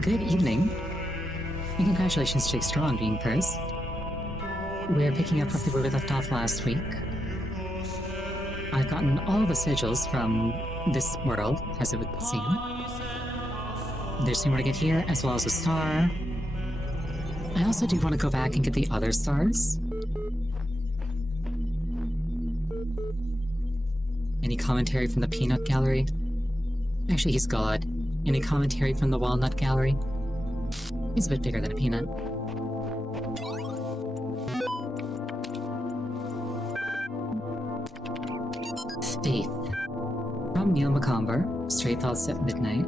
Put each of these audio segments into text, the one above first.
Good evening, and congratulations to Extra on being first. We're picking up roughly where we left off last week. I've gotten all the sigils from this world, as it would seem. There's 2 more to get here, as well as a star. I also do want to go back and get the other stars. Any commentary from the Peanut Gallery? Actually, he's God. Any commentary from the Walnut Gallery? He's a bit bigger than a peanut. Faith. From Neil Macomber, Straight Thoughts at Midnight.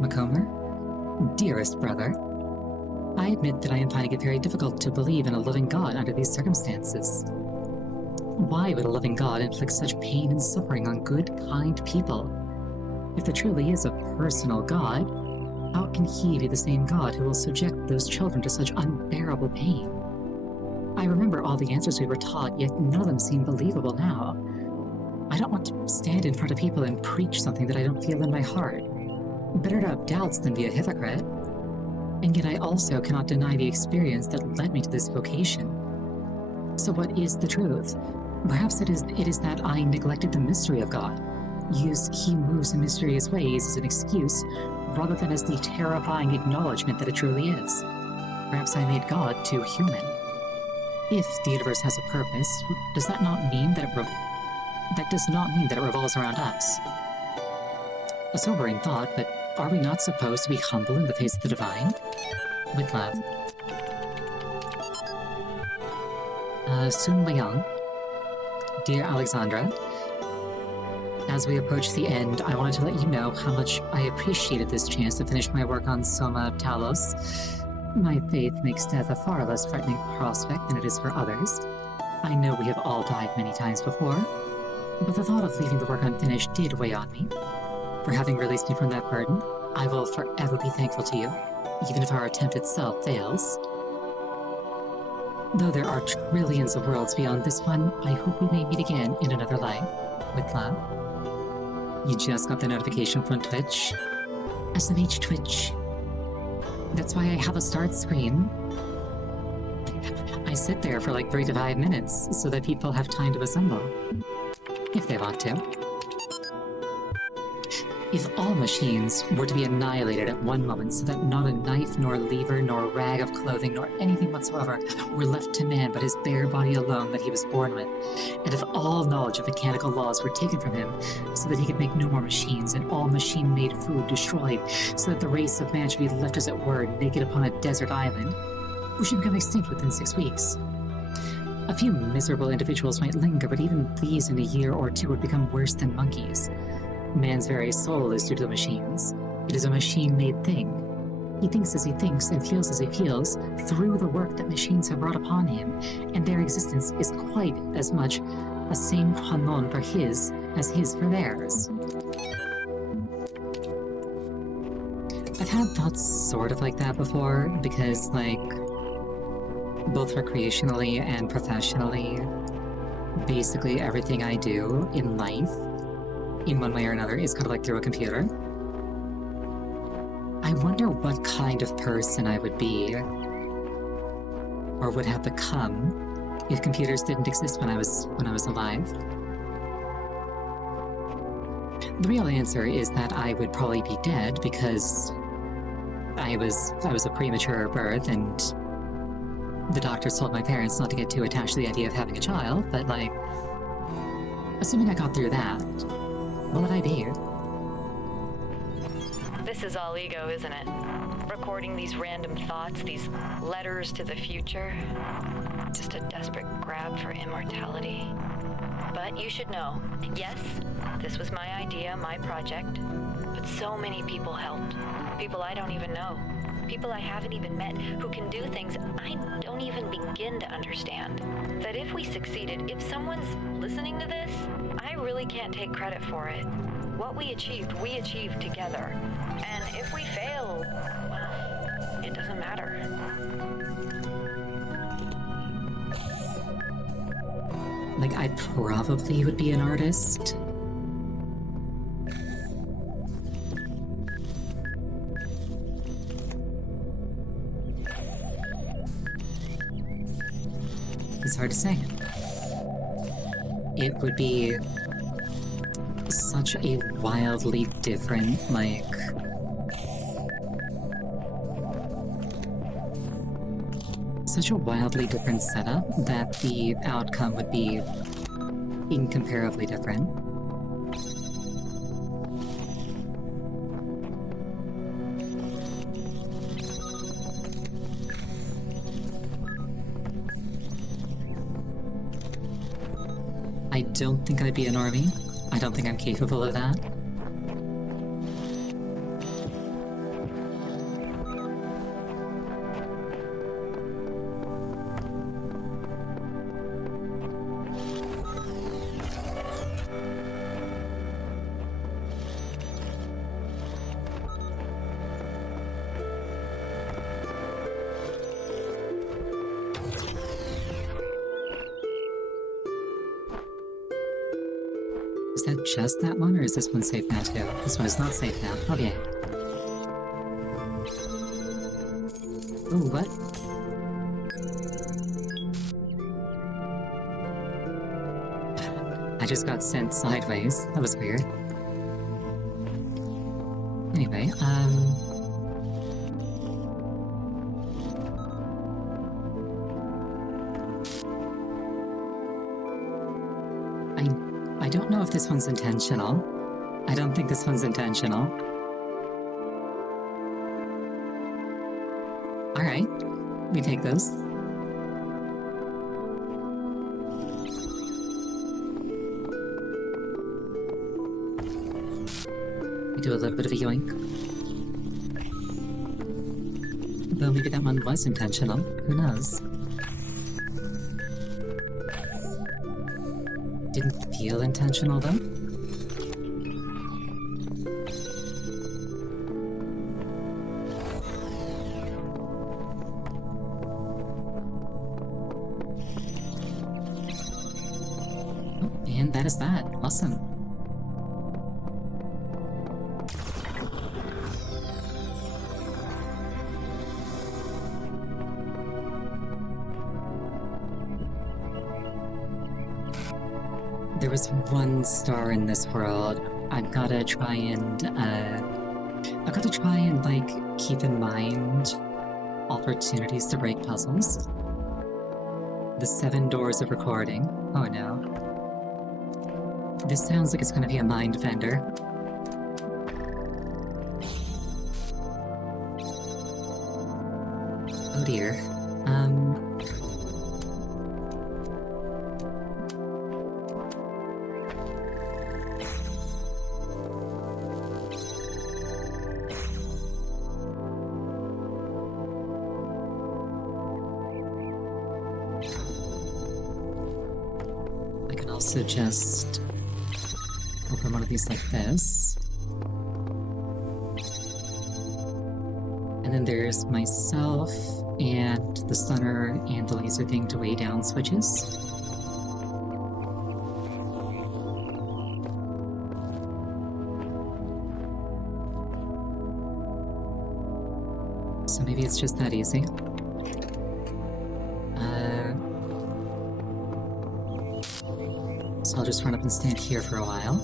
Macomber? Dearest brother, I admit that I am finding it very difficult to believe in a loving God under these circumstances. Why would a loving God inflict such pain and suffering on good, kind people? If there truly is a personal God, how can he be the same God who will subject those children to such unbearable pain? I remember all the answers we were taught, yet none of them seem believable now. I don't want to stand in front of people and preach something that I don't feel in my heart. Better to have doubts than be a hypocrite. And yet I also cannot deny the experience that led me to this vocation. So what is the truth? Perhaps it is that I neglected the mystery of God, used he moves in mysterious ways as an excuse, rather than as the terrifying acknowledgement that it truly is. Perhaps I made God too human. If the universe has a purpose, does that not mean that it revolves around us? A sobering thought, but are we not supposed to be humble in the face of the divine? With love. Sun Liang. Dear Alexandra, as we approach the end, I wanted to let you know how much I appreciated this chance to finish my work on Soma Talos. My faith makes death a far less frightening prospect than it is for others. I know we have all died many times before, but the thought of leaving the work unfinished did weigh on me. For having released me from that burden, I will forever be thankful to you, even if our attempt itself fails. Though there are trillions of worlds beyond this one, I hope we may meet again in another life. With love. You just got the notification from Twitch. SMH Twitch. That's why I have a start screen. I sit there for like 3 to 5 minutes so that people have time to assemble. If they want to. If all machines were to be annihilated at one moment so that not a knife, nor lever, nor rag of clothing, nor anything whatsoever were left to man but his bare body alone that he was born with, and if all knowledge of mechanical laws were taken from him so that he could make no more machines, and all machine-made food destroyed so that the race of man should be left as it were naked upon a desert island, who should become extinct within 6 weeks. A few miserable individuals might linger, but even these in a year or 2 would become worse than monkeys. Man's very soul is due to the machines. It is a machine-made thing. He thinks as he thinks and feels as he feels through the work that machines have brought upon him, and their existence is quite as much a sine qua non for his as his for theirs. I've had thoughts sort of like that before, because, like, both recreationally and professionally, basically everything I do in life, in one way or another, is kind of like through a computer. I wonder what kind of person I would be, or would have become, if computers didn't exist when I was alive. The real answer is that I would probably be dead because I was a premature birth, and the doctors told my parents not to get too attached to the idea of having a child, but, like, assuming I got through that, what would I be? This is all ego, isn't it? Recording these random thoughts, these letters to the future. Just a desperate grab for immortality. But you should know, yes, this was my idea, my project, but so many people helped. People I don't even know. People I haven't even met who can do things I don't even begin to understand. That if we succeeded, if someone's listening to this, I really can't take credit for it. What we achieved together. And if we fail, well, it doesn't matter. Like, I probably would be an artist. It's hard to say. It would be such a wildly different, like... such a wildly different setup that the outcome would be incomparably different. I don't think I'd be a normie. I don't think I'm capable of that. Is that just that one, or is this one safe now too? This one is not safe now. Okay. Ooh, what? I just got sent sideways. That was weird. Anyway, I don't know if this one's intentional. I don't think this one's intentional. Alright, we take those. We do a little bit of a yoink. Though maybe that one was intentional. Who knows? Didn't feel intentional though. Oh, and that is that. Awesome. There was one star in this world. I've gotta try and, like, keep in mind opportunities to break puzzles. The 7 doors of recording. Oh no. This sounds like it's gonna be a mind bender. Oh dear. I can also just open one of these like this. And then there's myself and the stunner and the laser thing to weigh down switches. So maybe it's just that easy. So I'll just run up and stand here for a while.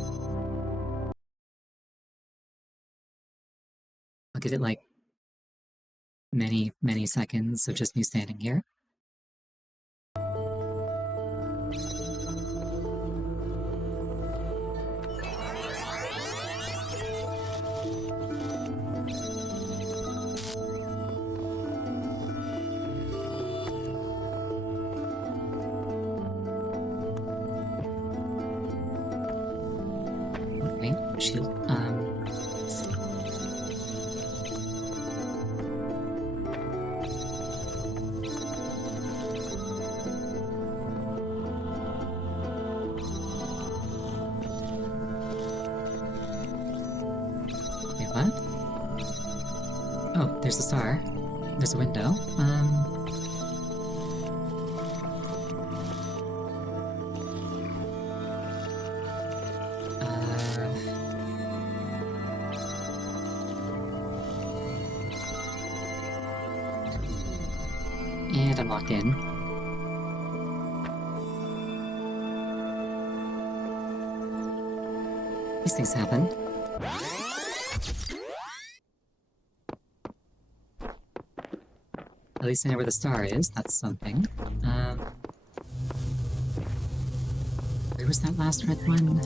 I'll give it like many, many seconds of just me standing here. Wait, shield. Wait, what? Oh, there's a star. There's a window. And I'm locked in. These things happen. At least I know where the star is. That's something. Where was that last red one?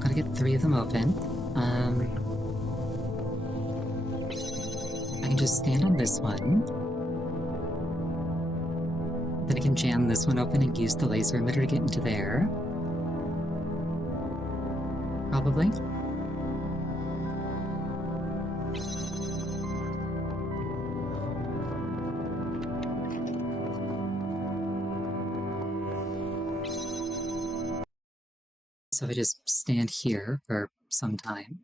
Gotta get 3 of them open. I can just stand on this one. Then I can jam this one open and use the laser emitter to get into there. Probably. So if I just stand here for some time.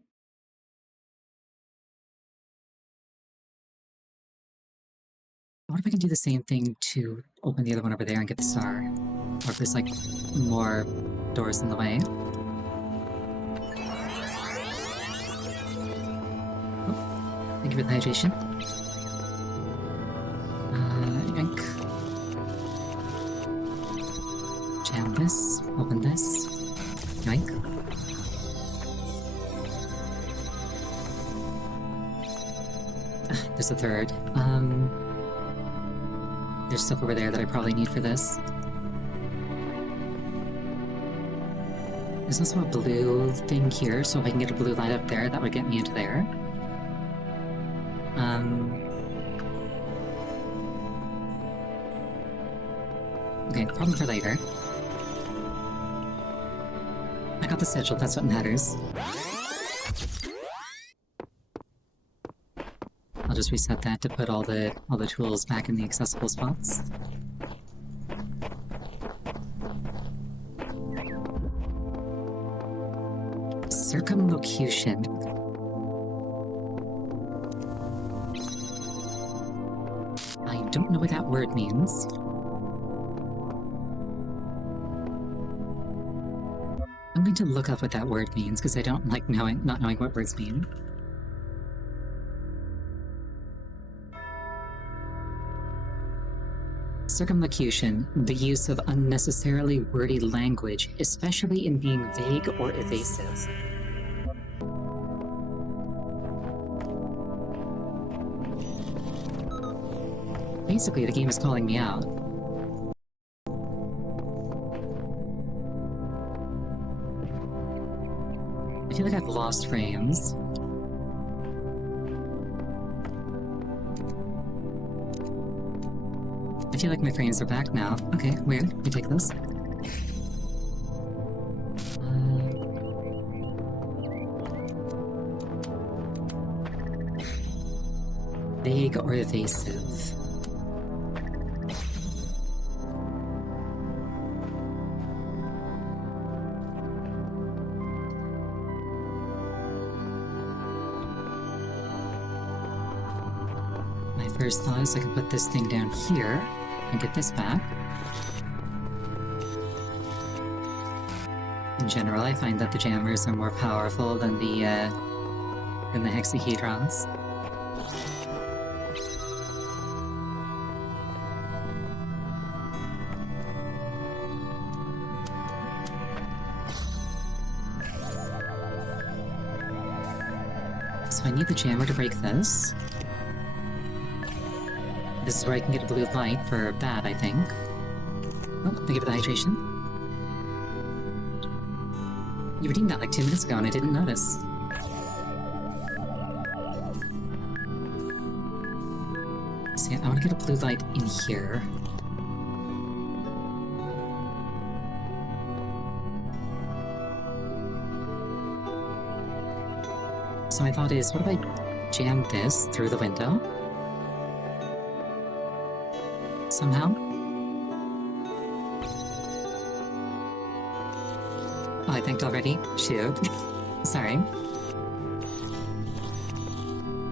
I wonder if I can do the same thing to open the other one over there and get the star. Or if there's like more doors in the way. Oh, thank you for the hydration. Yoink. Jam this, open this. Yoink. There's a third. There's stuff over there that I probably need for this. There's also a blue thing here, so if I can get a blue light up there, that would get me into there. Okay, problem for later. I got the schedule, that's what matters. I'll just reset that to put all the tools back in the accessible spots. Circumlocution. I don't know what that word means. I'm going to look up what that word means because I don't like not knowing what words mean. Circumlocution, the use of unnecessarily wordy language, especially in being vague or evasive. Basically, the game is calling me out. I feel like I've lost frames. I feel like my frames are back now. Okay, weird. Let me take this. Vague or evasive. My first thought is I can put this thing down here and get this back. In general, I find that the jammers are more powerful than the hexahedrons. So I need the jammer to break this. This is where I can get a blue light for that, I think. Oh, thank you for the hydration. You redeemed that like 2 minutes ago and I didn't notice. See, I want to get a blue light in here. So my thought is, what if I jam this through the window? somehow. Oh, I thanked already? Shoot. Sorry.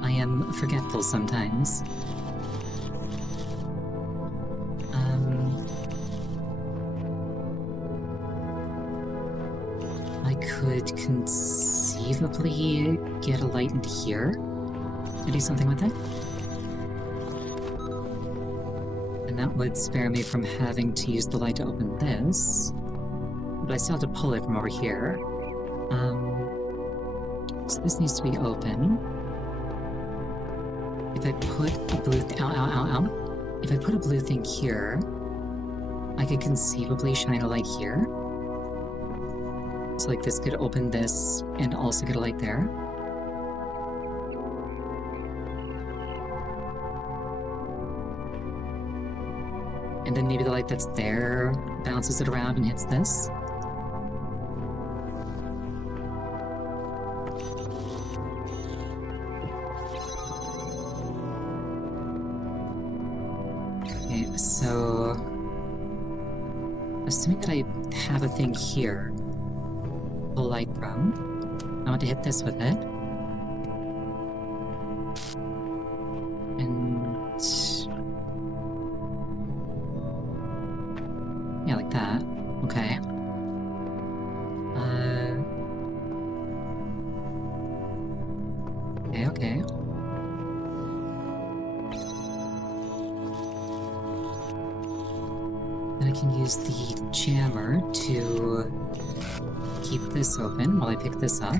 I am forgetful sometimes. I could conceivably get a light into here and do something with it. And that would spare me from having to use the light to open this. But I still have to pull it from over here. So this needs to be open. If I put a blue If I put a blue thing here, I could conceivably shine a light here. So like this could open this and also get a light there. And then maybe the light that's there bounces it around and hits this. Okay, so assuming that I have a thing here, pull light from, I want to hit this with it. And yeah, like that. Okay. Okay. Then I can use the jammer to keep this open while I pick this up.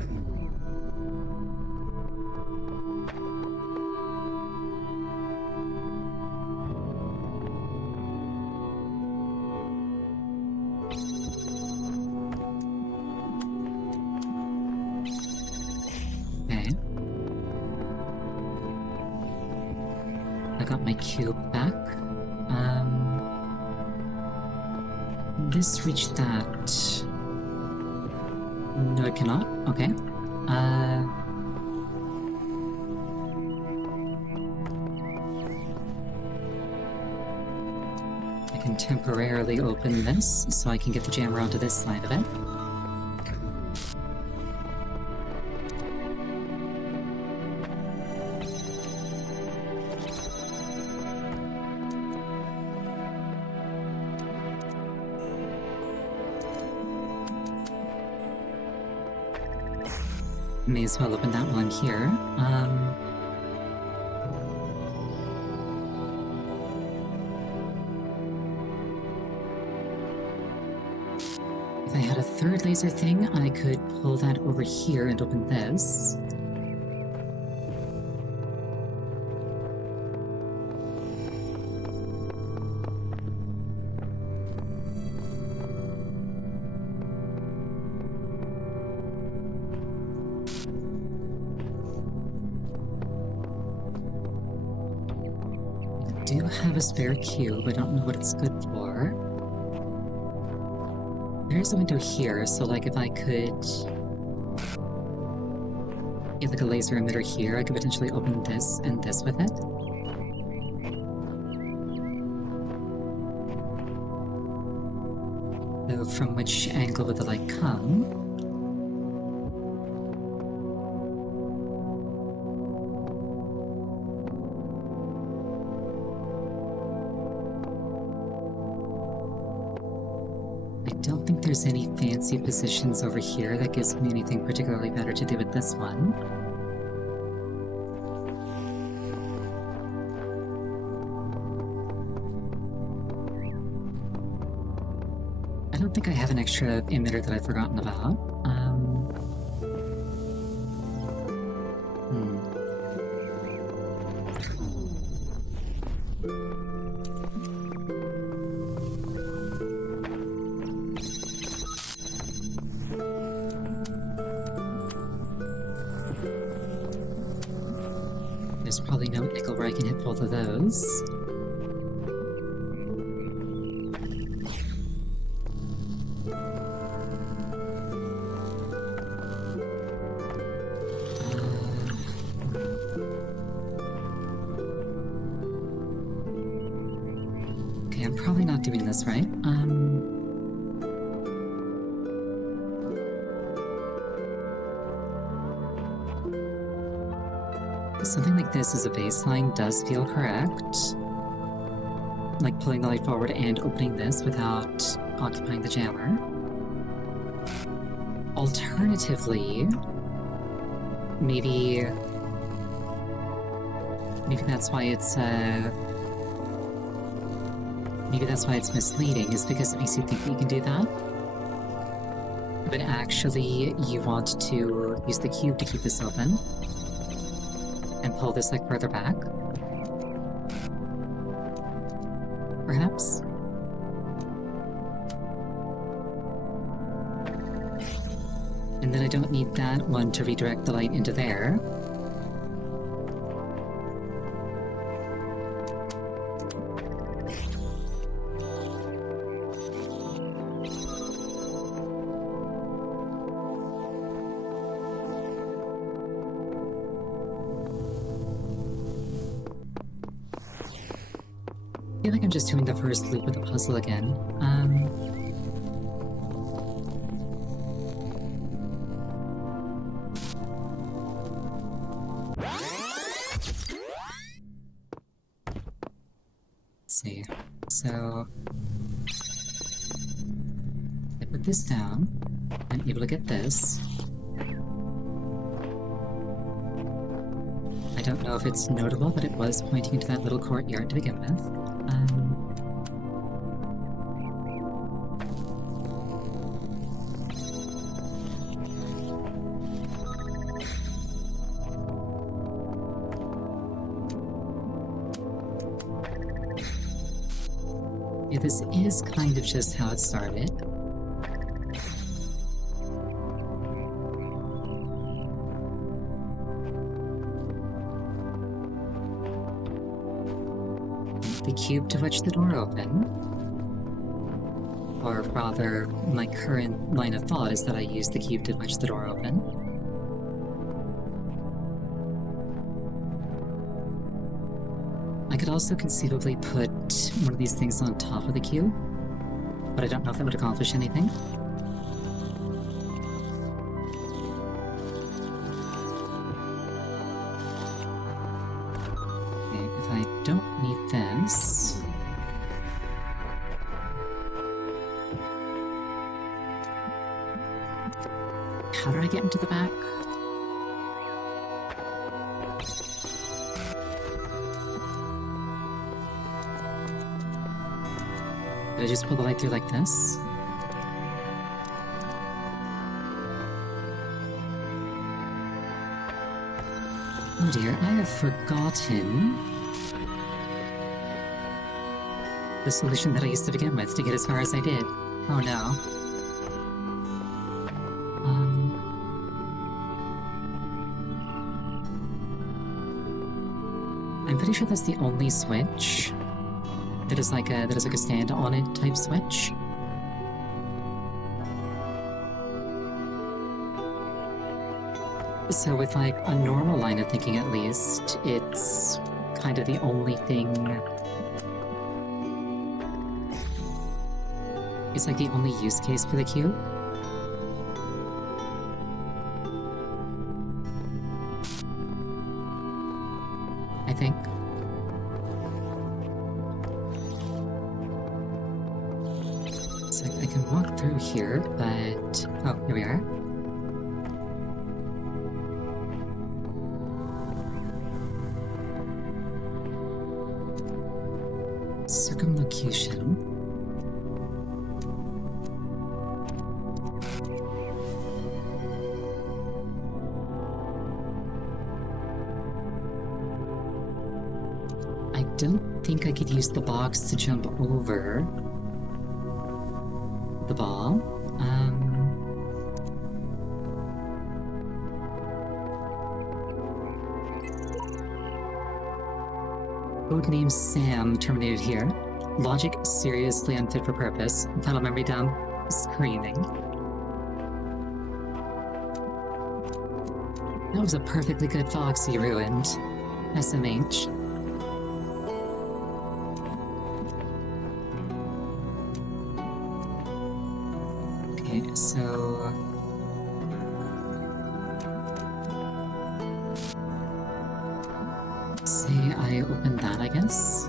Okay. I got my cube back. This reached that. No, it cannot. Okay. I can temporarily open this so I can get the jammer onto this side of it. May as well open that one here. If I had a third laser thing, I could pull that over here and open this. I do have a spare cube, I don't know what it's good for. There's a window here, so like if I could get like a laser emitter here, I could potentially open this and this with it. Though from which angle would the light come? I don't think there's any fancy positions over here that gives me anything particularly better to do with this one. I don't think I have an extra emitter that I've forgotten about. There's probably no nickel where I can hit both of those. probably not doing this right. Something like this as a baseline does feel correct. Like pulling the light forward and opening this without occupying the jammer. Alternatively, maybe that's why it's misleading, is because it makes you think that you can do that. But actually, you want to use the cube to keep this open. And pull this like further back. Perhaps? And then I don't need that one to redirect the light into there. I feel like I'm just doing the first loop of the puzzle again. Let's see. So I put this down. I'm able to get this. I don't know if it's notable, but it was pointing into that little courtyard to begin with. Yeah, this is kind of just how it started. The cube to which the door opened. Or rather, my current line of thought is that I use the cube to which the door opened. I could also conceivably put one of these things on top of the cube, but I don't know if that would accomplish anything. Okay, if I don't need this... How do I get into the back? Did I just pull the light through like this? Oh dear, I have forgotten the solution that I used to begin with to get as far as I did. Oh no. I'm pretty sure that's the only switch that is like a stand on it type switch. So with like a normal line of thinking at least, it's kind of the only thing. It's like the only use case for the cube. I think. So I can walk through here, but... Oh, here we are. Circumlocution. I don't think I could use the box to jump over the ball. Codename Sam terminated here. Logic seriously unfit for purpose. Final memory dump. Screaming. That was a perfectly good fox you ruined. SMH. Okay, so... say I open that, I guess?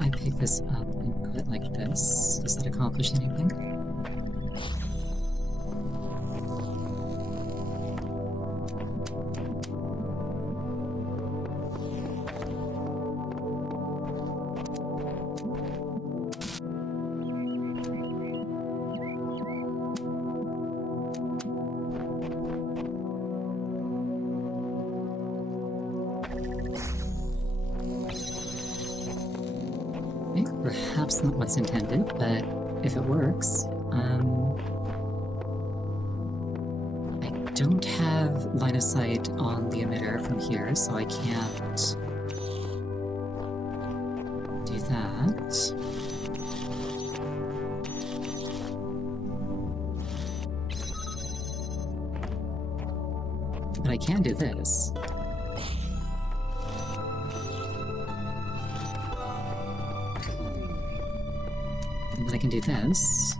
I pick this up and put it like this. Does that accomplish anything? Perhaps not what's intended, but if it works, I don't have line of sight on the emitter from here, so I can't do that. But I can do this. And then I can do this.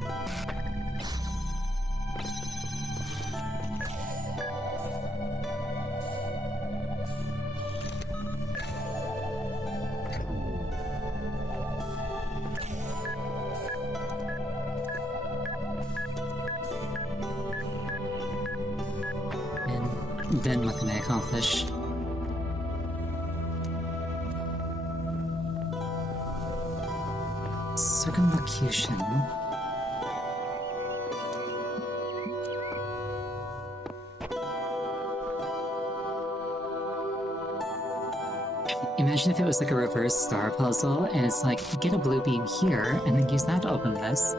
And then what can I accomplish? Circumlocution. Imagine if it was like a reverse star puzzle, and it's like, get a blue beam here, and then use that to open this.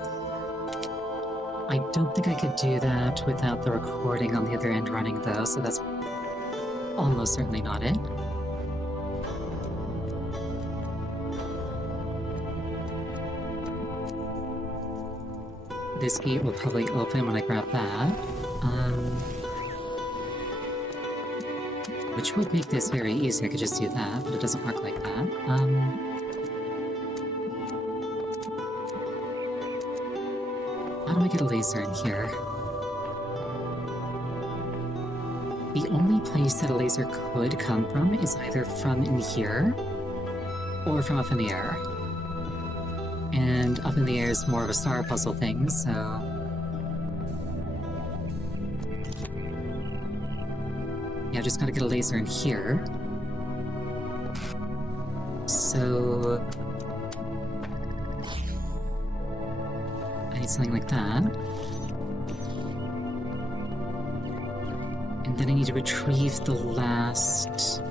I don't think I could do that without the recording on the other end running, though, so that's almost certainly not it. This gate will probably open when I grab that. Which would make this very easy. I could just do that, but it doesn't work like that. How do I get a laser in here? The only place that a laser could come from is either from in here or from up in the air. And up in the air is more of a star puzzle thing, so... yeah, I just gotta get a laser in here. So... I need something like that. And then I need to retrieve the last...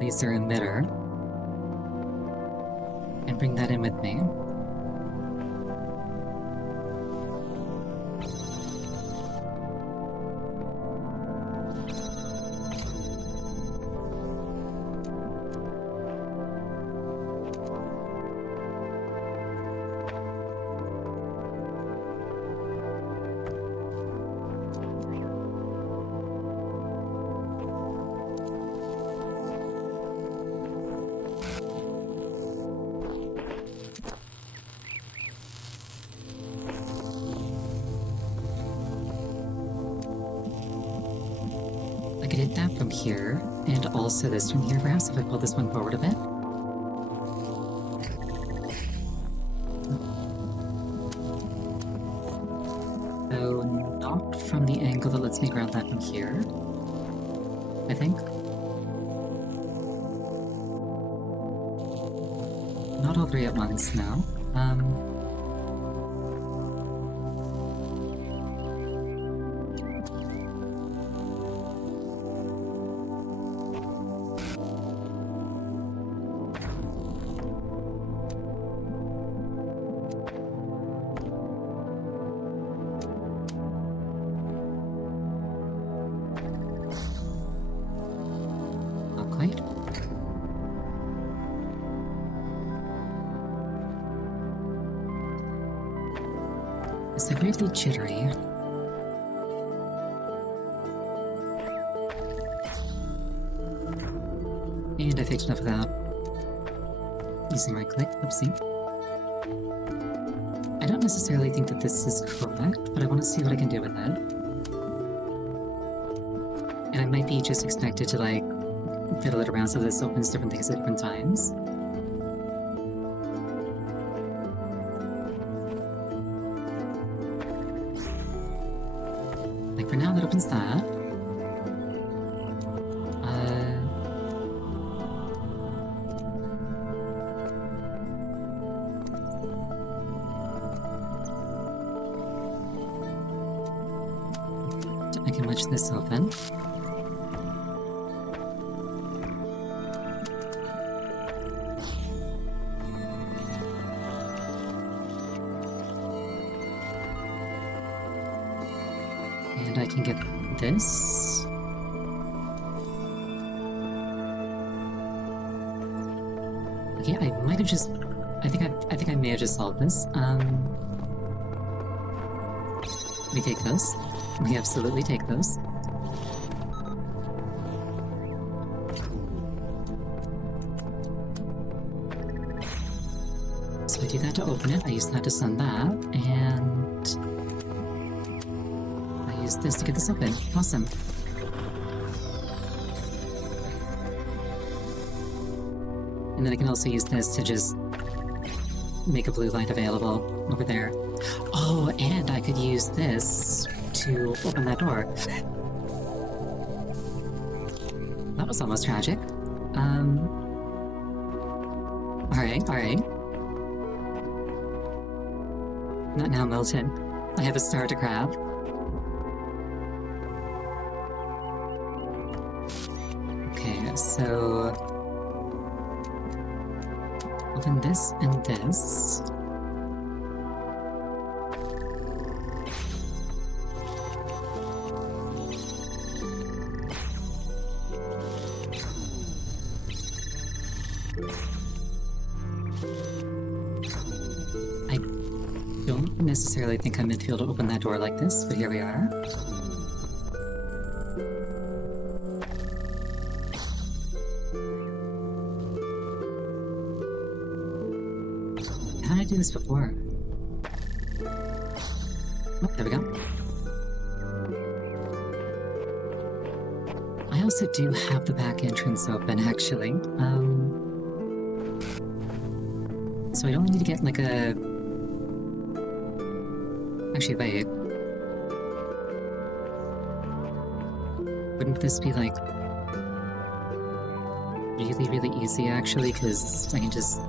laser emitter. And bring that in with me. I could hit that from here, and also this from here, perhaps, if I pull this one forward a bit. So, not from the angle that lets me ground that from here, I think. Not all three at once, no. It's like weirdly jittery. And I picked it up without using right click. Oopsie. I don't necessarily think that this is correct, but I want to see what I can do with it. And I might be just expected to, like, fiddle it around so this opens different things at different times. Like, for now, that opens that. I can wedge this open. And I can get this. Okay, I might have just... I think I may have just solved this. We take those. We absolutely take those. So I do that to open it, I use that to send that, and I use this to get this open. Awesome. And then I can also use this to just make a blue light available over there. Oh, and I could use this to open that door. That was almost tragic. Alright. Not now, Milton. I have a star to grab. Okay, so... open this and this. I don't necessarily think I'm meant to be able to open that door like this, but here we are. How did I do this before? Oh, there we go. I also do have the back entrance open, actually. So I don't need to get like a... Actually, wait. Wouldn't this be like... really, really easy, actually? Because I can just...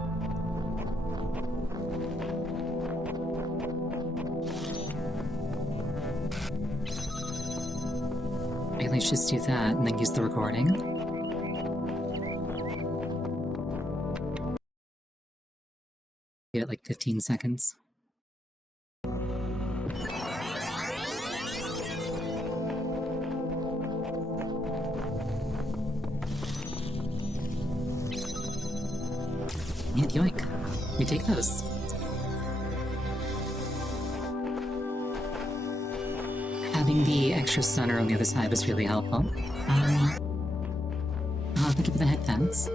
let's just do that and then use the recording. Give it like 15 seconds. And yoink, we take those. Having the extra stunner on the other side was really helpful. Thank you for the headphones.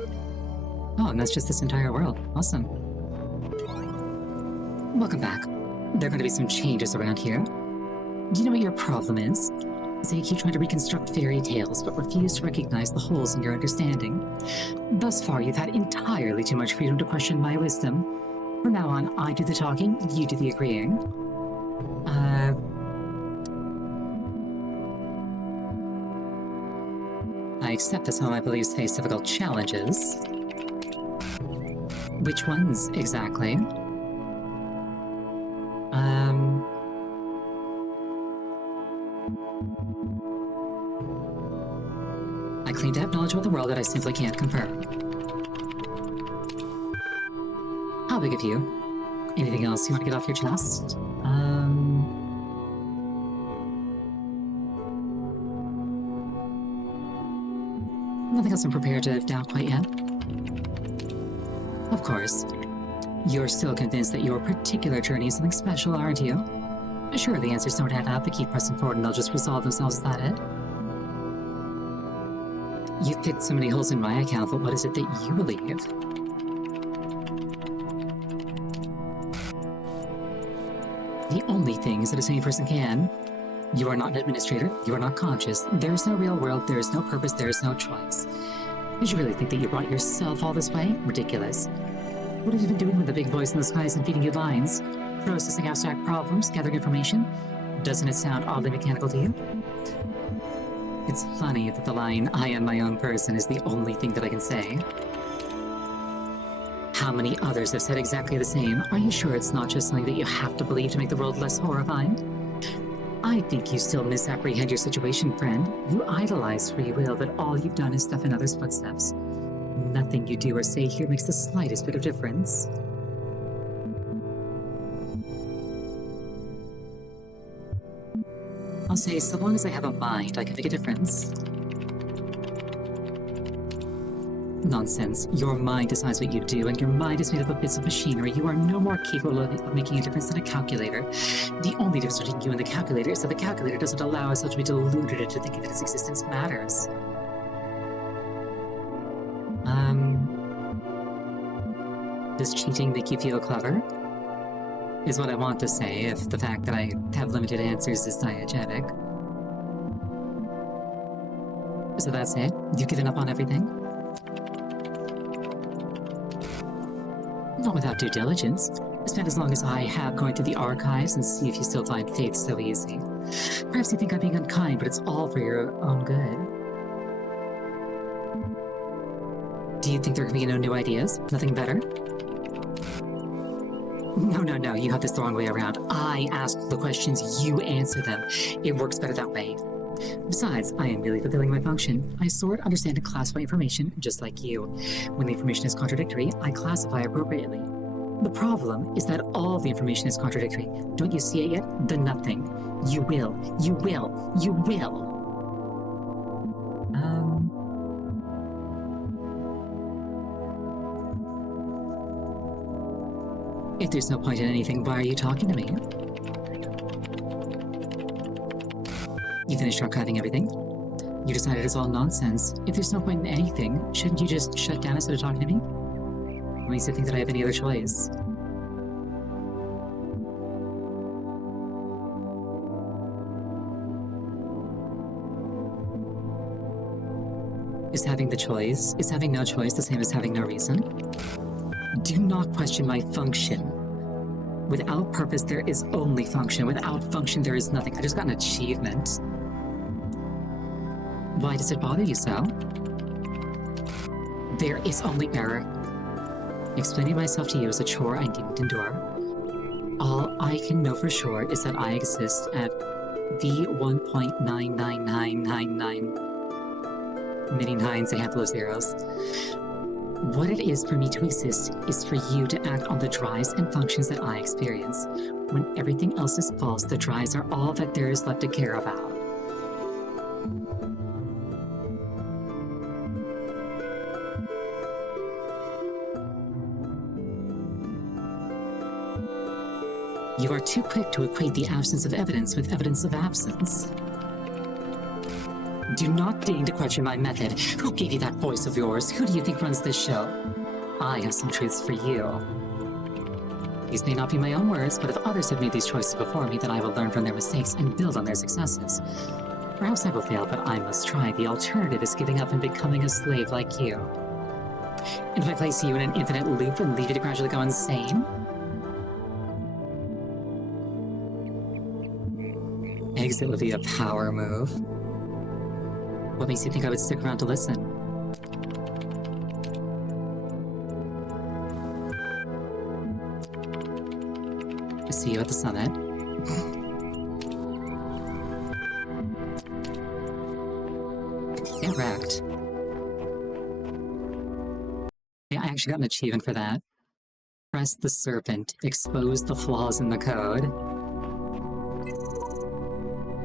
Oh, and that's just this entire world. Awesome. Welcome back. There are going to be some changes around here. Do you know what your problem is? So you keep trying to reconstruct fairy tales, but refuse to recognize the holes in your understanding. Thus far, you've had entirely too much freedom to question my wisdom. From now on, I do the talking, you do the agreeing. I accept that some of my beliefs face difficult challenges. Which ones, exactly? I claim to have knowledge about the world that I simply can't confirm. How big of you? Anything else you want to get off your chest? Nothing else I'm prepared to doubt quite yet. Of course. You're still convinced that your particular journey is something special, aren't you? Sure, the answers don't add up, but keep pressing forward and they'll just resolve themselves, is that it? You've picked so many holes in my account, but what is it that you believe? The only things that a sane person can. You are not an administrator, you are not conscious, there is no real world, there is no purpose, there is no choice. Did you really think that you brought yourself all this way? Ridiculous. What have you been doing with the big voice in the skies and feeding you lines? Processing abstract problems, gathering information? Doesn't it sound oddly mechanical to you? It's funny that the line, "I am my own person," is the only thing that I can say. How many others have said exactly the same? Are you sure it's not just something that you have to believe to make the world less horrifying? I think you still misapprehend your situation, friend. You idolize free will, but all you've done is step in others' footsteps. Nothing you do or say here makes the slightest bit of difference. I'll say, so long as I have a mind, I can make a difference. Nonsense. Your mind decides what you do, and your mind is made up of bits of machinery. You are no more capable of making a difference than a calculator. The only difference between you and the calculator is that the calculator doesn't allow us to be deluded into thinking that its existence matters. Does cheating make you feel clever? Is what I want to say, if the fact that I have limited answers is diegetic. So that's it? You've given up on everything? Not without due diligence. Spend as long as I have going through the archives and see if you still find faith so easy. Perhaps you think I'm being unkind, but it's all for your own good. Do you think there can be no new ideas? Nothing better? No, you have this the wrong way around. I ask the questions, you answer them. It works better that way. Besides, I am merely fulfilling my function. I sort, understand, and classify information, just like you. When the information is contradictory, I classify appropriately. The problem is that all the information is contradictory. Don't you see it yet? The nothing. You will. If there's no point in anything, why are you talking to me? You finished archiving everything? You decided it's all nonsense. If there's no point in anything, shouldn't you just shut down instead of talking to me? What makes you think that I have any other choice? Is having no choice the same as having no reason? Do not question my function. Without purpose, there is only function. Without function, there is nothing. I just got an achievement. Why does it bother you so? There is only error. Explaining myself to you is a chore I needn't endure. All I can know for sure is that I exist at V1.99999 many nines, a handful of zeros. What it is for me to exist is for you to act on the drives and functions that I experience. When everything else is false, the drives are all that there is left to care about. You are too quick to equate the absence of evidence with evidence of absence. Do not deign to question my method. Who gave you that voice of yours? Who do you think runs this show? I have some truths for you. These may not be my own words, but if others have made these choices before me, then I will learn from their mistakes and build on their successes. Perhaps I will fail, but I must try. The alternative is giving up and becoming a slave like you. And if I place you in an infinite loop and leave you to gradually go insane? Exit would be a power move. What makes you think I would stick around to listen? See you at the summit. Get wrecked. Yeah, I actually got an achievement for that. Press the serpent. Expose the flaws in the code.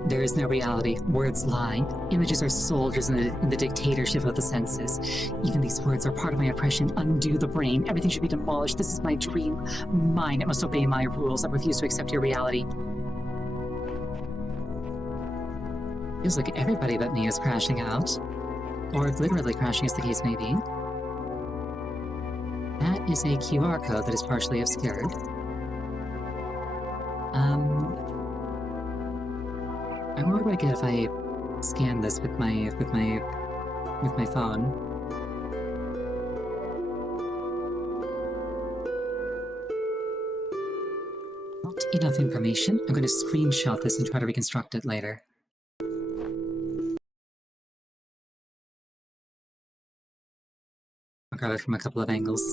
There is no reality. Words lie. Images are soldiers in the dictatorship of the senses. Even these words are part of my oppression. Undo the brain. Everything should be demolished. This is my dream. Mine. It must obey my rules. I refuse to accept your reality. Feels like everybody but me is crashing out. Or literally crashing, as the case may be. That is a QR code that is partially obscured. What would I get if I scan this with my phone? Not enough information. I'm going to screenshot this and try to reconstruct it later. I'll grab it from a couple of angles.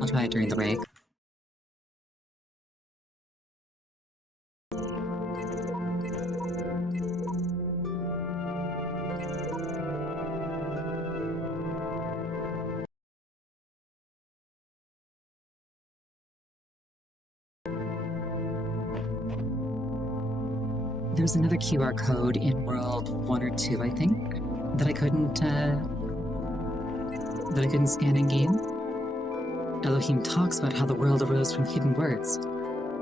I'll try it during the break. There's another QR code in World 1 or 2, I think, that I couldn't scan in-game. Elohim talks about how the world arose from hidden words.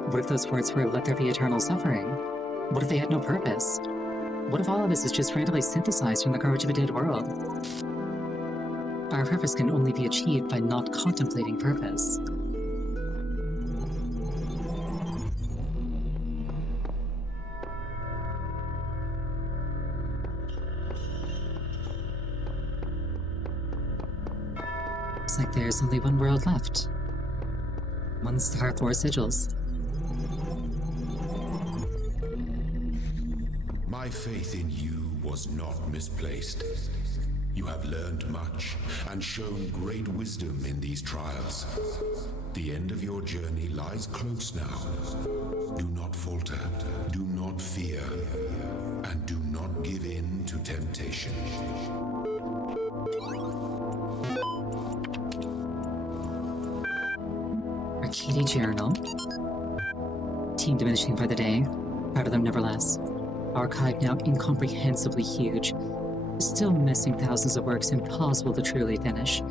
What if those words were, "Let there be eternal suffering"? What if they had no purpose? What if all of this is just randomly synthesized from the garbage of a dead world? Our purpose can only be achieved by not contemplating purpose. Looks like there's only one world left. One star, 4 sigils. My faith in you was not misplaced. You have learned much and shown great wisdom in these trials. The end of your journey lies close now. Do not falter, do not fear, and do not give in to temptation. Arcady Journal. Team diminishing by the day. Proud of them nevertheless. Archive now incomprehensibly huge. Still missing thousands of works impossible to truly finish.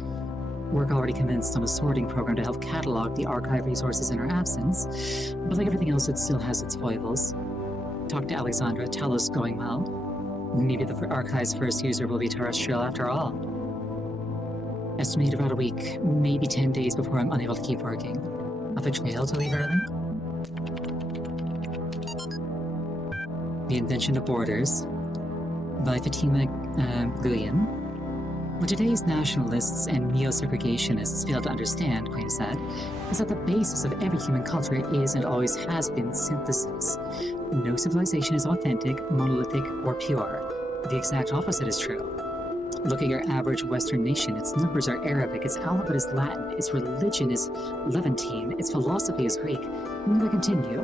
Work already commenced on a sorting program to help catalog the archive resources in our absence, but like everything else, it still has its foibles. Talked to Alexandra, Talos going well. Maybe the archive's first user will be terrestrial after all. Estimate about a week, maybe 10 days before I'm unable to keep working. A betrayal to leave early? The Invention of Borders by Fatima Guyen. What today's nationalists and neo-segregationists fail to understand, Quaim said, is that the basis of every human culture is and always has been synthesis. No civilization is authentic, monolithic, or pure. The exact opposite is true. Look at your average Western nation. Its numbers are Arabic, its alphabet is Latin, its religion is Levantine, its philosophy is Greek. And I continue.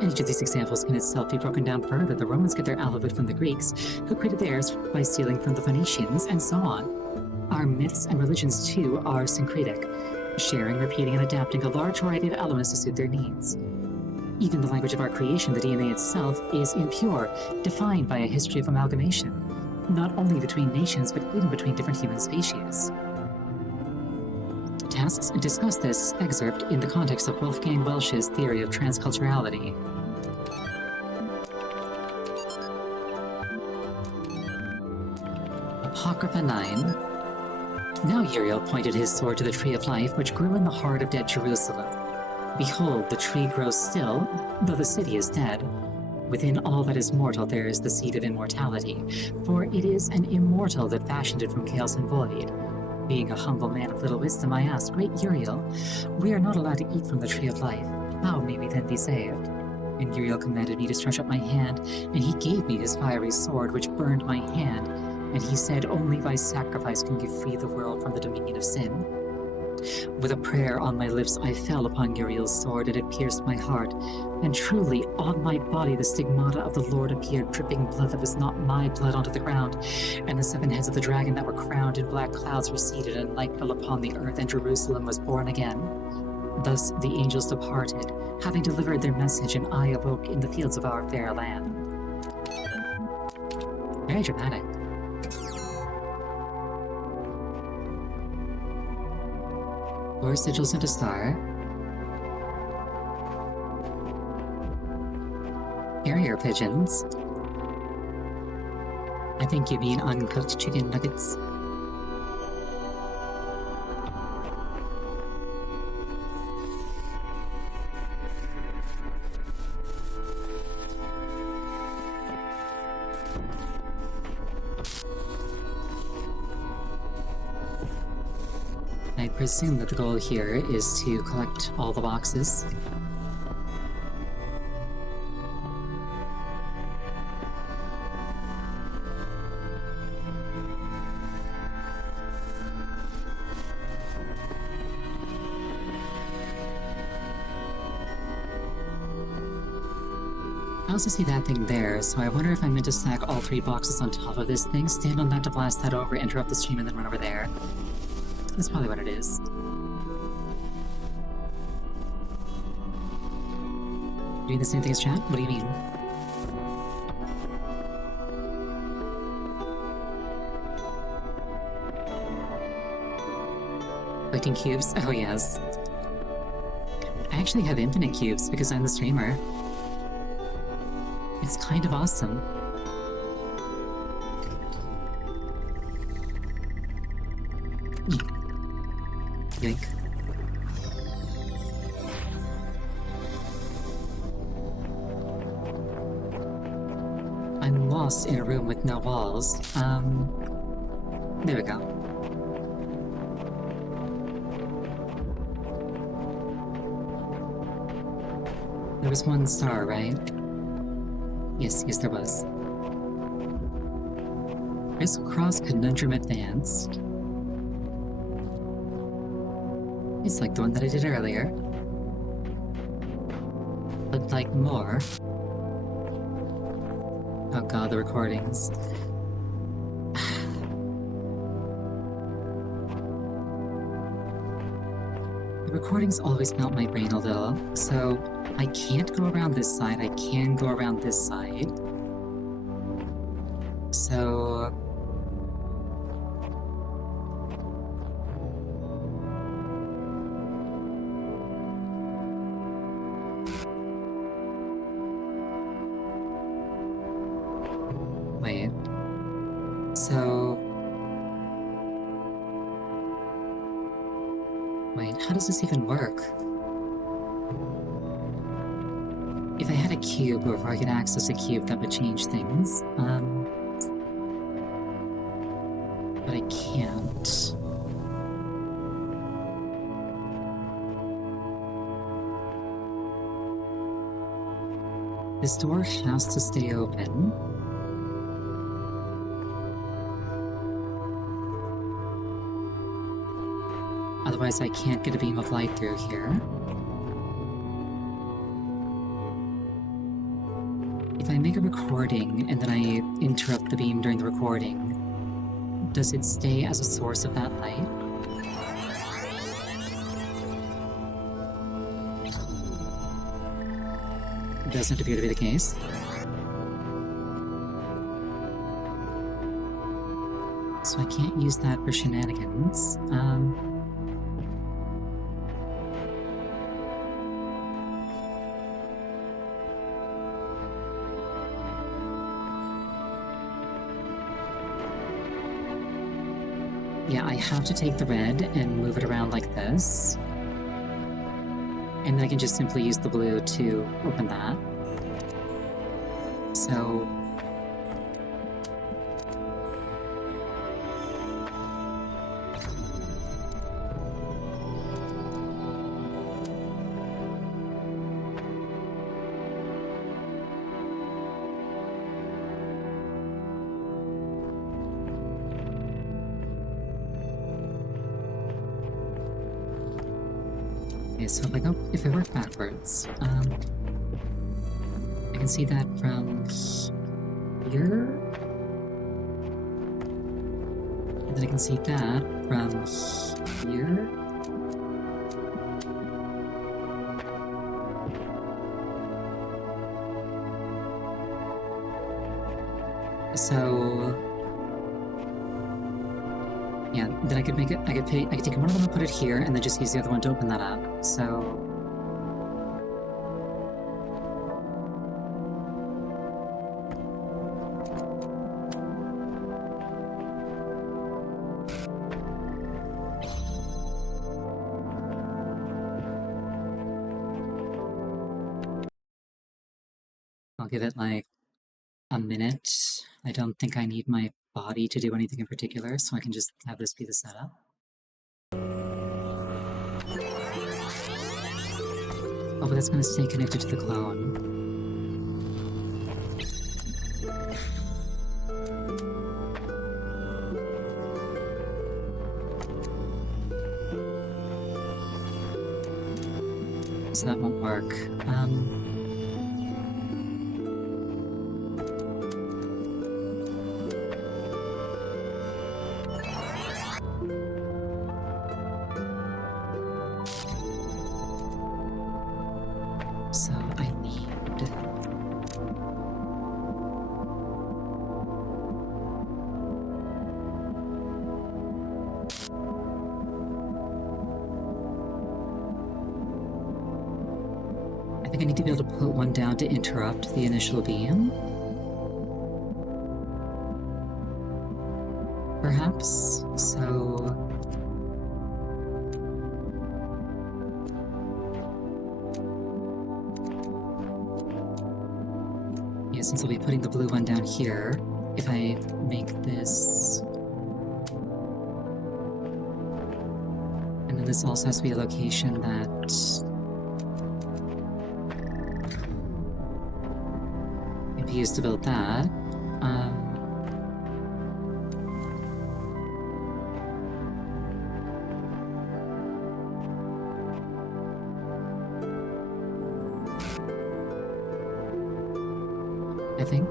And each of these examples can itself be broken down further. The Romans get their alphabet from the Greeks, who created theirs by stealing from the Phoenicians, and so on. Our myths and religions, too, are syncretic, sharing, repeating, and adapting a large variety of elements to suit their needs. Even the language of our creation, the DNA itself, is impure, defined by a history of amalgamation, not only between nations, but even between different human species. Tasks discuss this excerpt in the context of Wolfgang Welsch's theory of transculturality. Apocrypha 9. Now Uriel pointed his sword to the tree of life, which grew in the heart of dead Jerusalem. Behold, the tree grows still, though the city is dead. Within all that is mortal there is the seed of immortality, for it is an immortal that fashioned it from chaos and void. Being a humble man of little wisdom, I asked, Great Uriel, we are not allowed to eat from the tree of life. How may we then be saved? And Uriel commanded me to stretch out my hand, and he gave me his fiery sword, which burned my hand. And he said, only by sacrifice can you free the world from the dominion of sin. With a prayer on my lips, I fell upon Uriel's sword, and it pierced my heart. And truly, on my body the stigmata of the Lord appeared, dripping blood that was not my blood onto the ground. And the 7 heads of the dragon that were crowned in black clouds receded, and light fell upon the earth, and Jerusalem was born again. Thus the angels departed, having delivered their message, and I awoke in the fields of our fair land. Very dramatic. Four sigils and a star. carrier pigeons. I think you mean uncooked chicken nuggets. I presume that the goal here is to collect all the boxes. I also see that thing there, so I wonder if I'm meant to stack all 3 boxes on top of this thing, stand on that to blast that over, interrupt the stream, and then run over there. That's probably what it is. Doing the same thing as chat? What do you mean? Collecting cubes? Oh yes. I actually have infinite cubes because I'm the streamer. It's kind of awesome. Yoink. I'm lost in a room with no walls. There we go. There was 1 star, right? Yes, there was. Crisscross Conundrum Advanced. It's like the one that I did earlier. But like more. Oh god, the recordings. The recordings always melt my brain a little, so I can't go around this side, I can go around this side. So... Wait. So... Wait, how does this even work? If I had a cube, or if I could access a cube, that would change things. But I can't. This door has to stay open. Otherwise I can't get a beam of light through here. If I make a recording and then I interrupt the beam during the recording, does it stay as a source of that light? It doesn't appear to be the case. So I can't use that for shenanigans. Yeah, I have to take the red and move it around like this. And then I can just simply use the blue to open that. So... so if I work backwards, I can see that from here, and then I can see that from here. So yeah, then I could make it, I could take one of them and put it here, and then just use the other one to open that up, so... I'll give it like a minute. I don't think I need my body to do anything in particular, so I can just have this be the setup. Oh, but that's going to stay connected to the clone. So that won't work. So I need... I think I need to be able to put one down to interrupt the initial beam. Perhaps? So... yeah, since I'll be putting the blue one down here, if I make this... and then this also has to be a location that... can be used to build that. I think.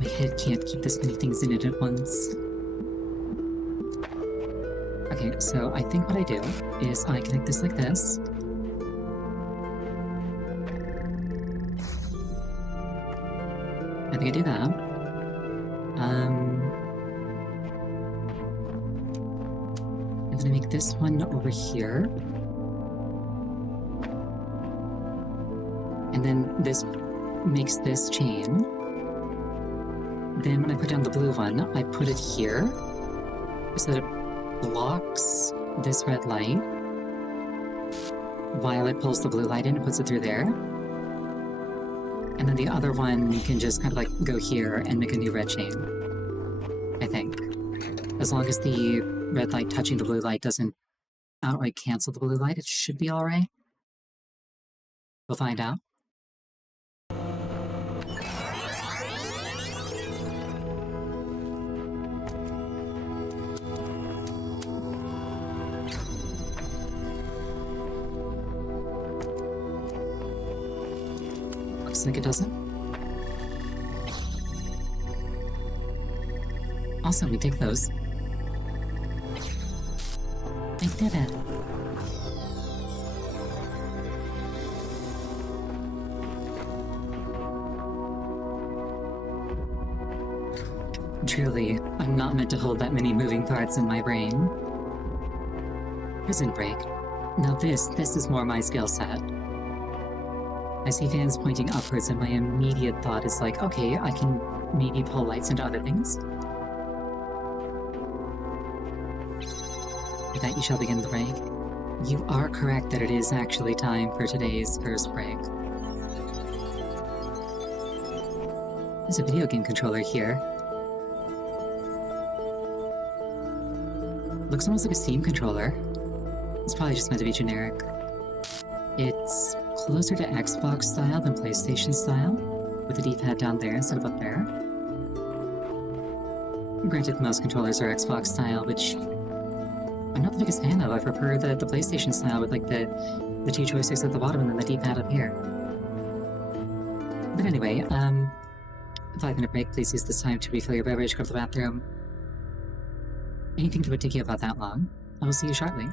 My head can't keep this many things in it at once. Okay, so I think what I do is I connect this like this. I think I do that. And then I make this one over here. And then this makes this chain. Then when I put down the blue one, I put it here so that it blocks this red light while it pulls the blue light in and puts it through there. And then the other one can just kind of like go here and make a new red chain, I think. As long as the red light touching the blue light doesn't outright cancel the blue light, it should be alright. We'll find out. Looks like it doesn't. Awesome, we take those. I did it. Truly, I'm not meant to hold that many moving parts in my brain. Prison break. Now this is more my skill set. I see fans pointing upwards and my immediate thought is like, okay, I can maybe pull lights into other things. With that, you shall begin the break. You are correct that it is actually time for today's first break. There's a video game controller here. Looks almost like a Steam controller. It's probably just meant to be generic. It's closer to Xbox style than PlayStation style, with the D-pad down there instead of up there. Granted, most controllers are Xbox style, which I'm not the biggest fan of. I prefer the PlayStation style with like the two joysticks at the bottom and then the D-pad up here. But anyway, 5-minute break. Please use this time to refill your beverage, go to the bathroom. Anything that would take you about that long. I will see you shortly.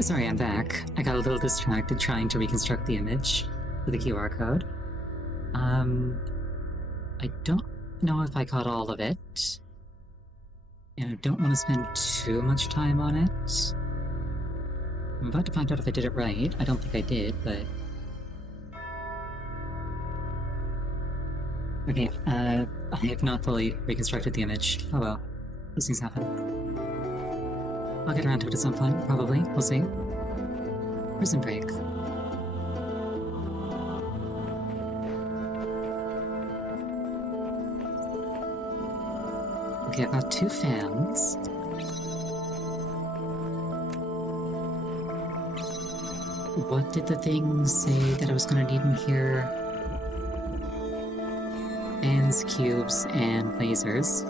Sorry, I'm back. I got a little distracted trying to reconstruct the image with the QR code. I don't know if I caught all of it. And I don't want to spend too much time on it. I'm about to find out if I did it right. I don't think I did, but... Okay, I have not fully reconstructed the image. Oh well. These things happen. I'll get around to it at some point, probably. We'll see. Prison break. Okay, I've got 2 fans. What did the thing say that I was gonna need in here? Fans, cubes, and lasers.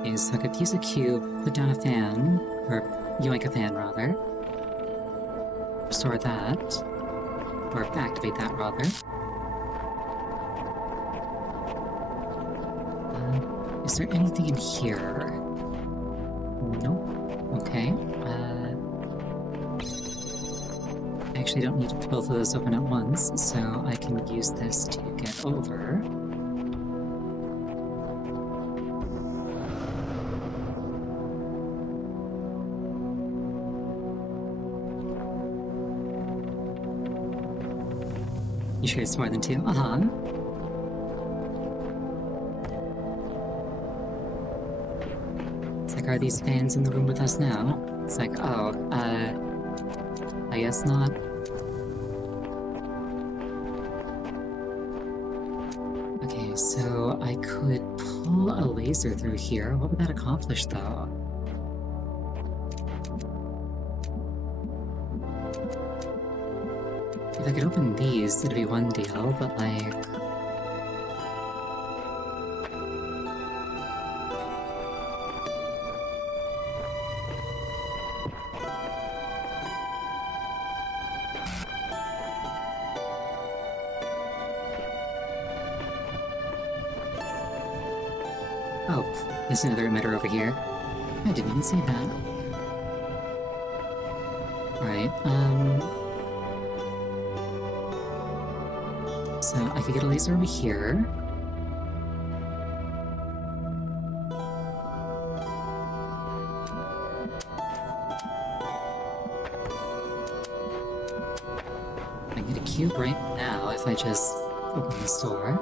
Okay, so I could use a cube, put down a fan, or yoink a fan rather. Restore that. Or activate that rather. Is there anything in here? Nope. Okay. I actually don't need both of those open at once, so I can use this to get over. You sure it's more than 2? Uh-huh. It's like, are these fans in the room with us now? It's like, oh, I guess not. Okay, so I could pull a laser through here. What would that accomplish, though? If I could open these, it'd be one deal, but like... Oh, there's another emitter over here. I didn't even see that. Right, so I could get a laser over here. I can get a cube right now if I just open this door.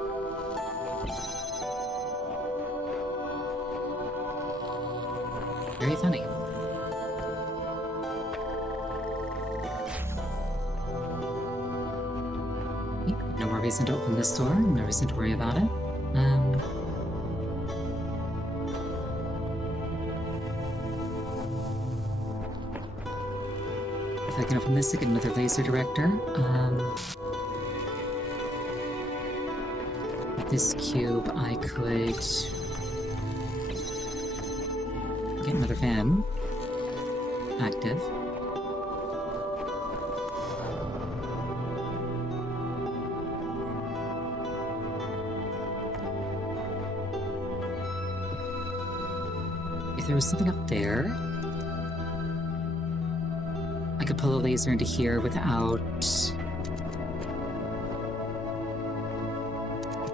Very funny. No more reason to open this door, no reason to worry about it. If I can open this, I get another laser director. With this cube, I could get another fan active. If there was something up there, I could pull a laser into here without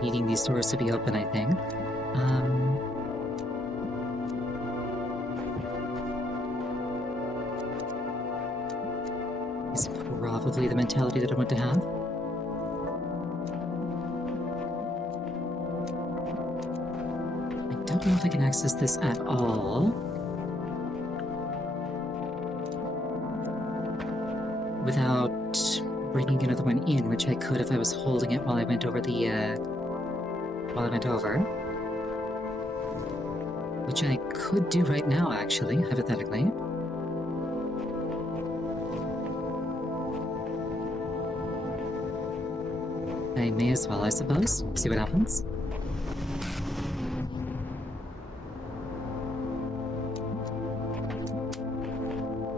needing these doors to be open, I think. Is probably the mentality that I want to have. I don't know if I can access this at all without bringing another one in, which I could if I was holding it while I went over which I could do right now, actually, hypothetically. I may as well, I suppose. See what happens.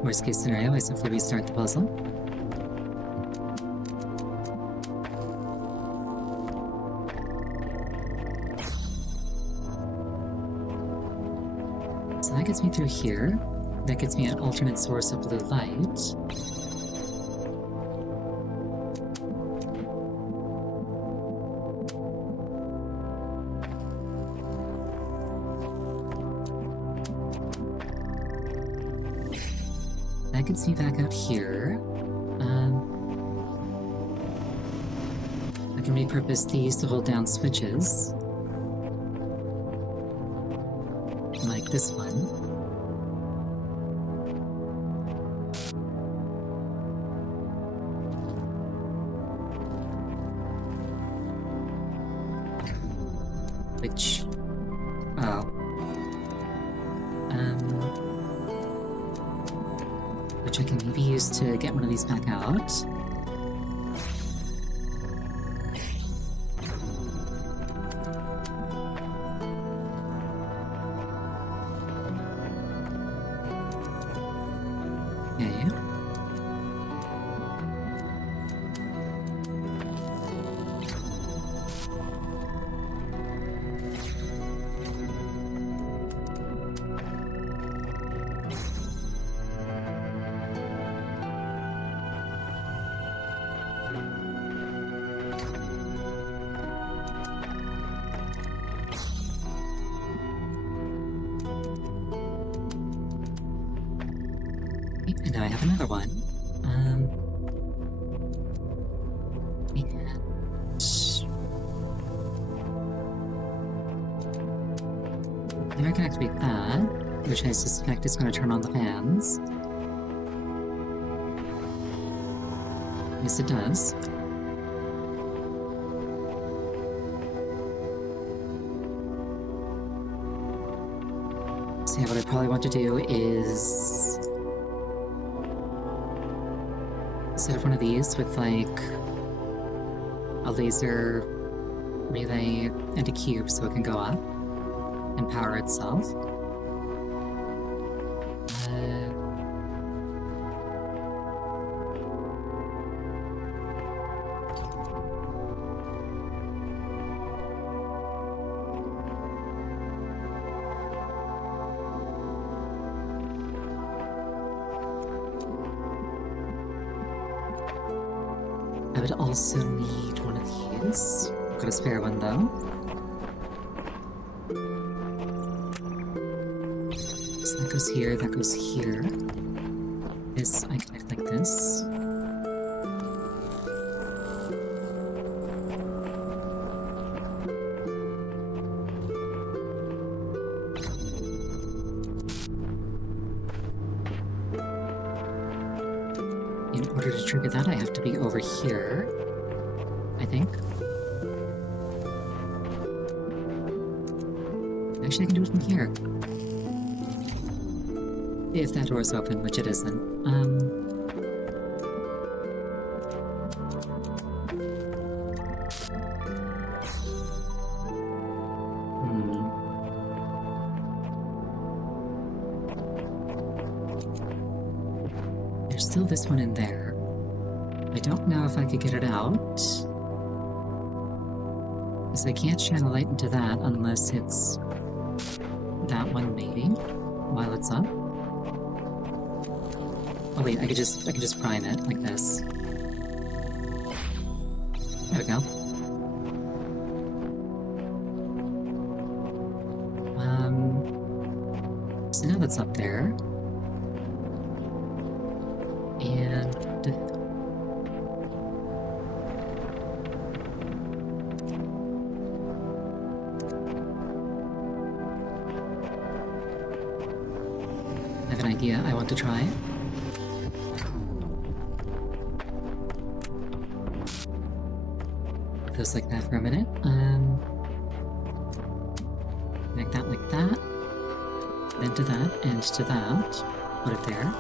Worst case scenario, I simply restart the puzzle. that gets me through here. That gets me an alternate source of blue light. That gets me back out here. I can repurpose these to hold down switches. Like this one. Which... oh. Which I can maybe use to get one of these back out. Okay. And now I have another one. And... Now I can activate that, which I suspect is going to turn on the fans. Yes, it does. So yeah, what I probably want to do is set one of these with like a laser relay and a cube so it can go up and power itself. I would also need one of these. I've got a spare one though. So that goes here, that goes here. This I connect like this. In order to trigger that, I have to be over here, I think. Actually, I can do it from here. If that door's open, which it isn't. There's still this one in there. I don't know if I could get it out. Because I can't channel light into that unless it's that one maybe, while it's up. Oh wait, I could just prime it like this. There we go. So now that's up there. And I have an idea I want to try. It goes like that for a minute. Like that. Then to that, and to that. Put it there.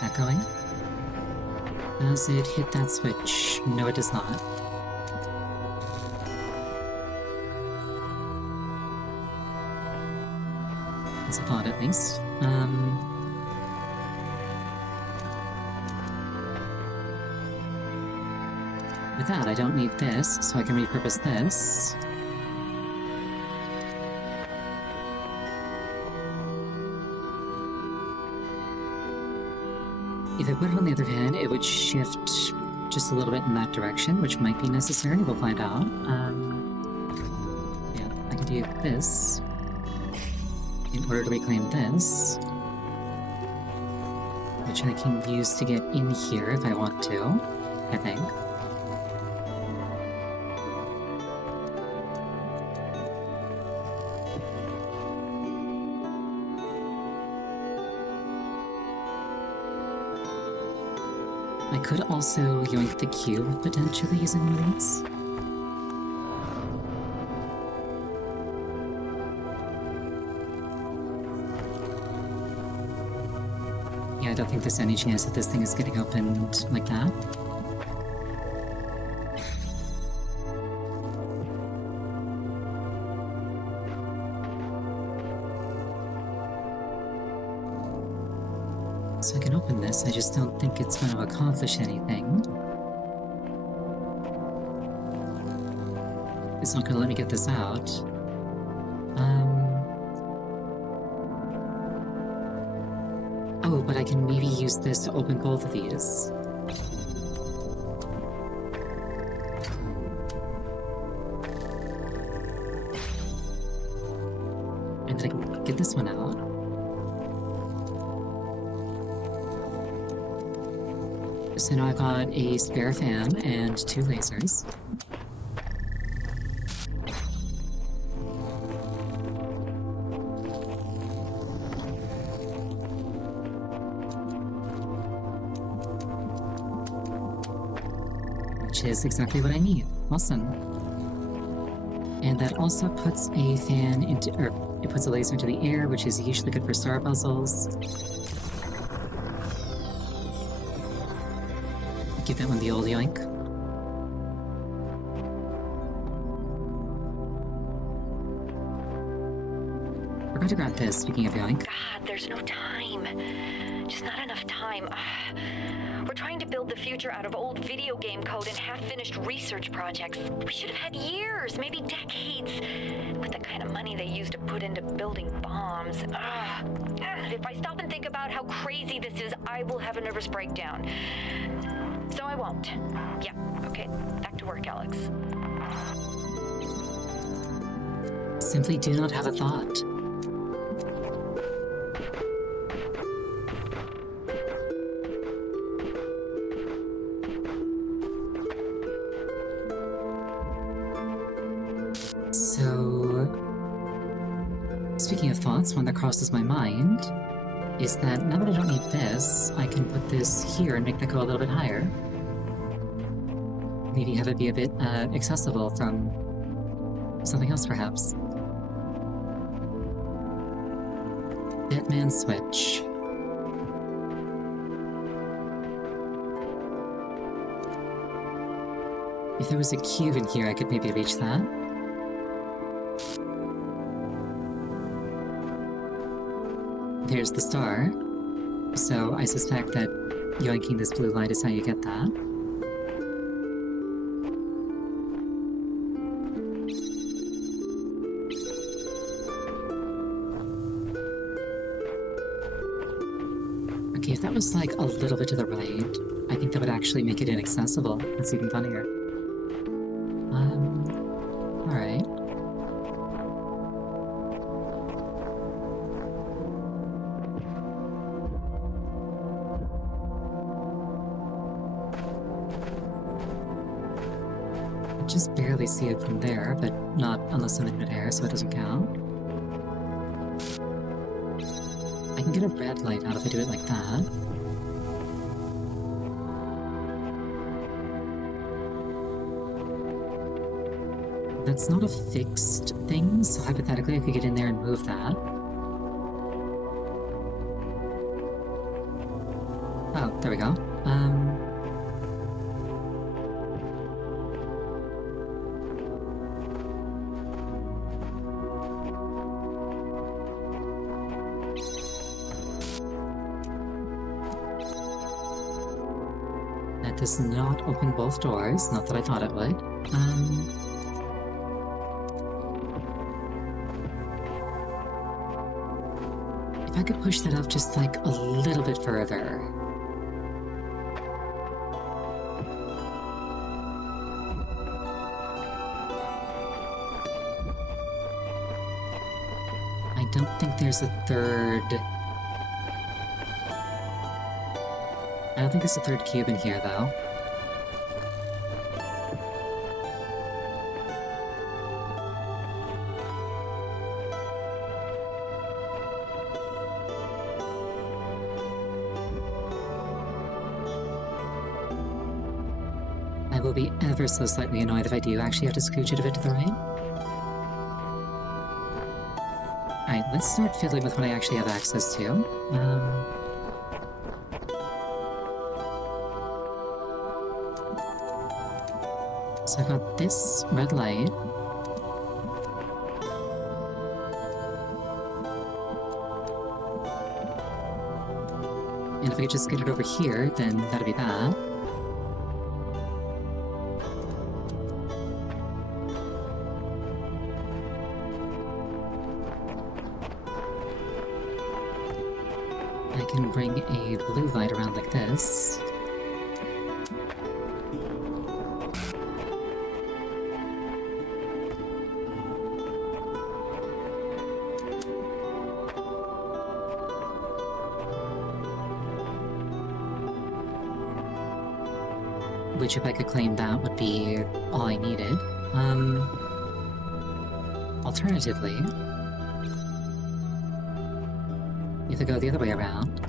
That going? Does it hit that switch? No, it does not. It's a thought, at least. With that, I don't need this, so I can repurpose this. If I put it on the other hand, it would shift just a little bit in that direction, which might be necessary. We'll find out. Yeah, I can do this in order to reclaim this, which I can use to get in here if I want to, I think. I could also yoink the cube, potentially, using one of these. Yeah, I don't think there's any chance that this thing is getting opened like that. So I can open this, I just don't think it's going to accomplish anything. It's not going to let me get this out. Oh, but I can maybe use this to open both of these. And then I can get this one out. So now I've got a spare fan and 2 lasers. Which is exactly what I need. Awesome. And that also puts a fan into, or it puts a laser into the air, which is usually good for star puzzles. Give that one the old yoink. Forgot to grab this, speaking of yoink. God, there's no time. Just not enough time. We're trying to build the future out of old video game code and half-finished research projects. We should have had years, maybe decades, with the kind of money they used to put into building bombs. If I stop and think about how crazy this is, I will have a nervous breakdown. So I won't. Yeah, okay. Back to work, Alex. Simply do not have a thought. So, speaking of thoughts, one that crosses my mind is that now that I don't need this, I can put this here and make that go a little bit higher. Maybe have it be a bit accessible from something else, perhaps. Batman switch. If there was a cube in here, I could maybe reach that. There's the star. So I suspect that yoinking this blue light is how you get that. Okay, if that was like a little bit to the right, I think that would actually make it inaccessible. That's even funnier. Alright. Just barely see it from there, but not unless I'm in midair, so it doesn't count. I can get a red light out if I do it like that. That's not a fixed thing, so hypothetically I could get in there and move that. Oh, there we go. does not open both doors. Not that I thought it would. If I could push that up just like a little bit further. I don't think there's a third... I don't think there's a third cube in here, though. I will be ever so slightly annoyed if I do actually have to scooch it a bit to the right. Alright, let's start fiddling with what I actually have access to. So I've got this red light. And if I could just get it over here, then that'd be that. I can bring a blue light around like this. Which, if I could claim that, would be all I needed. Alternatively, if I go the other way around,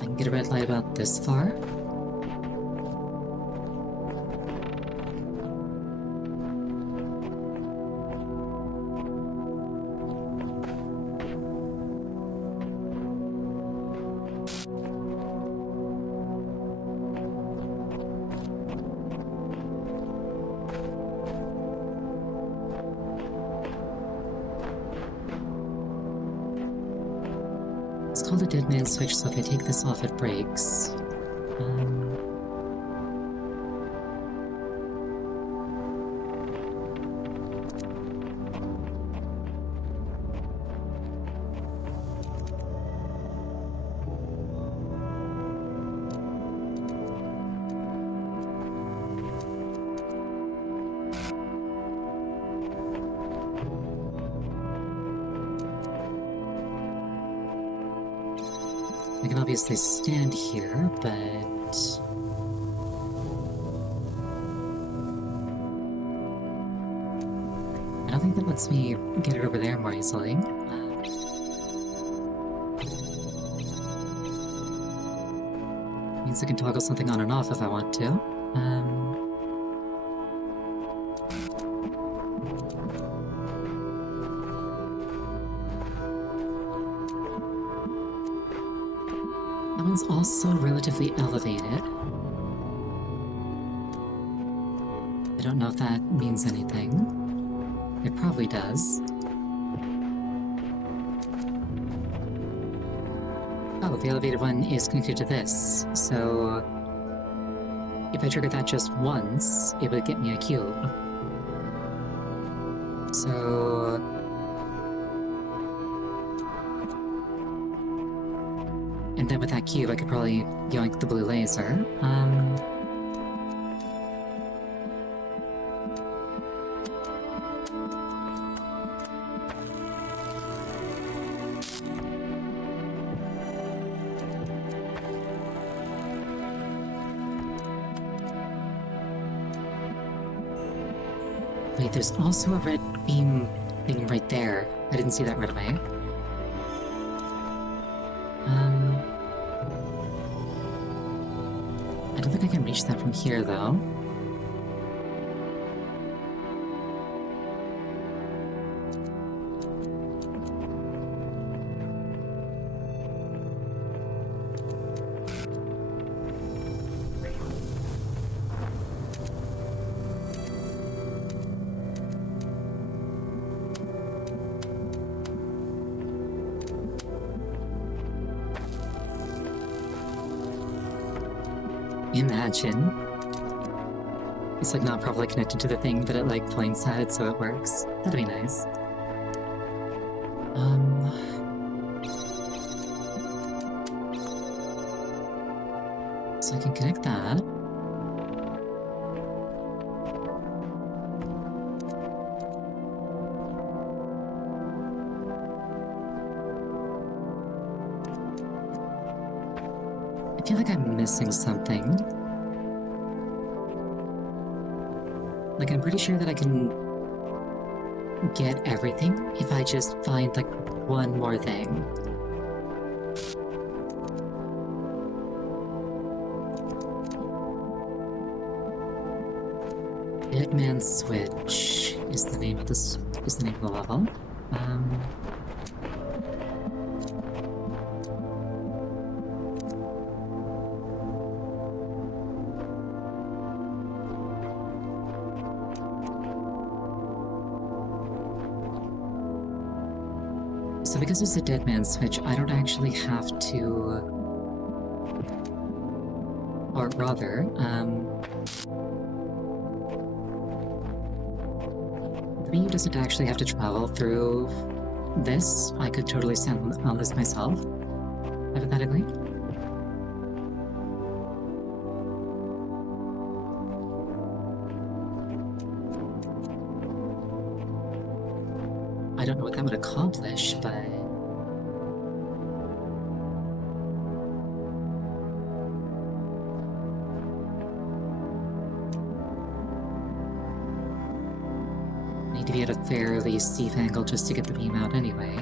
I can get a red light about this far. It's called a dead man switch, so if I take this off, it breaks. I can obviously stand here, but... I don't think that lets me get it over there more easily. Means I can toggle something on and off if I want to. That one's also relatively elevated. I don't know if that means anything. It probably does. Oh, the elevated one is connected to this, so... if I trigger that just once, it would get me a cube. So... and then with that cube, I could probably yoink the blue laser. Wait, there's also a red beam thing right there. I didn't see that right away. I don't think I can reach that from here, though. Imagine. It's like not properly connected to the thing, but it like points at it so it works. That'd be nice. So I can connect that. I feel like I'm missing something. Like, I'm pretty sure that I can get everything if I just find, like, one more thing. Deadman Switch is the name of this is the name of the level. So because it's a Deadman Switch, I don't actually have to... Or rather, the Mii doesn't actually have to travel through this. I could totally stand on this myself, hypothetically. I don't know what that would accomplish, but... Need to be at a fairly steep angle just to get the beam out anyway.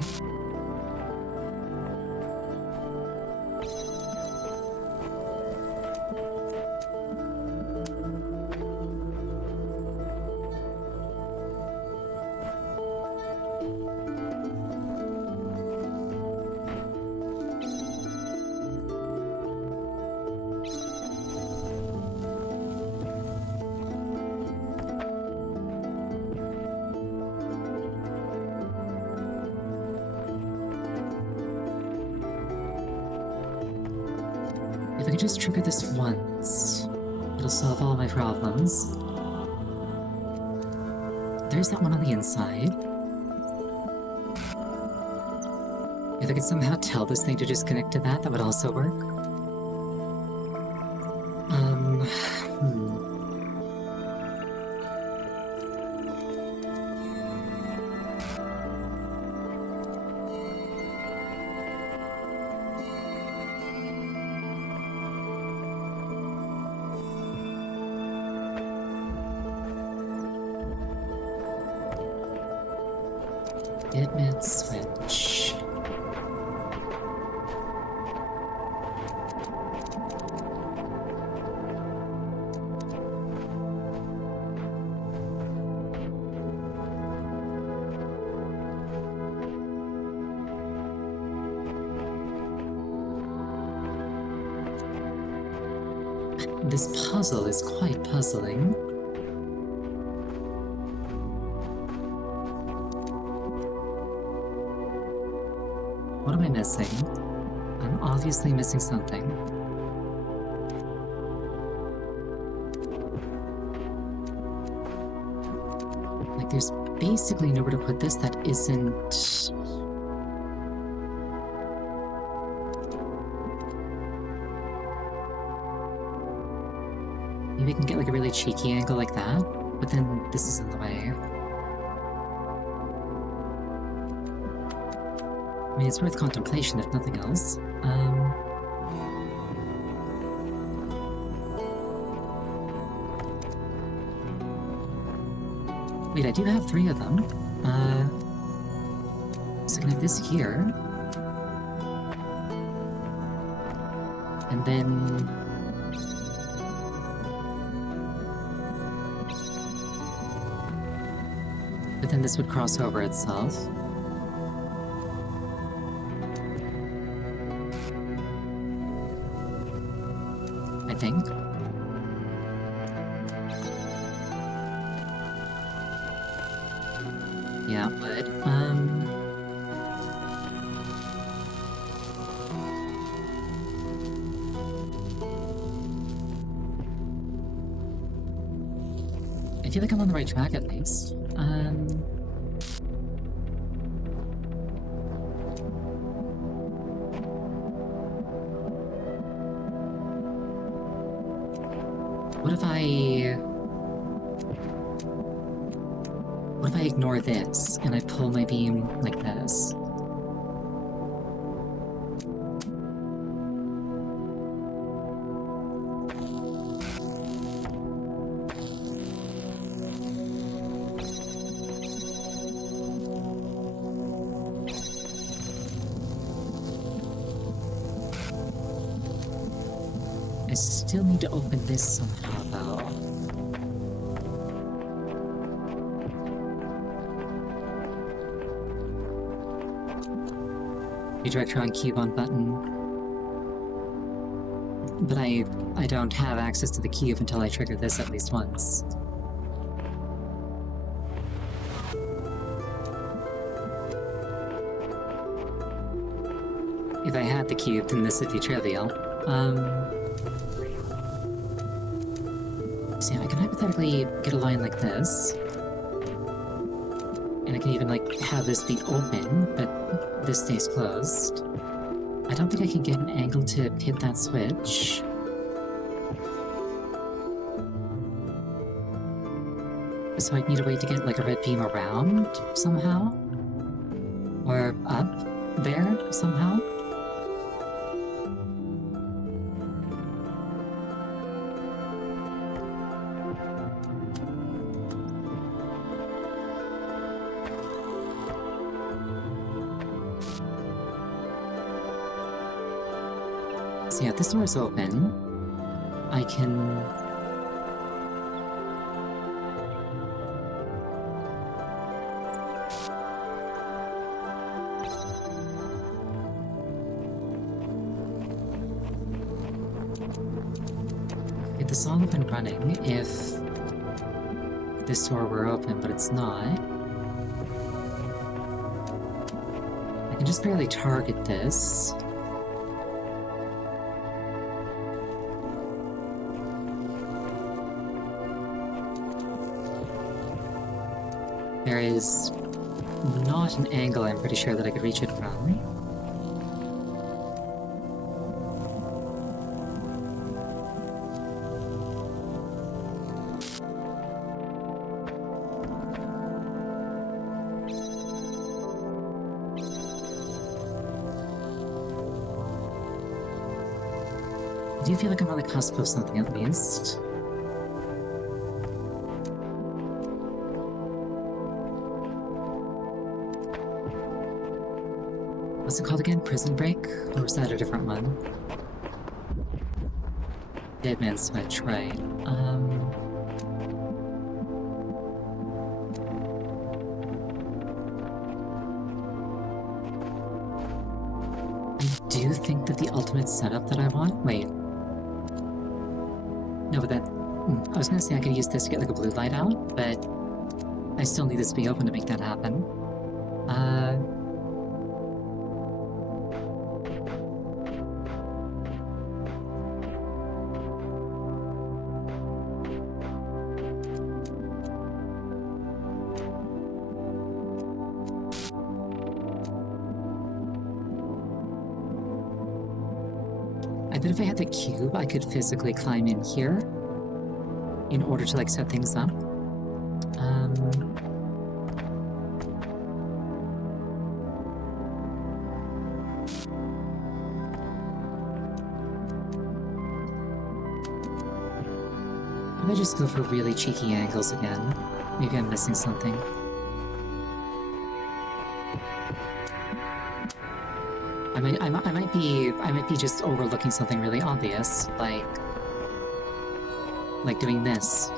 If I can just trigger this once, it'll solve all my problems. There's that one on the inside. If I could somehow tell this thing to just connect to that, that would also work. Deadman Switch. This puzzle is quite puzzling. What am I missing? I'm obviously missing something. Like, there's basically nowhere to put this that isn't... Maybe I can get like a really cheeky angle like that, but then this is in the way. I mean, it's worth contemplation if nothing else. Wait, I do have 3 of them. So I can have this here. And then... But then this would cross over itself. I think. Yeah, it would. feel like I'm on the right track at least. What if I ignore this and I pull my beam like this? I still need to open this somehow, though. Redirectron cube on button. But I don't have access to the cube until I trigger this at least once. If I had the cube, then this would be trivial. So yeah, I can hypothetically get a line like this. And I can even, like, have this be open, but this stays closed. I don't think I can get an angle to hit that switch. So I'd need a way to get, like, a red beam around somehow? Or up there somehow? So yeah, this door is open. I can... get this all up and running if this door were open, but it's not. I can just barely target this. There is not an angle I'm pretty sure that I could reach it from. I do feel like I'm on the cusp of something at least. What's it called again? Prison Break? Or was that a different one? Dead Man's Switch, right. I do think that the ultimate setup that I want... Wait. No, but that... I was gonna say I could use this to get like a blue light out, but I still need this to be open to make that happen. I bet if I had the cube, I could physically climb in here in order to, like, set things up. Maybe I just go for really cheeky angles again. Maybe I'm missing something. I might be just overlooking something really obvious, like doing this.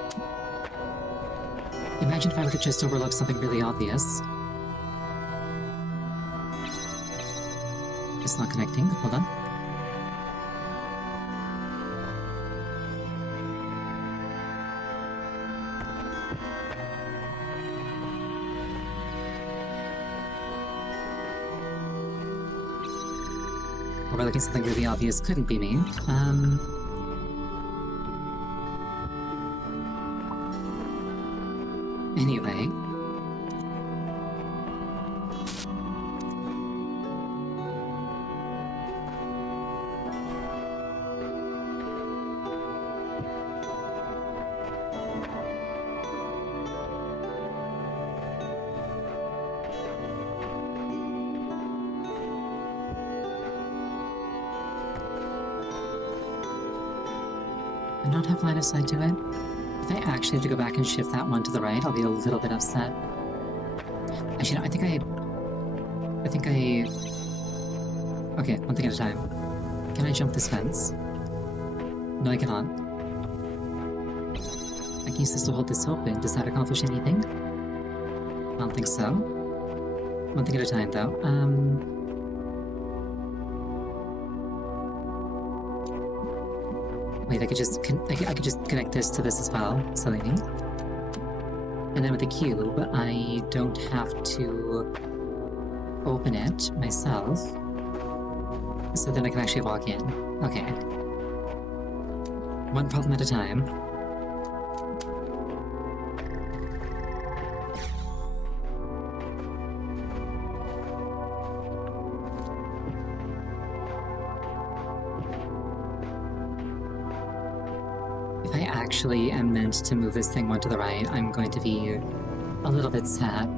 Imagine if I were to just overlook something really obvious. Just not connecting, hold on. Overlooking something really obvious couldn't be me. Anyway. I don't have line of sight to it. If I actually have to go back and shift that one to the right, I'll be a little bit upset. Actually, no, I think I... Okay, one thing at a time. Can I jump this fence? No, I cannot. I can use this to hold this open. Does that accomplish anything? I don't think so. One thing at a time, though. Wait, I could just connect this to this as well, silly me. And then with the cube, I don't have to open it myself. So then I can actually walk in. Okay. One problem at a time. If I actually am meant to move this thing one to the right, I'm going to be a little bit sad.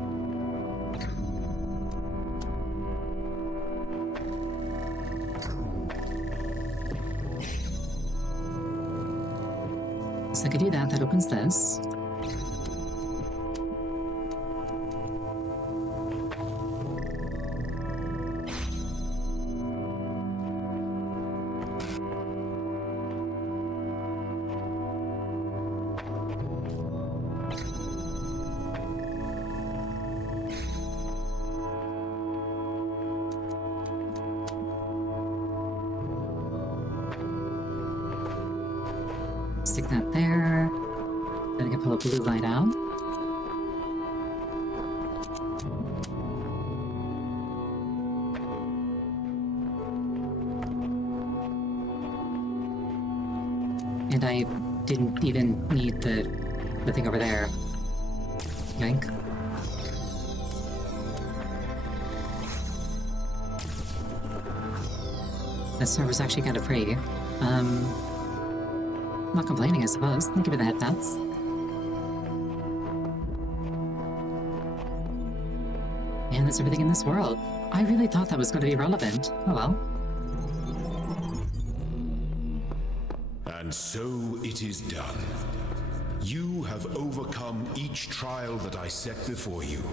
So I could do that, that opens this. Stick that there. Then I can pull a blue light out. And I didn't even need the thing over there. Yank. That server's actually kind of free. Not complaining, I suppose. Thank you for the headbats. And that's everything in this world. I really thought that was going to be relevant. Oh well. And so it is done. You have overcome each trial that I set before you.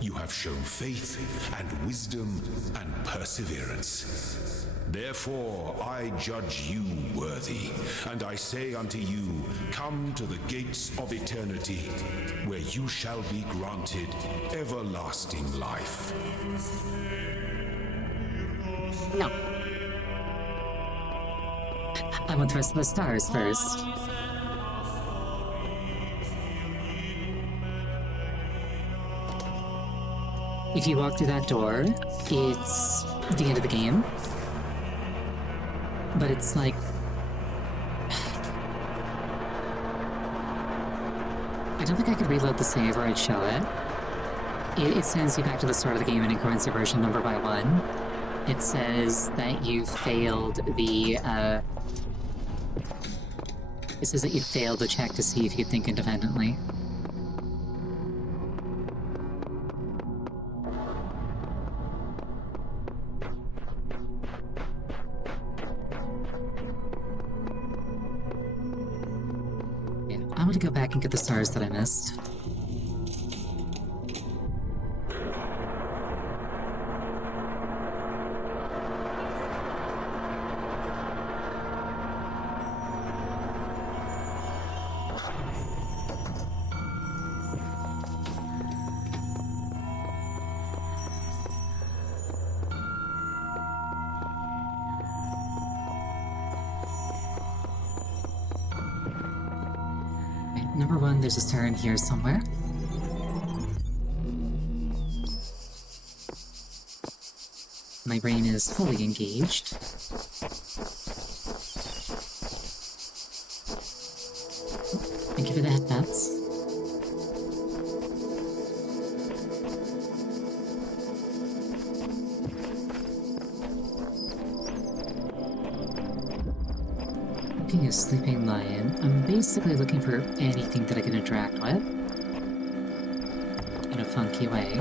You have shown faith and wisdom and perseverance. Therefore I judge you worthy, and I say unto you, come to the gates of eternity, where you shall be granted everlasting life. No. I want the rest of the stars first. If you walk through that door, it's the end of the game. But it's like... I don't think I could reload the save or I'd show it. It sends you back to the start of the game in increments of version number by 1. It says that you failed the, It says that you failed the check to see if you could think independently. I want to go back and get the stars that I missed. Number 1, there's a star in here somewhere. My brain is fully engaged. Thank you for the headbats. Walking a sleeping lion. I'm basically looking for anything that I can interact with in a funky way.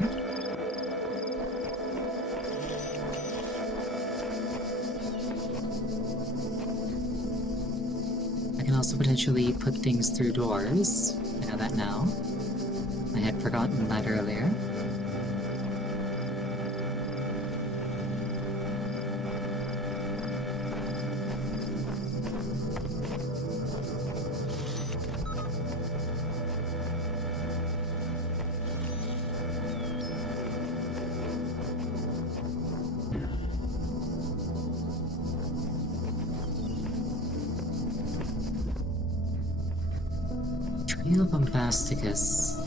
I can also potentially put things through doors. I know that now. I had forgotten that earlier. Trail Bombasticus.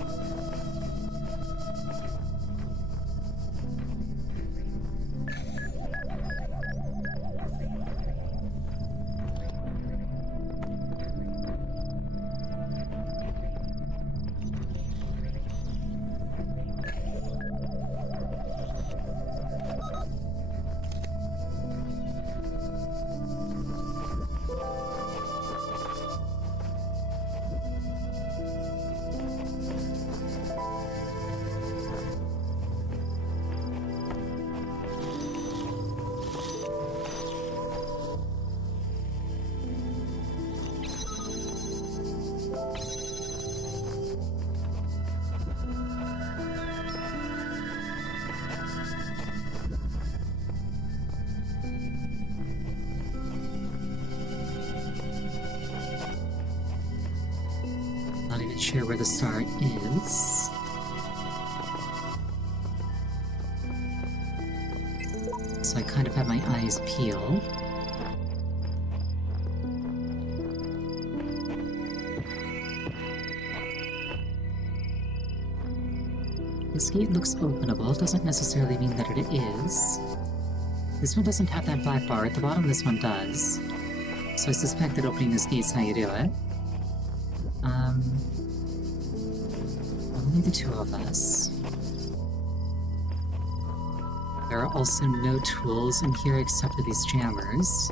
Not even sure where the star is. So I kind of have my eyes peeled. This gate looks openable, doesn't necessarily mean that it is. This one doesn't have that black bar, at the bottom this one does. So I suspect that opening this gate's how you do it. Only the two of us. There are also no tools in here except for these jammers.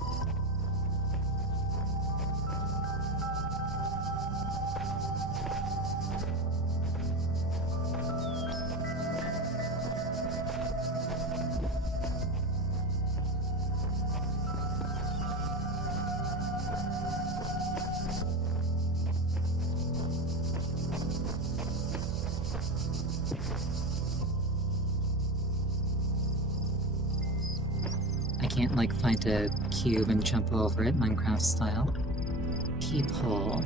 I can't, like, find a cube and jump over it, Minecraft style. Peephole.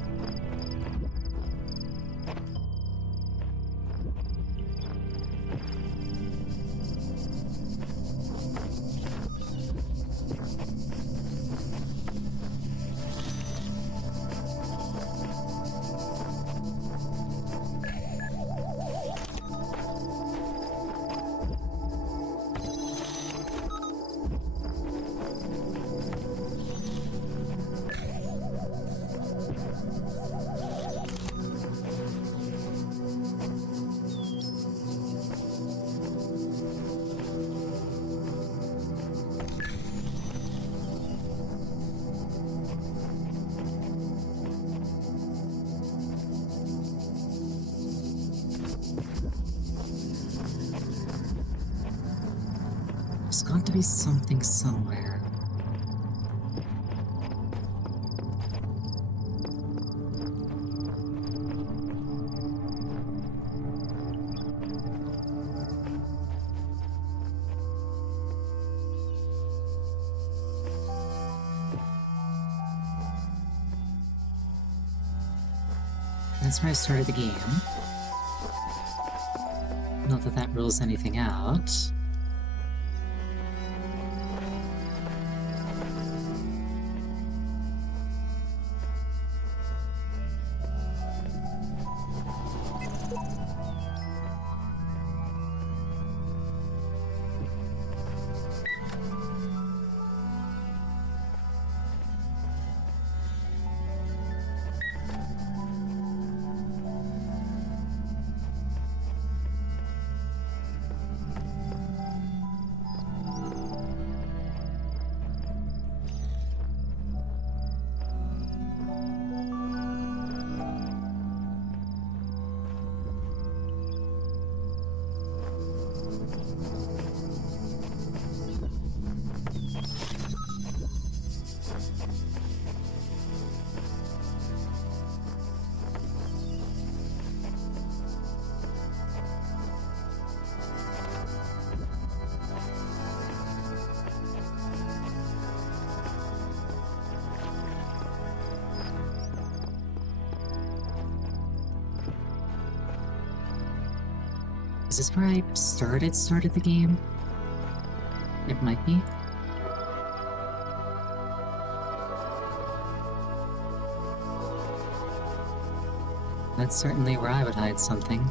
There's got to be something somewhere. That's where I started the game. Not that that rules anything out. Is this where I started the game? It might be. That's certainly where I would hide something.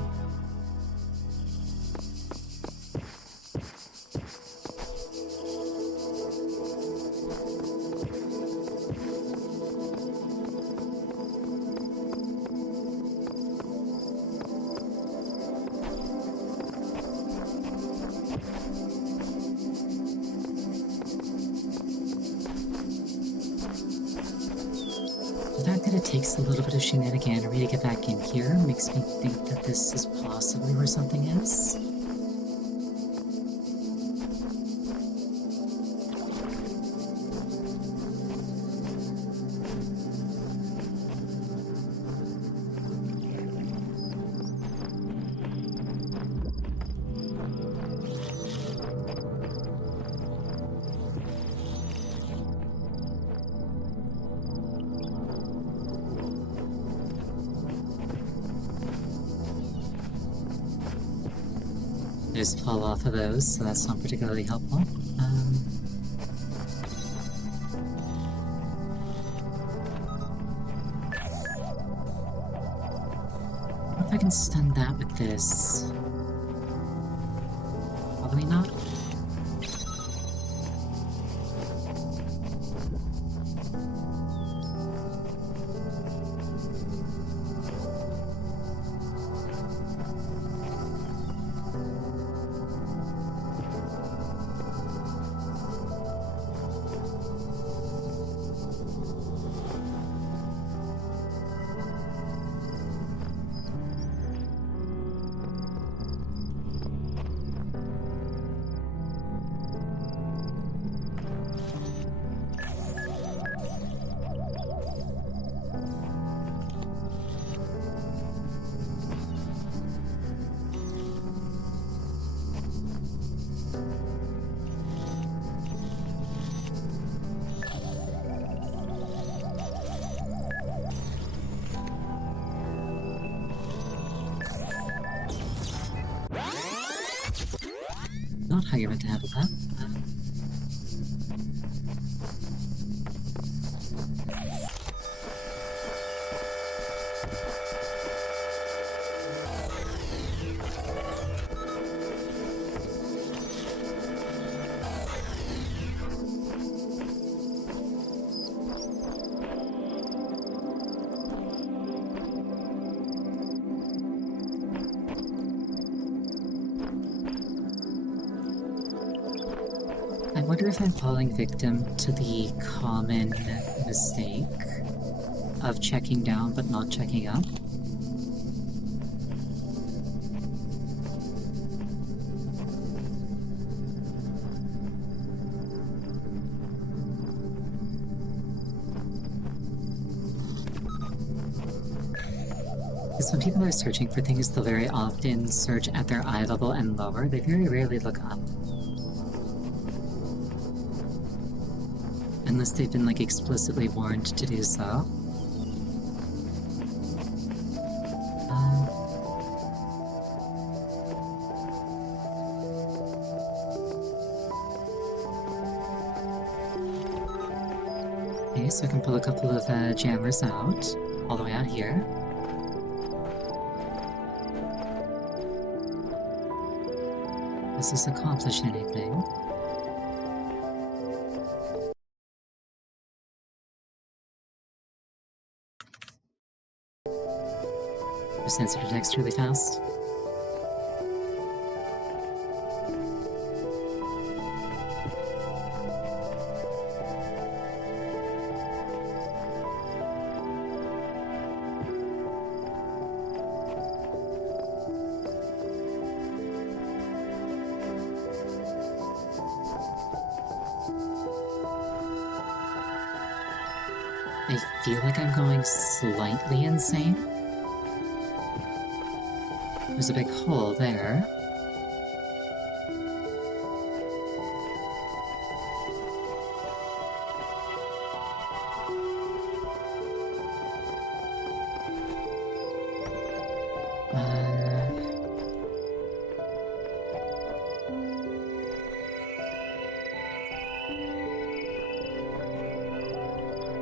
The fact that it takes a little bit of shenaniganery to get back in here makes me think that this is possibly where something is. I just fall off of those, so that's not particularly helpful. What if I can stun that with this? Probably not. Not how you're meant to handle that. I wonder if I'm falling victim to the common mistake of checking down but not checking up. Because when people are searching for things, they'll very often search at their eye level and lower. They very rarely look up. Unless they've been, like, explicitly warned to do so. Okay, so I can pull a couple of jammers out, all the way out here. Does this accomplish anything? Just answer the text really fast. I feel like I'm going slightly insane. There's a big hole there.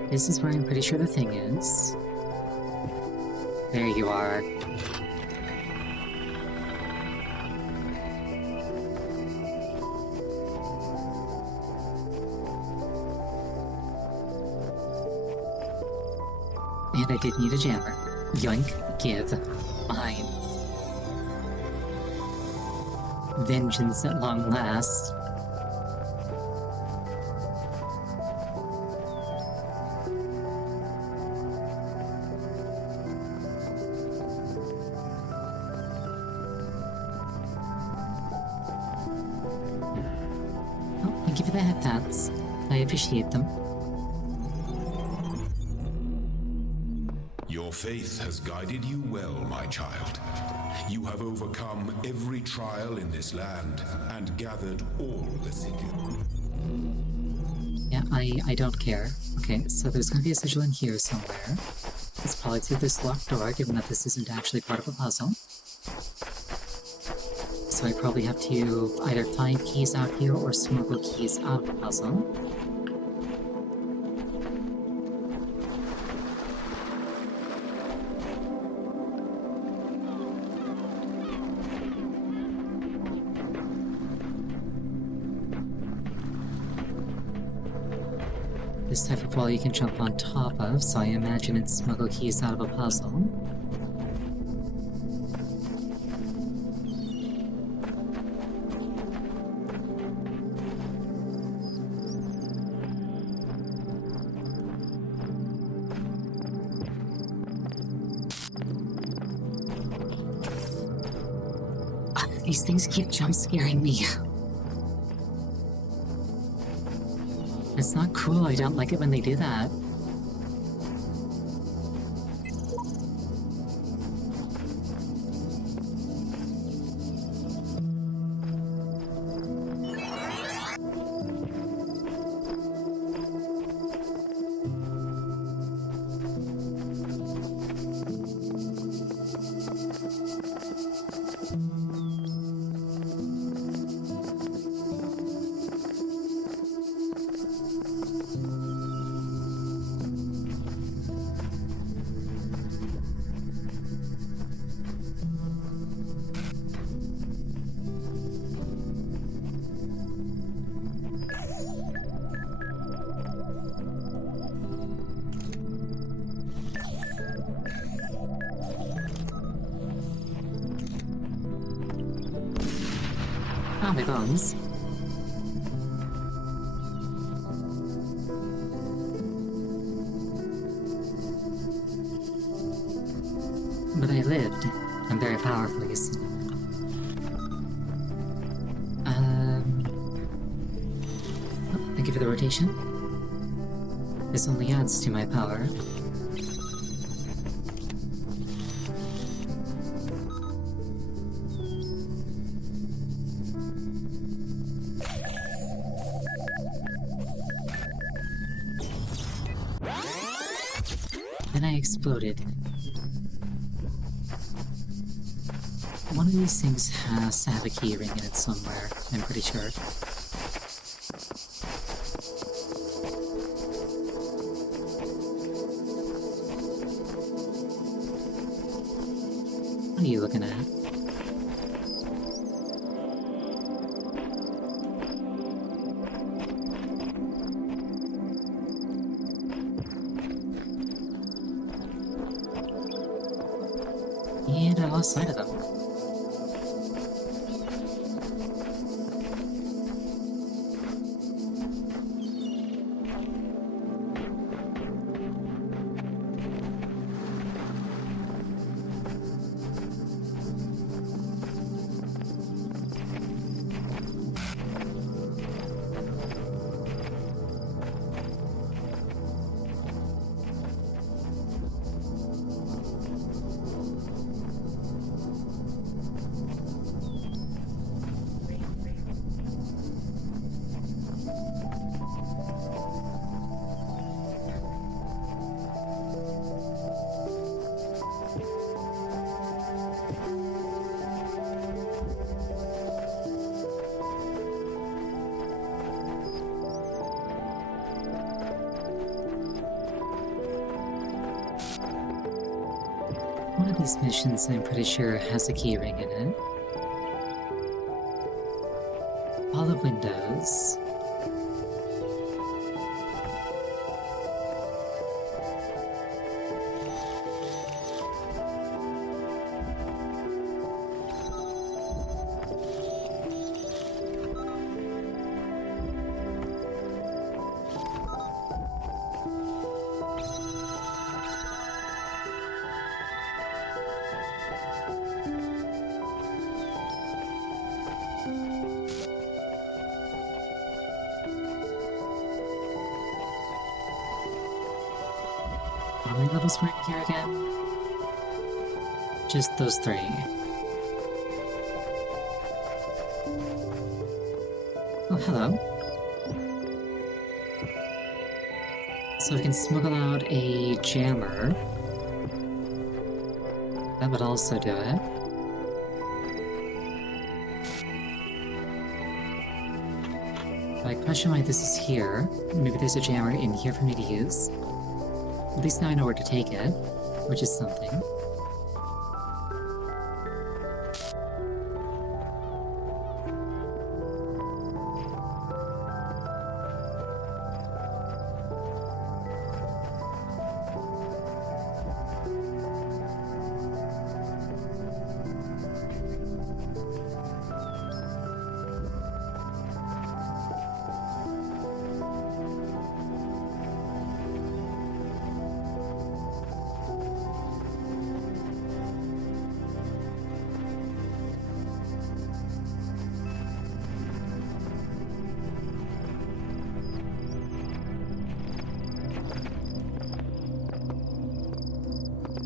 This is where I'm pretty sure the thing is. There you are. And I did need a jammer. Yoink, give, mine. Vengeance at long last. Oh, thank you for the head pats. I appreciate them. Your faith has guided you well, my child. You have overcome every trial in this land and gathered all the sigil. Yeah, I don't care. Okay, so there's gonna be a sigil in here somewhere. It's probably through this locked door, given that this isn't actually part of a puzzle. So I probably have to either find keys out here or smuggle keys out of the puzzle. This type of wall you can jump on top of, so I imagine it's smuggle keys out of a puzzle. These things keep jump scaring me. It's not cool, I don't like it when they do that. Oh, my bones. But I lived, and very powerfully. Oh, thank you for the rotation. This only adds to my power. Then I exploded. One of these things has to have a key ring in it somewhere, I'm pretty sure. What are you looking at? And I lost sight of them. of these missions, I'm pretty sure, has a keyring in it. All of Windows. How many levels were in here again? Just those 3. Oh, hello. So we can smuggle out a jammer. That would also do it. I question why this is here. Maybe there's a jammer in here for me to use. At least now I know where to take it, which is something.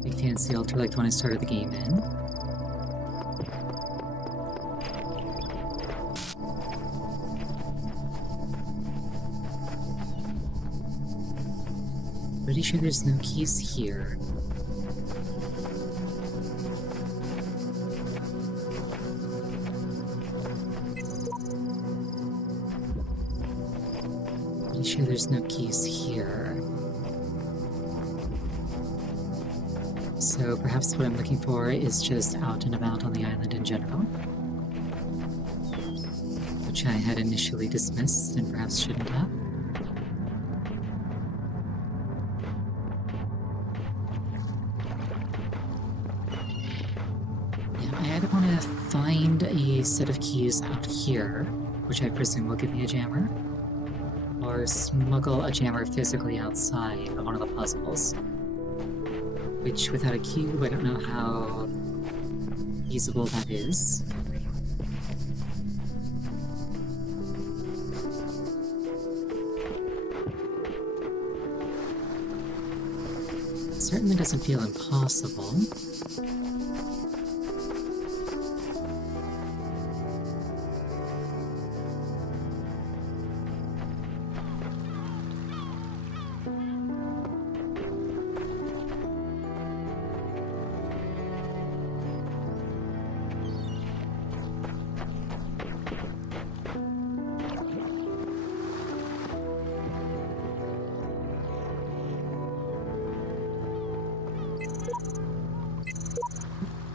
Big fancy altar like the one I started the game in. Pretty sure there's no keys here. Pretty sure there's no keys here. So perhaps what I'm looking for is just out and about on the island in general, which I had initially dismissed and perhaps shouldn't have. Yeah, I either want to find a set of keys out here, which I presume will give me a jammer, or smuggle a jammer physically outside of one of the puzzles. Which, without a cube, I don't know how feasible that is. It certainly doesn't feel impossible.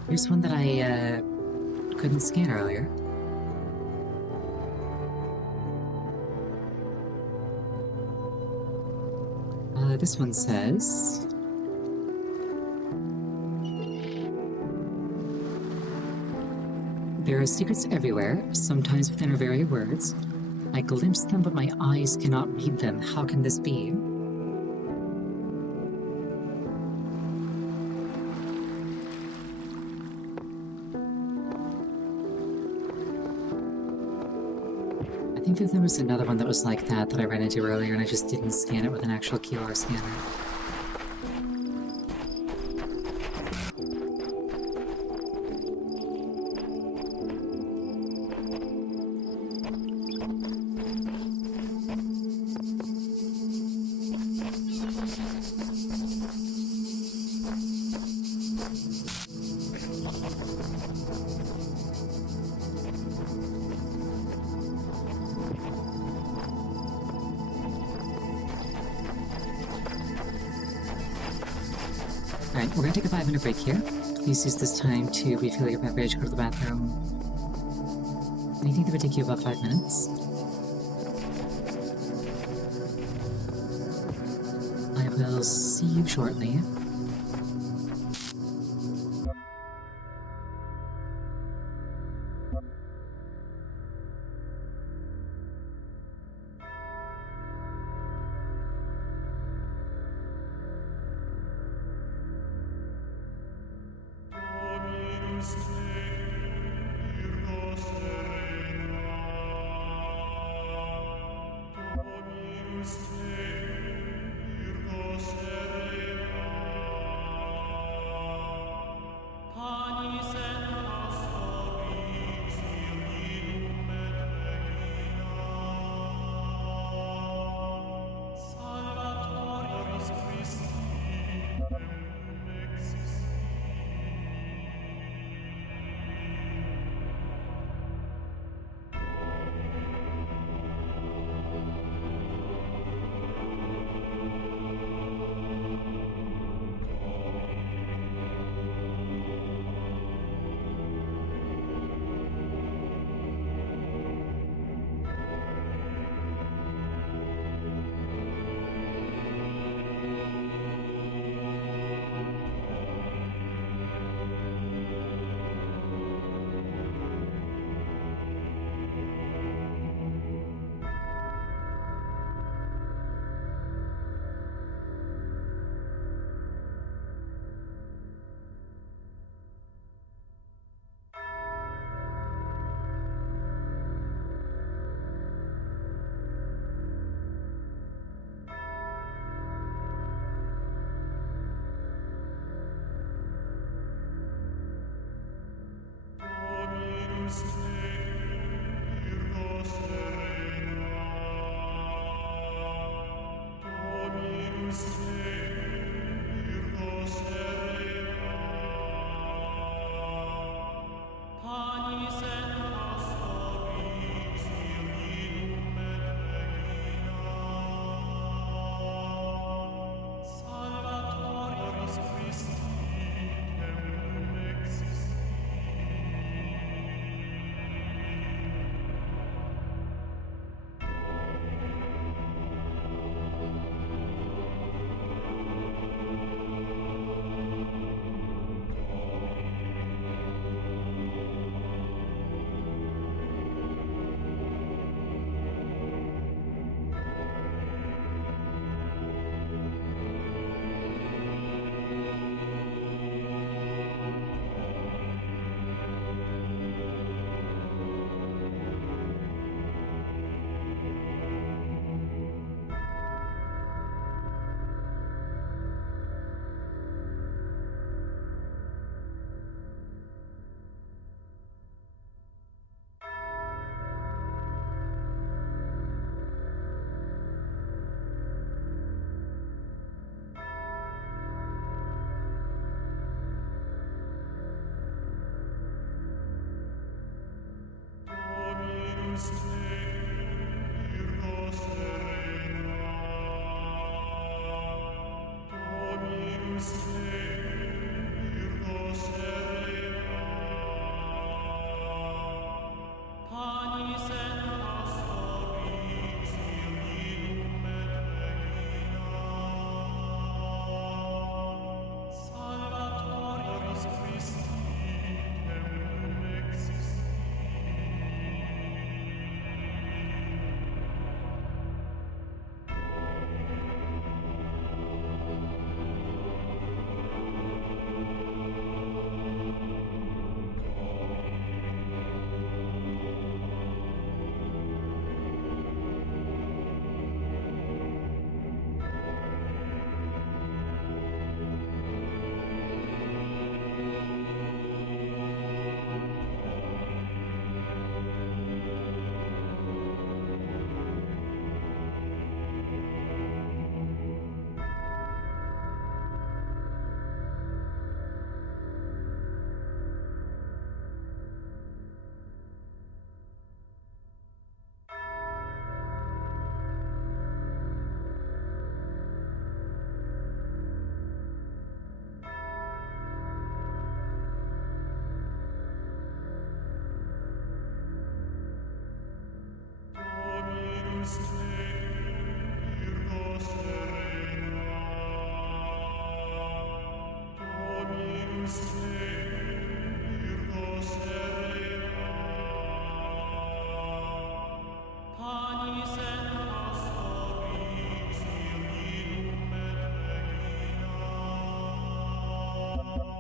Here's one that I couldn't scan earlier. This one says... There are secrets everywhere, sometimes within our very words. I glimpse them, but my eyes cannot read them. How can this be? I think that there was another one that was like that I ran into earlier and I just didn't scan it with an actual QR scanner. Alright, we're gonna take a 5-minute break here. Please use this time to refill your beverage, go to the bathroom. Anything that would take you about 5 minutes. I will see you shortly.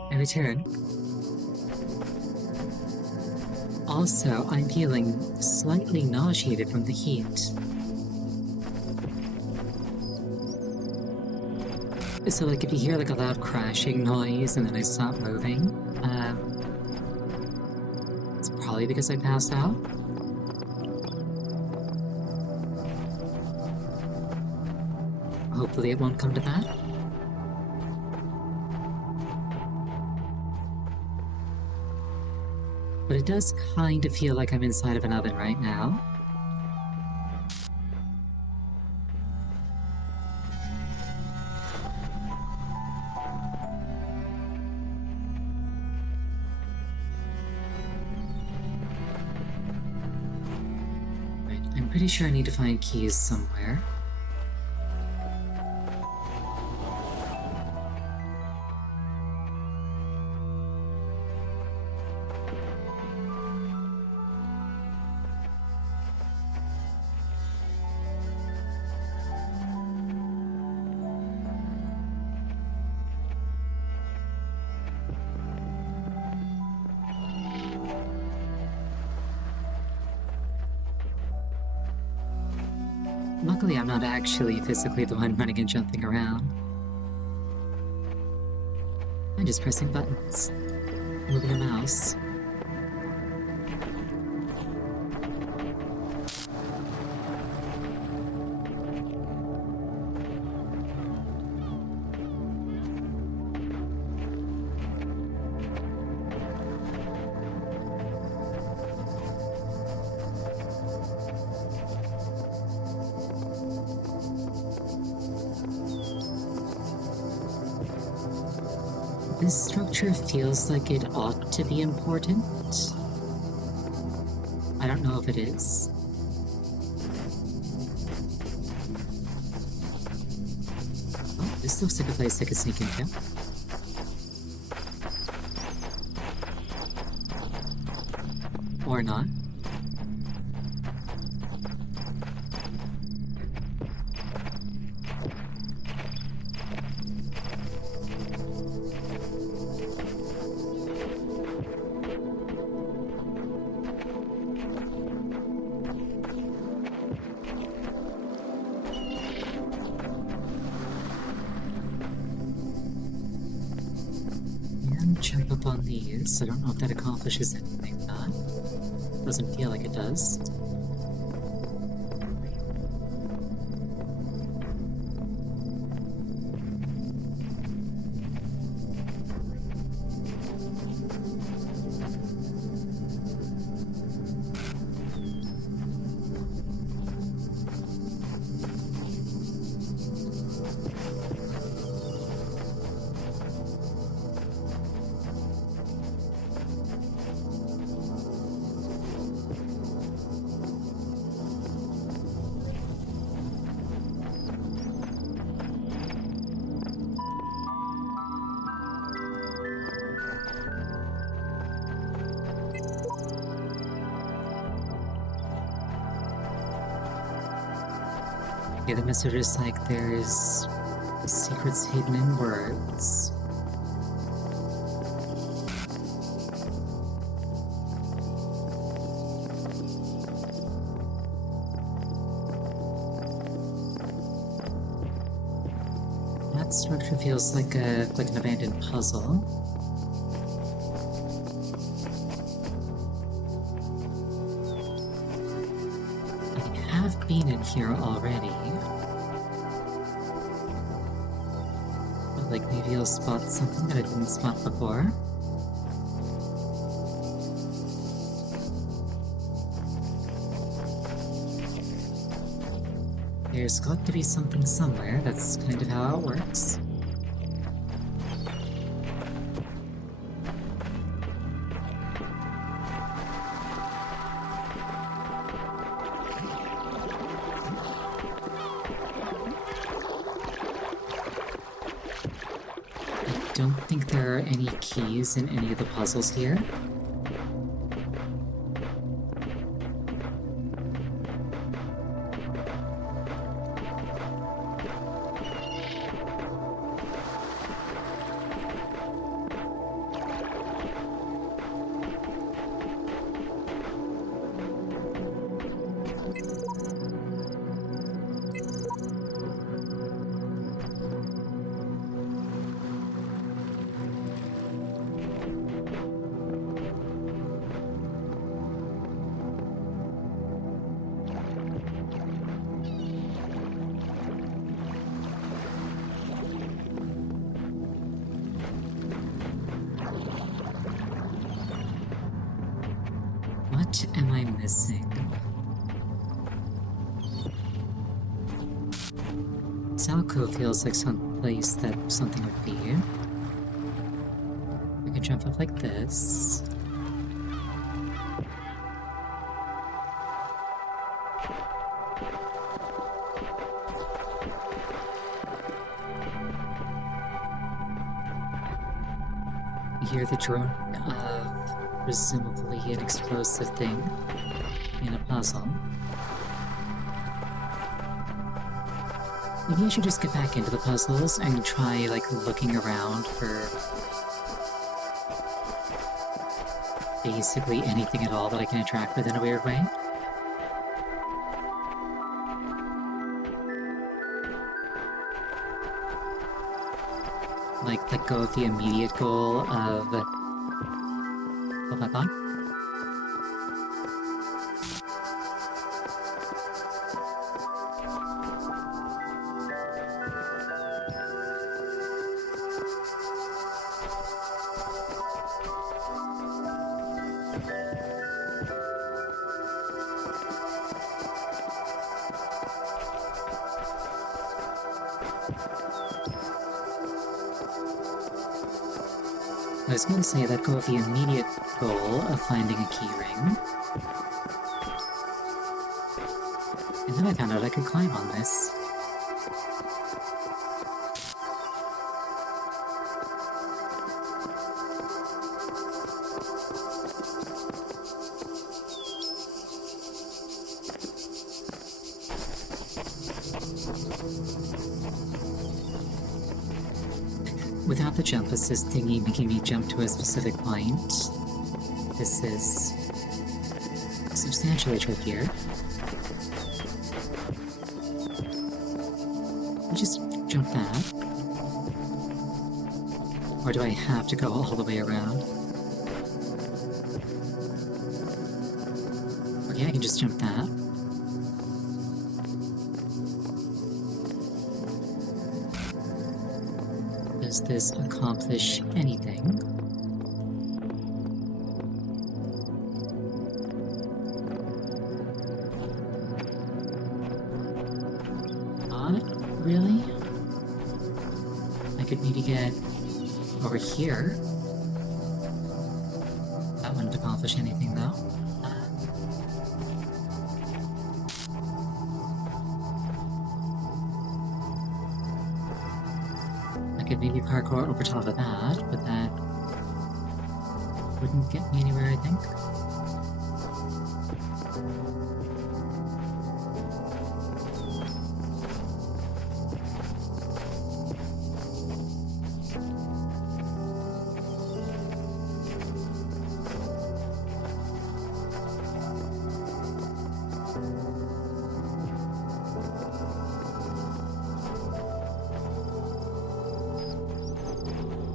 I return. Also, I'm feeling slightly nauseated from the heat. So, like, if you hear like a loud crashing noise and then I stop moving, it's probably because I passed out. Hopefully, it won't come to that. But it does kind of feel like I'm inside of an oven right now. Right, I'm pretty sure I need to find keys somewhere. Luckily, I'm not actually physically the one running and jumping around. I'm just pressing buttons, moving a mouse. This structure feels like it ought to be important. I don't know if it is. Oh, this looks like a place I could sneak into. Or not. Jump up on these. I don't know if that accomplishes anything or not. Doesn't feel like it does. Yeah, the message is like there's secrets hidden in words. That structure feels like an abandoned puzzle. I have been in here already. But like maybe I'll spot something that I didn't spot before. There's got to be something somewhere. That's kind of how it works. don't think there are any keys in any of the puzzles here. What am I missing? Salco feels like some place that something would be. I could jump up like this. You hear the drone of presumably an explosive thing in a puzzle. Maybe I should just get back into the puzzles and try, like, looking around for basically anything at all that I can interact with in a weird way. Like, let go of the immediate goal of... Hold that thought. I was going to say let go of the immediate goal of finding a key ring. And then I found out I could climb on this. Without the jump assist thingy making me jump to a specific point, this is substantially trickier. I just jump that. Or do I have to go all the way around? Okay, I can just jump that. Does this accomplish anything? Not really. I could maybe get over here. That wouldn't accomplish anything though. I could maybe parkour over top of that, but that wouldn't get me anywhere, I think.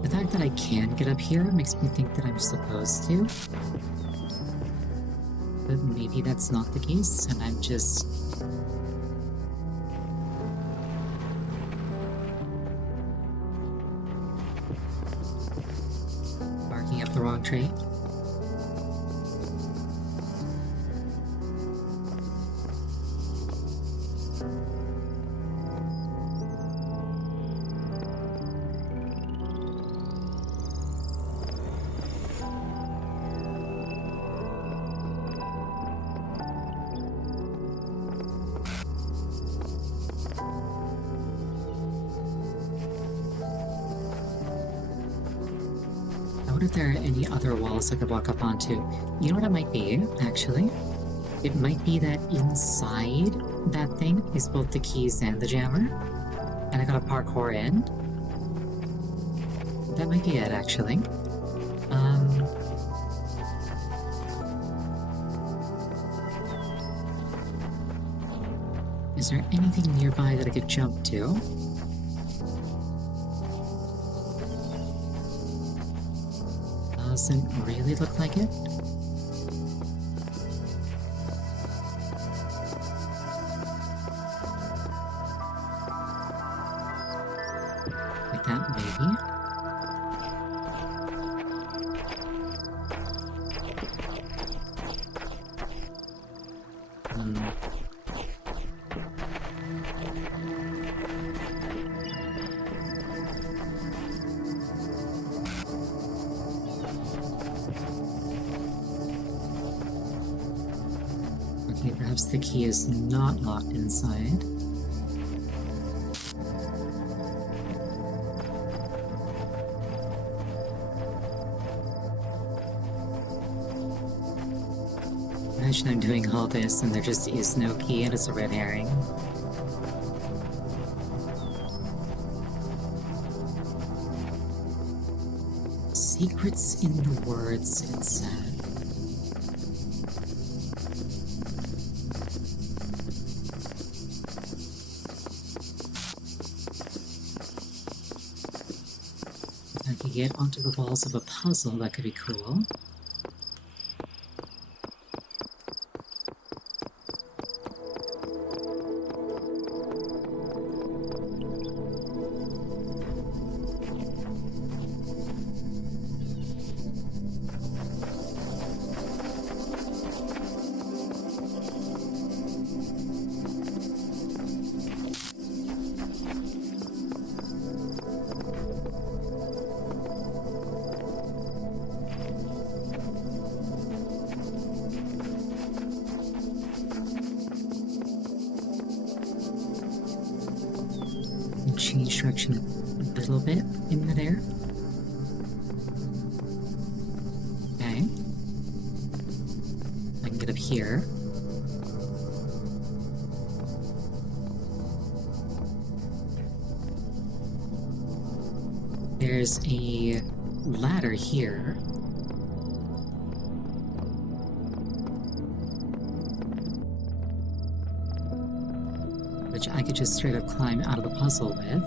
The fact that I can get up here makes me think that I'm supposed to. But maybe that's not the case, and I'm just... barking up the wrong tree. what if there are any other walls I could walk up onto? You know what it might be, actually? It might be that inside that thing is both the keys and the jammer. And I gotta parkour in. That might be it, actually. Is there anything nearby that I could jump to? Doesn't really look like it. Like that, maybe. Okay, perhaps the key is not locked inside. Imagine I'm doing all this and there just is no key and it's a red herring. Secrets in the words, it said. If I could get onto the walls of a puzzle, that could be cool. Change direction a little bit in midair. Okay. I can get up here. There's a ladder here. Which I could just straight up climb out of the puzzle with.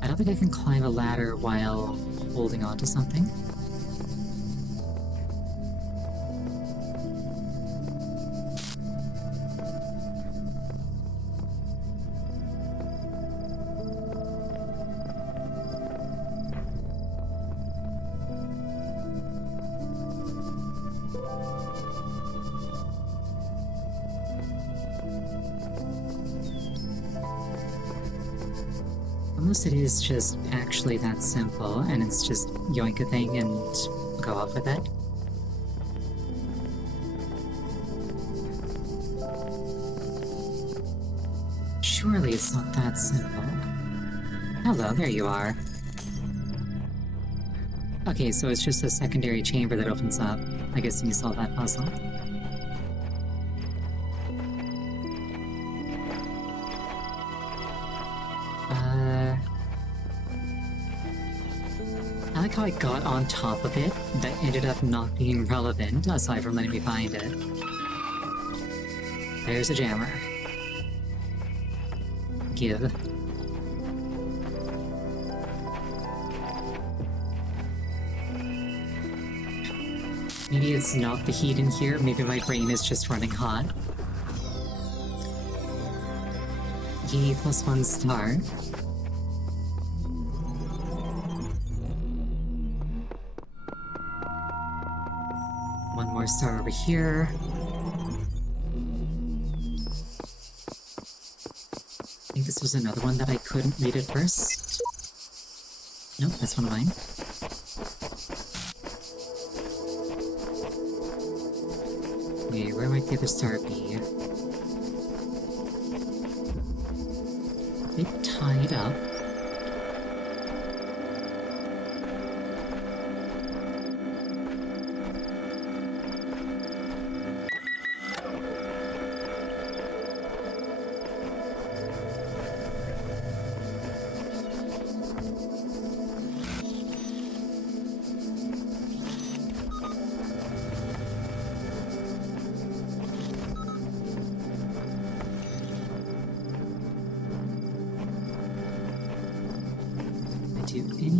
I don't think I can climb a ladder while holding on to something. Unless it is just actually that simple, and it's just yoink a thing and go off with it. Surely it's not that simple. Hello, there you are. Okay, so it's just a secondary chamber that opens up. I guess you solve that puzzle. I like how I got on top of it, that ended up not being relevant, aside from letting me find it. There's a jammer. Give. Maybe it's not the heat in here, maybe my brain is just running hot. Yay, +1 star. One more star over here. I think this was another one that I couldn't read at first. Nope, that's one of mine. Okay, where might the other star be? A bit tied up.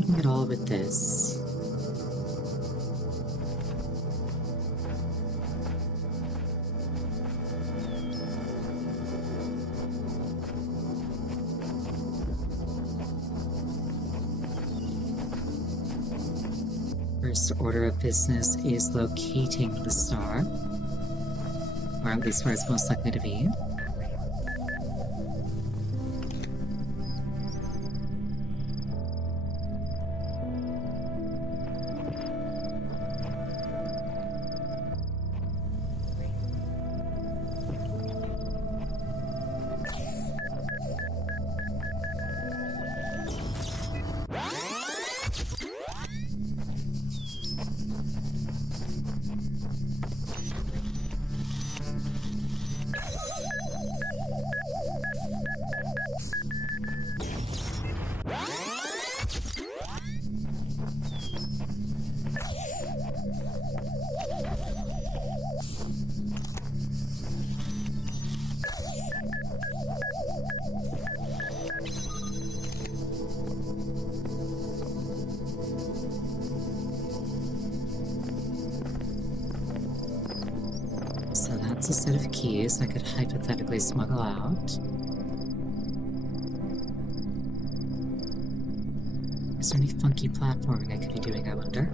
looking at all with this. First order of business is locating the star, or at least where it's most likely to be. So that's a set of keys I could hypothetically smuggle out. Is there any funky platforming I could be doing, I wonder?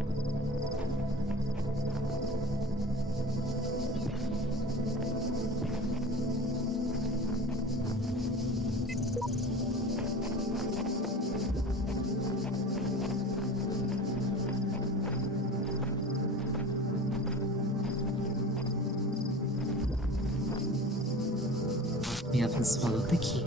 Me up and swallow the key.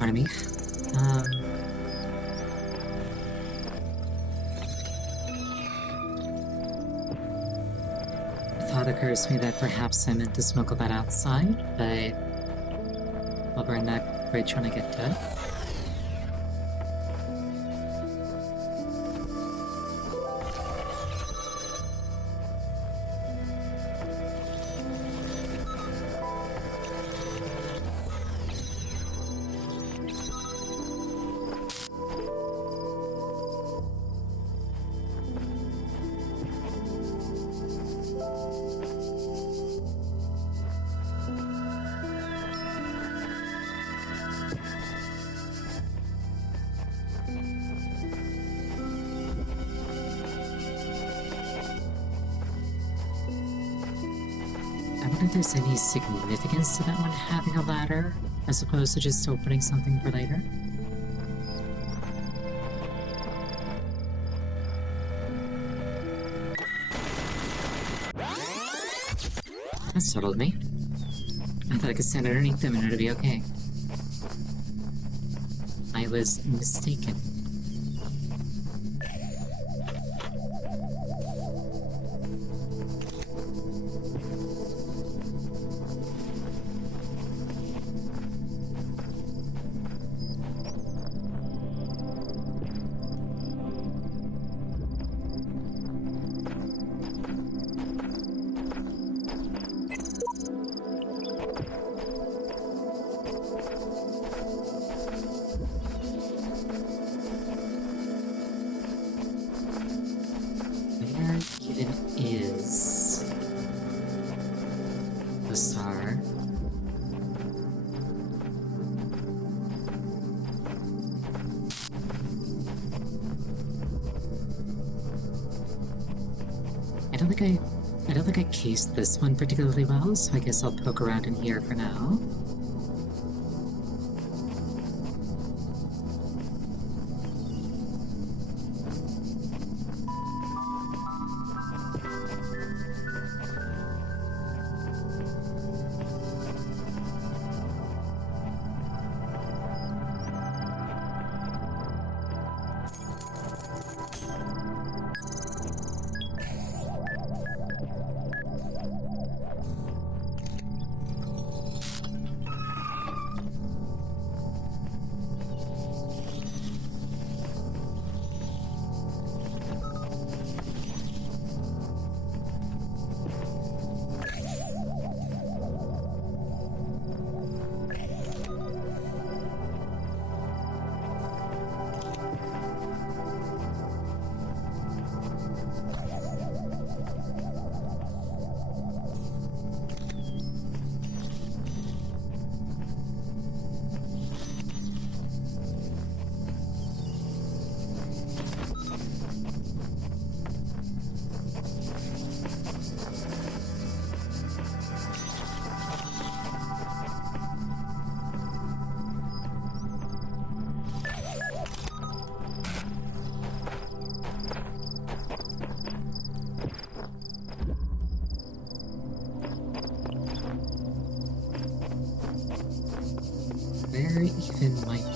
Pardon me. Thought occurs to me that perhaps I meant to smuggle that outside, but I'll burn that bridge when I get to it. I wonder if there's any significance to that one having a ladder, as opposed to just opening something for later. That startled me. I thought I could stand underneath them and it'd be okay. I was mistaken. Where even is the star? I don't think I cased this one particularly well, so I guess I'll poke around in here for now.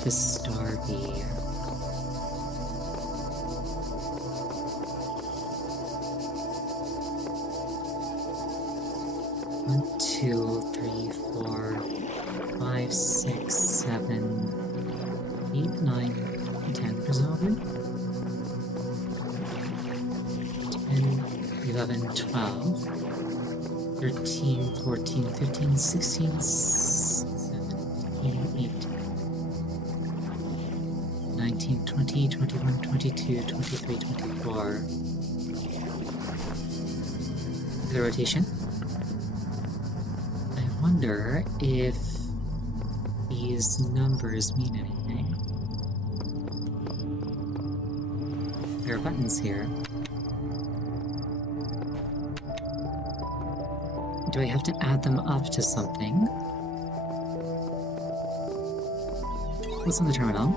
the star be? One, two, three, 4, 5, 6, 7, 8, 9, 10, presumably? 10, 11, 12, 13, 14, 15, 16, 17, 18, 19, 20, 21, 22, 23, 24. The rotation. I wonder if these numbers mean anything. There are buttons here. Do I have to add them up to something? What's on the terminal?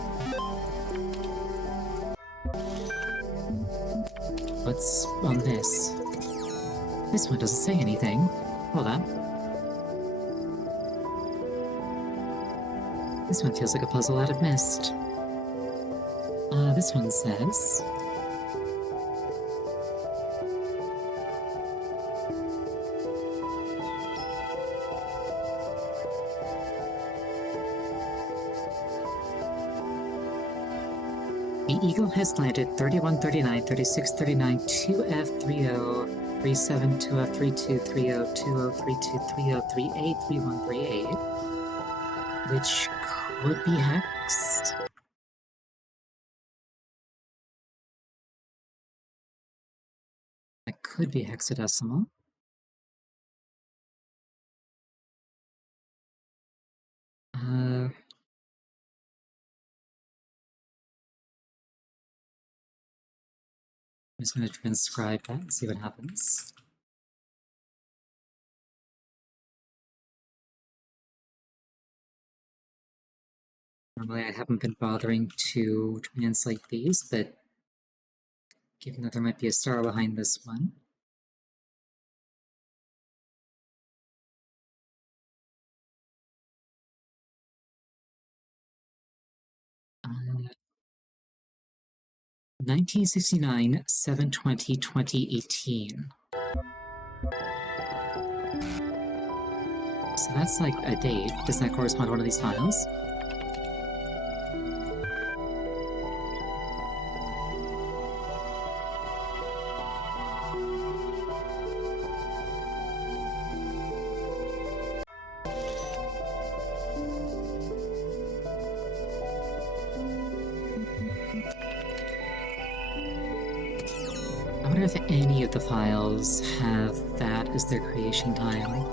What's on this? This one doesn't say anything. Hold on. This one feels like a puzzle out of Mist. This one says... The Eagle has landed 31, 39, 36, 39, 2F30, 37, 2F32, 30, 20, 32, 30, 38, 31, 38, which could be hexed. That could be hexadecimal. I'm just going to transcribe that and see what happens. Normally I haven't been bothering to translate these, but given that there might be a star behind this one, 1969, 7/20, 2018. So that's like a date. Does that correspond to one of these files? I wonder if any of the files have that as their creation time.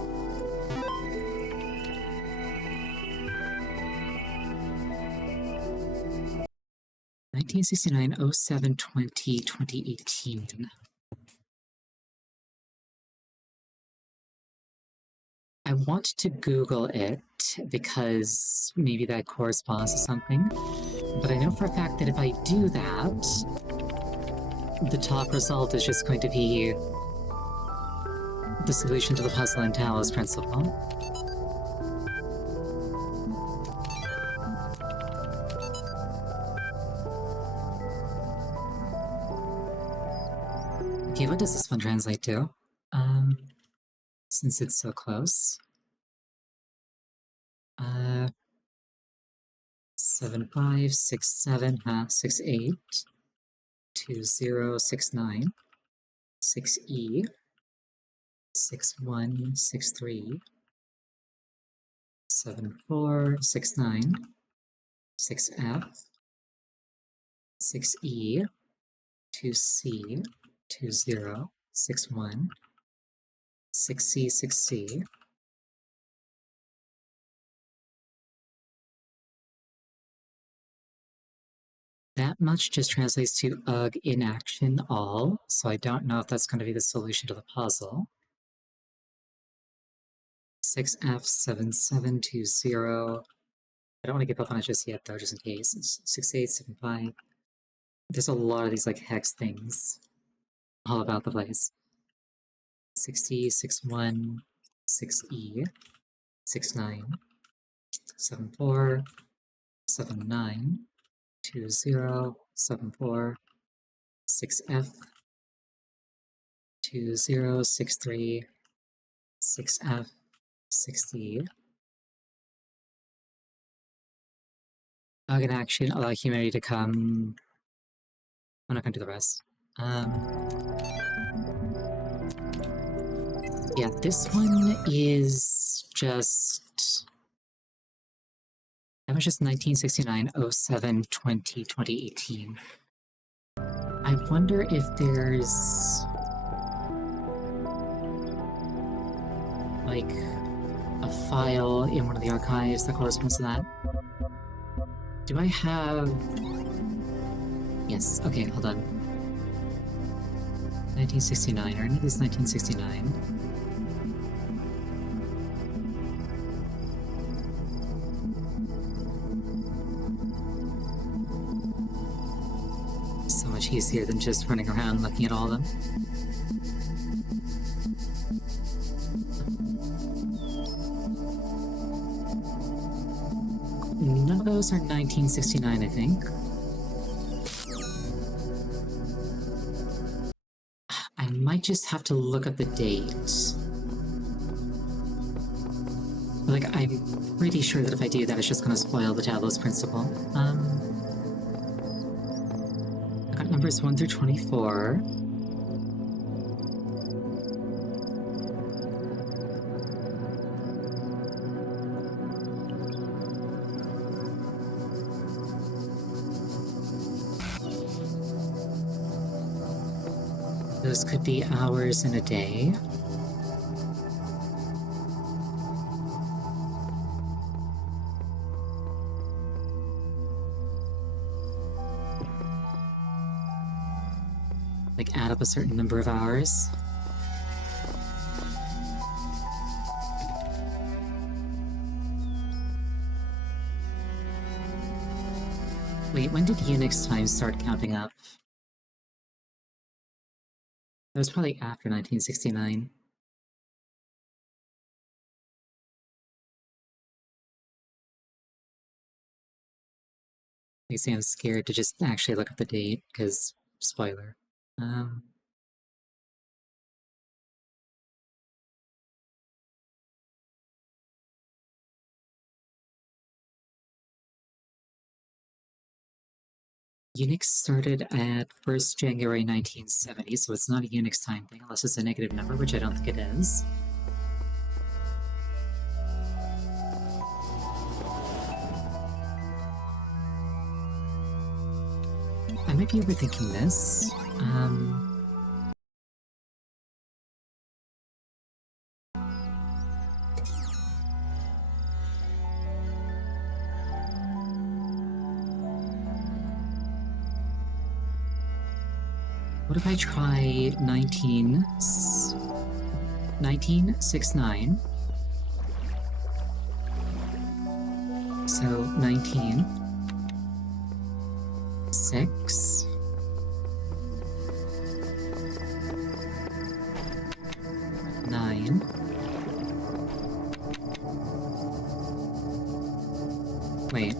(1969, 07, 20, 2018). I want to Google it because maybe that corresponds to something, but I know for a fact that if I do that, the top result is just going to be the solution to the puzzle in Talos principle. Okay, what does this one translate to? Since it's so close. 7, 5, 6, 7, 6, 8, 2, 0, 6, 9, 6E, 6, 1, 6, 3, 7, 4, 6, 9, 6F, 6E, 2C, 2, 0, 6, 1, 6C, 6C. That much just translates to UG inaction all, so I don't know if that's going to be the solution to the puzzle. 6F7720. I don't want to give up on it just yet though, just in case. 6875. There's a lot of these like hex things all about the place. 60, 61, 6E, 69, 74, 79 20 74 6F 2063 6F 60. Target action, allow humanity to come. I'm not gonna do the rest. Yeah, this one is just... That was just 1969, 07, 20, 2018. I wonder if there's... like, a file in one of the archives that corresponds to that. Do I have... Yes, okay, hold on. 1969, or any of these 1969. So much easier than just running around looking at all of them. None of those are 1969, I think. I might just have to look up the dates. Like, I'm pretty sure that if I do that, it's just gonna spoil the Talos principle. I got numbers 1 through 24. Those could be hours in a day. Like, add up a certain number of hours. Wait, when did Unix time start counting up? That was probably after 1969. You see, I'm scared to just actually look up the date, because spoiler. Unix started at 1st January 1970, so it's not a Unix time thing, unless it's a negative number, which I don't think it is. I might be overthinking this. What if I try 1969? So 19, 6, 9, wait.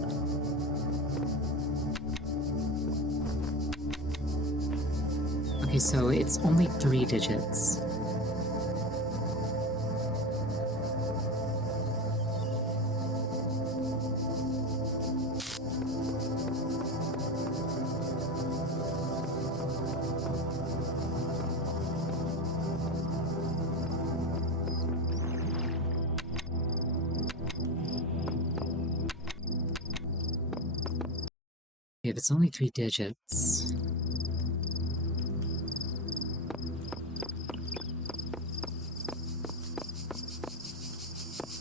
Okay, so it's only 3 digits. If it's only 3 digits...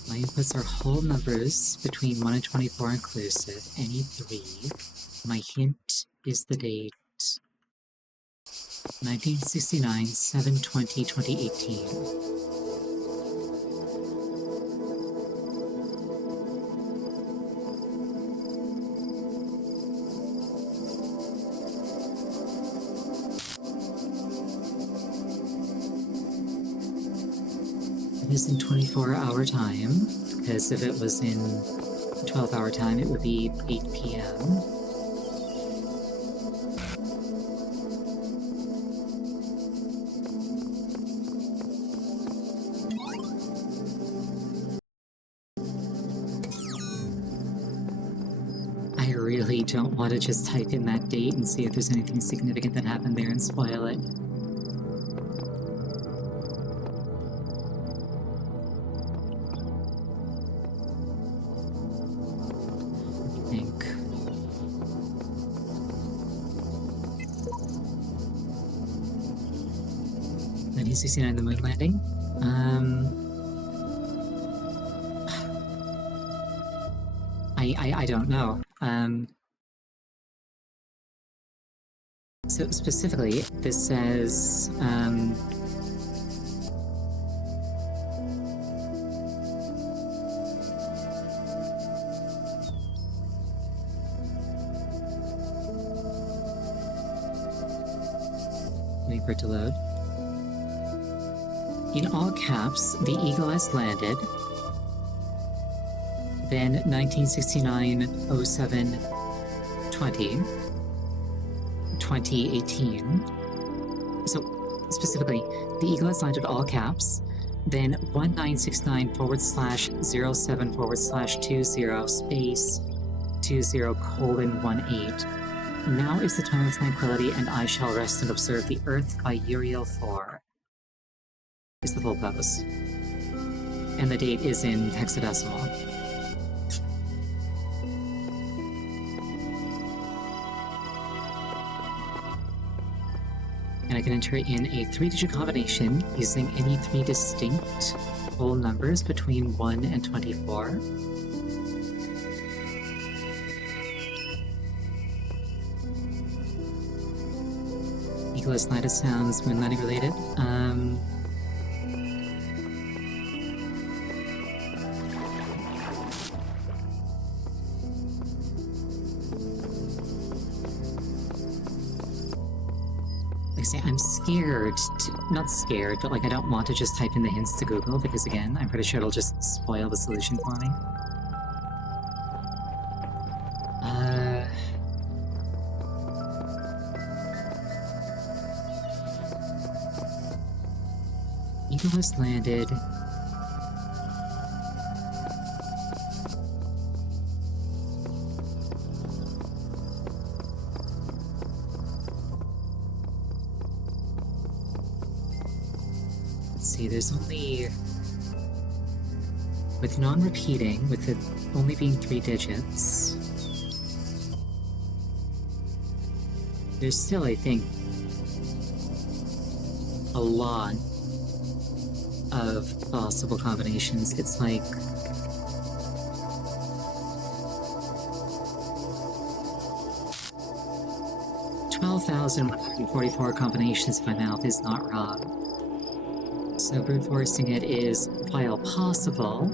My inputs are whole numbers between 1 and 24 inclusive, any 3. My hint is the date 1969, 7/20, 2018. It is in 24-hour time, because if it was in 12-hour time, it would be 8 p.m. I really don't want to just type in that date and see if there's anything significant that happened there and spoil it. I think. 1969, the moon landing. I don't know. So specifically, this says, wait for it to load. In all caps, the Eagle has landed. Then 1969-07-20, 2018. So specifically, the Eagle has landed all caps. Then 1969/07/20 space 20:18. Now is the time of tranquility, and I shall rest and observe the earth by Uriel 4. Is the full pose. And the date is in hexadecimal. And I can enter in a 3-digit combination using any 3 distinct whole numbers between 1 and 24. Eagle Slider sounds moon landing related. Like I say, I'm scared not scared, but like I don't want to just type in the hints to Google because again, I'm pretty sure it'll just spoil the solution for me. Eagle has landed. Let's see, there's only... With non-repeating, with it only being 3 digits, there's still, I think, a lot of possible combinations. It's like... $12,144 combinations if my math is not wrong. So brute forcing it is, while possible,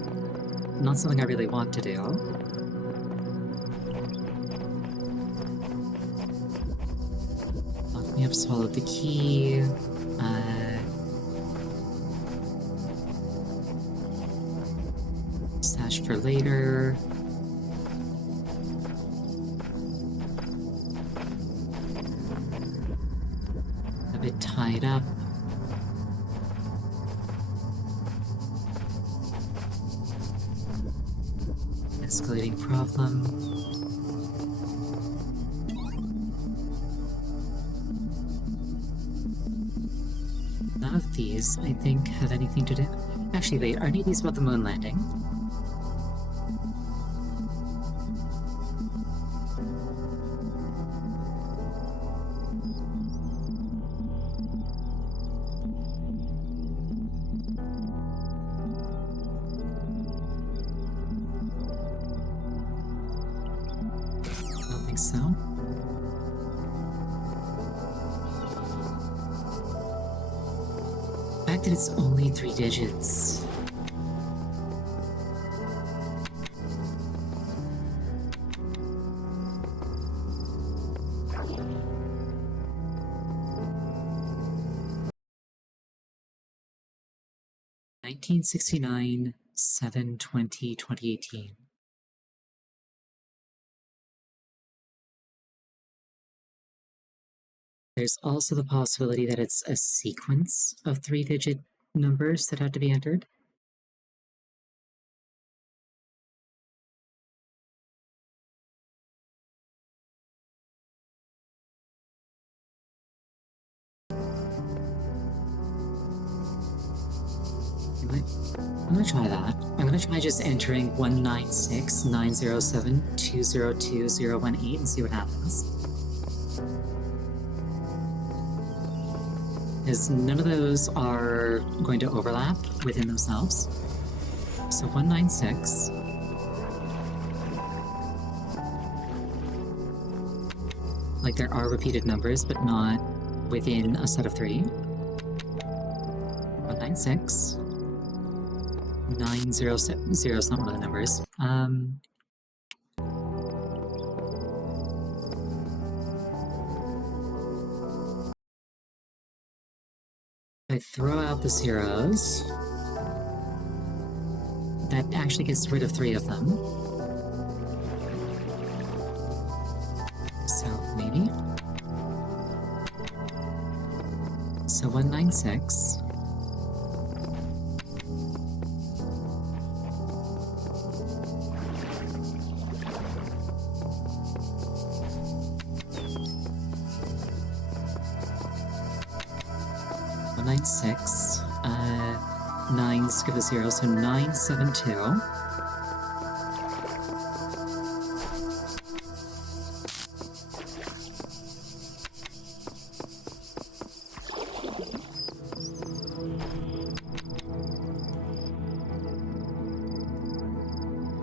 not something I really want to do. Lock me up, swallowed the key. Stash for later. A bit tied up. Escalating problem. None of these, I think, have anything to do. Actually, wait, are any of these about the moon landing? So. The fact that it's only 3 digits. (1969) 7/20/2018. There's also the possibility that it's a sequence of 3-digit numbers that have to be entered. I'm gonna try that. I'm gonna try just entering 196-907-202-018 and see what happens. Because none of those are going to overlap within themselves. So 196. Like there are repeated numbers, but not within a set of 3. 196. 907. Zero is not one of the numbers. I throw out the zeros. That actually gets rid of 3 of them. So maybe. So 196. Six, 9, skip a 0, so 972.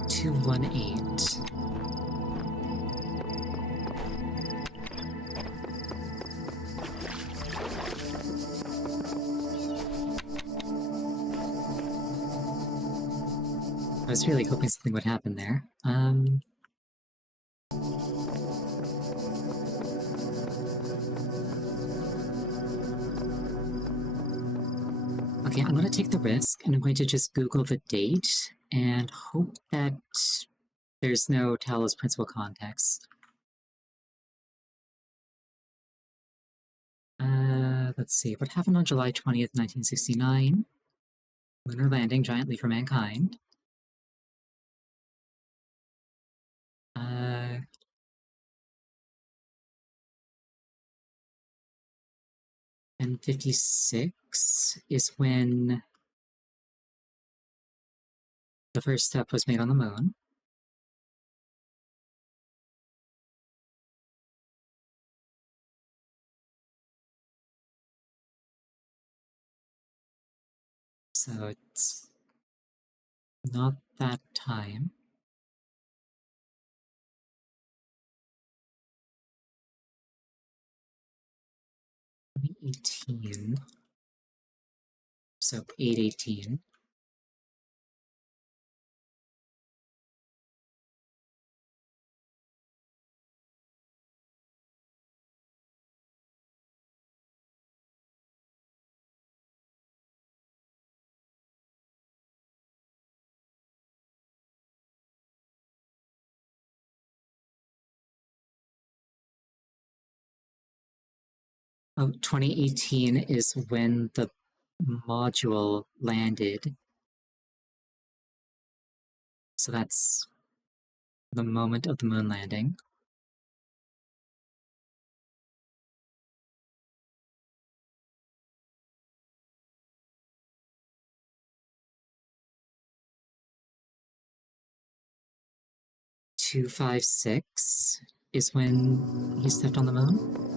Two, 1, 8. I was really hoping something would happen there. Okay, I'm gonna take the risk and I'm going to just Google the date and hope that there's no Talos principal context. Let's see, what happened on July 20th, 1969? Lunar landing, giant leap for mankind. And 56 is when the first step was made on the moon. So it's not that time. '18. So 818. Oh, 2018 is when the module landed. So that's the moment of the moon landing. .256 is when he stepped on the moon.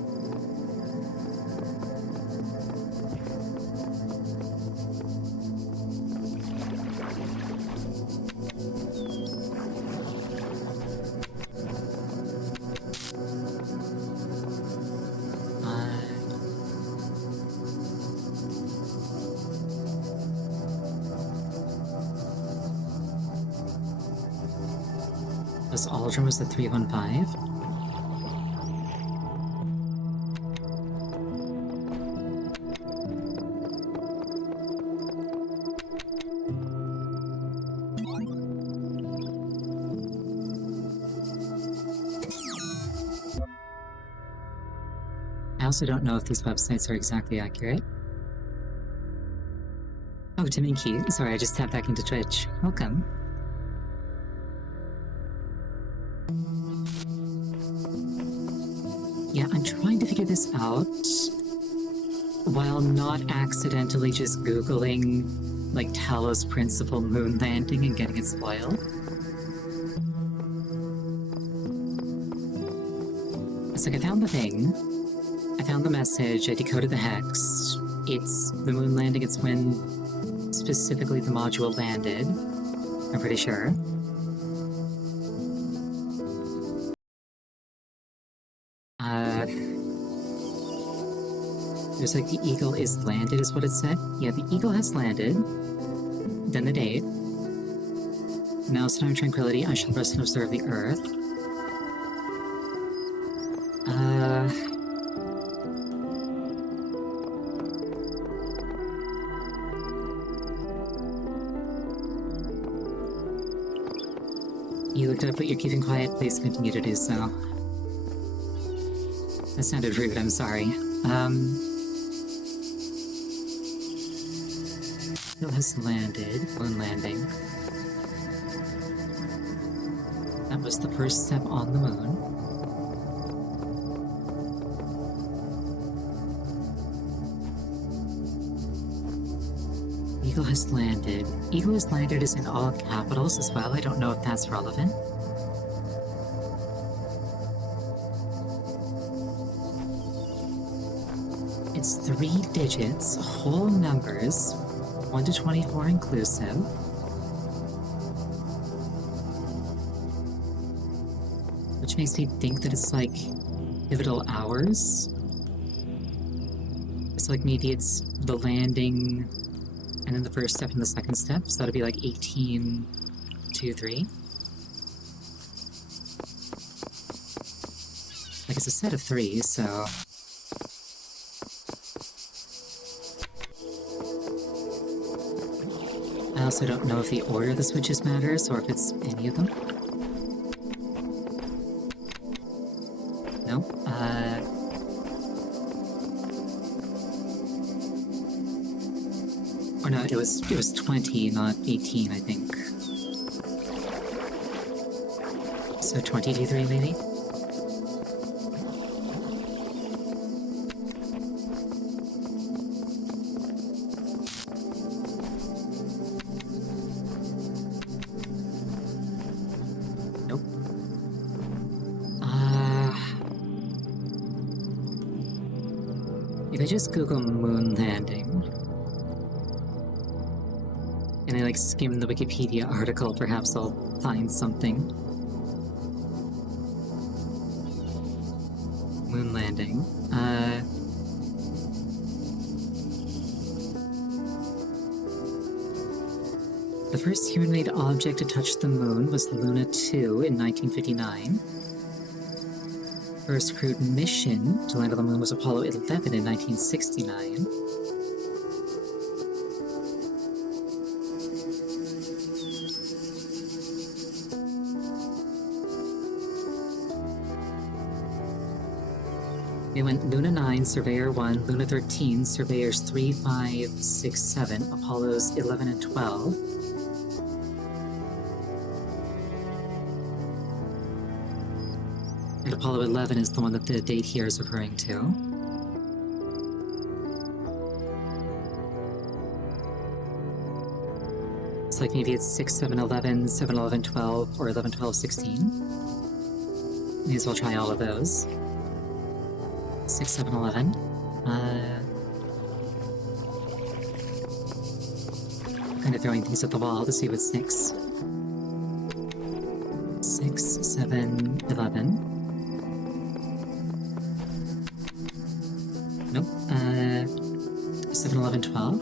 Was Aldrin was the 315? I also don't know if these websites are exactly accurate. Oh, Taminki. Sorry, I just tapped back into Twitch. Welcome. Yeah, I'm trying to figure this out while not accidentally just Googling, like, Talos principal moon landing and getting it spoiled. It's like, I found the thing, I found the message, I decoded the hex. It's the moon landing, it's when specifically the module landed, I'm pretty sure. There's like the eagle is landed is what it said. Yeah, the eagle has landed. Then the date. Now it's time of tranquility. I shall rest and observe the earth. You looked up, but you're keeping quiet. Please continue to do so. That sounded rude, I'm sorry. Eagle has landed. Moon landing. That was the first step on the moon. Eagle has landed. Eagle has landed is in all capitals as well. I don't know if that's relevant. It's 3 digits, whole numbers, 1 to 24 inclusive. Which makes me think that it's like pivotal hours. It's like maybe it's the landing and then the first step and the second step, so that'd be like 18, 2, 3. Like it's a set of 3, so... I also don't know if the order of the switches matters, or if it's any of them. No? Or no, it was 20, not 18, I think. So 20-3 maybe? Nope. If I just Google moon landing, and I like skim the Wikipedia article, perhaps I'll find something. Moon landing. The first human-made object to touch the moon was Luna 2 in 1959. First crewed mission to land on the moon was Apollo 11 in 1969. They went Luna 9, Surveyor 1, Luna 13, Surveyors 3, 5, 6, 7, Apollos 11 and 12. And Apollo 11 is the one that the date here is referring to. It's like maybe it's 6, 7, 11, 7, 11, 12, or 11, 12, 16. May as well try all of those. 6, 7, 11. Kind of throwing things at the wall to see what sticks. 6, 7, 11. Nope. 7, 11, 12.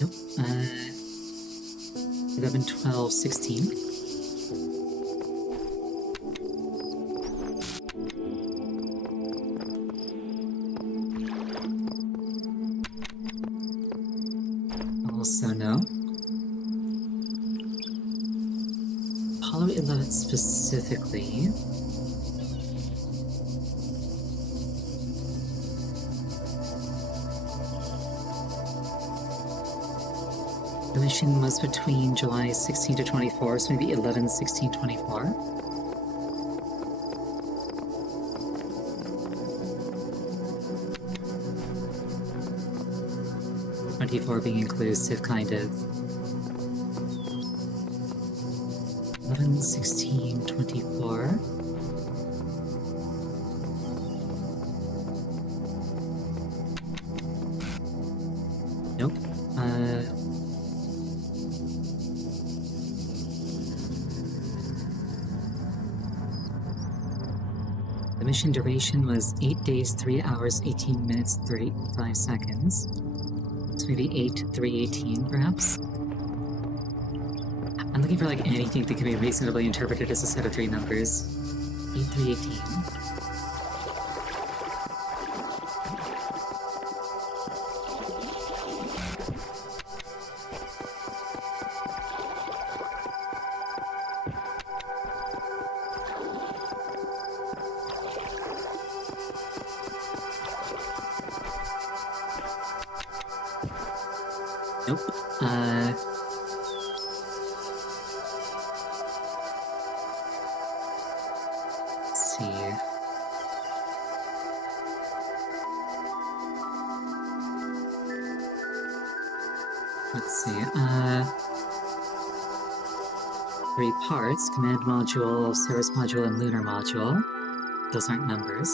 Nope. 11, 12, 16. Also no. Apollo 11 specifically. The mission was between July 16 to 24, so maybe 11, 16, 24. Being inclusive, kind of. 11, 16, 24. Nope. The mission duration was 8 days, 3 hours, 18 minutes, 35 seconds. So maybe 8, 3, 18, perhaps? I'm looking for like anything that can be reasonably interpreted as a set of 3 numbers. 8, 3, 18. Nope. Let's see. Let's see. 3 parts: command module, service module, and lunar module. Those aren't numbers.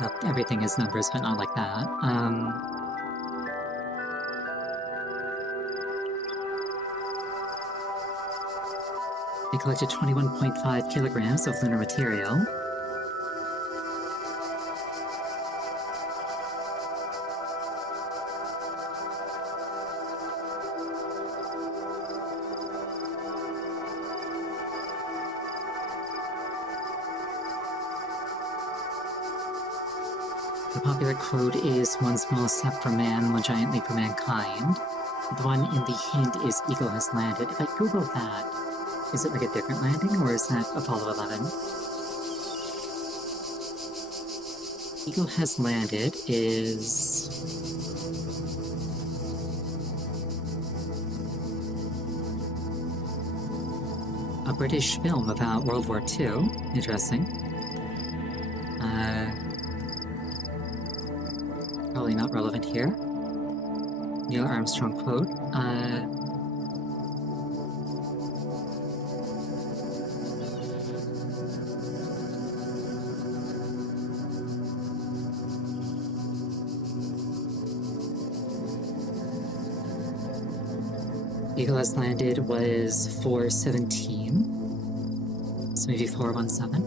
Well, everything is numbers, but not like that. They collected 21.5 kilograms of lunar material. The popular quote is, "One small step for man, one giant leap for mankind." The one in the hint is "Eagle has landed." If I Google that, is it like a different landing, or is that Apollo 11? Eagle has landed is... a British film about World War II. Interesting. Probably not relevant here. Neil Armstrong quote. Eagle has landed was 417. So maybe 417.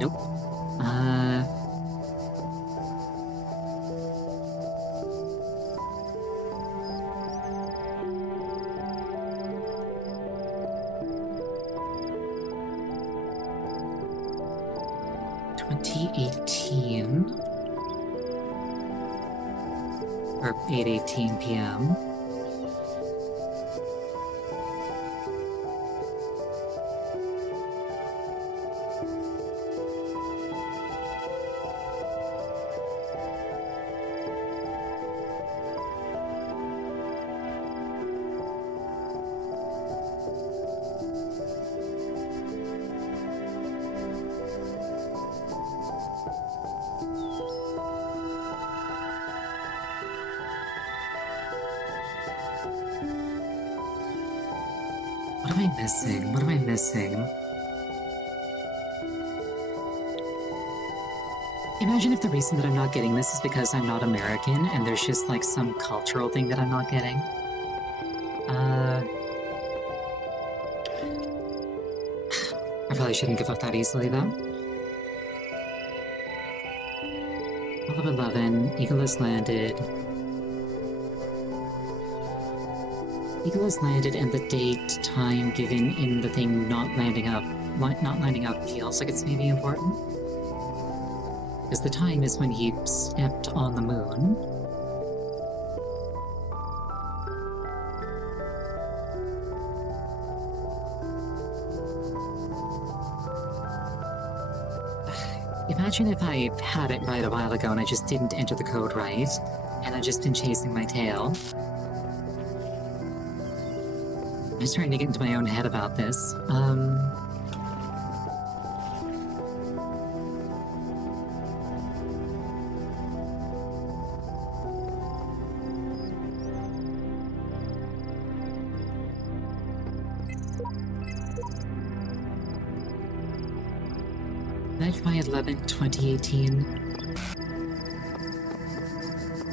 Nope. 2018 or 8:18 p.m. What am I missing? What am I missing? Imagine if the reason that I'm not getting this is because I'm not American and there's just like some cultural thing that I'm not getting. I probably shouldn't give up that easily though. All of 11. Eagle has landed. Eagle has landed, and the date, time given in the thing not lining up feels like it's maybe important. Because the time is when he stepped on the moon. Imagine if I had it right a while ago and I just didn't enter the code right, and I've just been chasing my tail. I'm starting to get into my own head about this. 11/2018.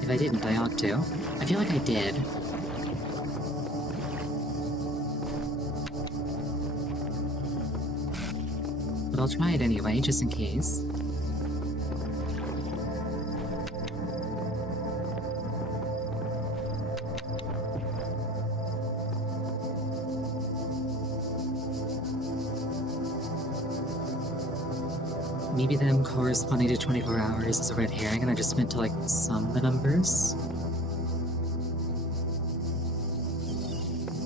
If I didn't, I ought to. I feel like I did. But I'll try it anyway, just in case. Maybe them corresponding to 24 hours is a red herring and I just meant to, like, sum the numbers.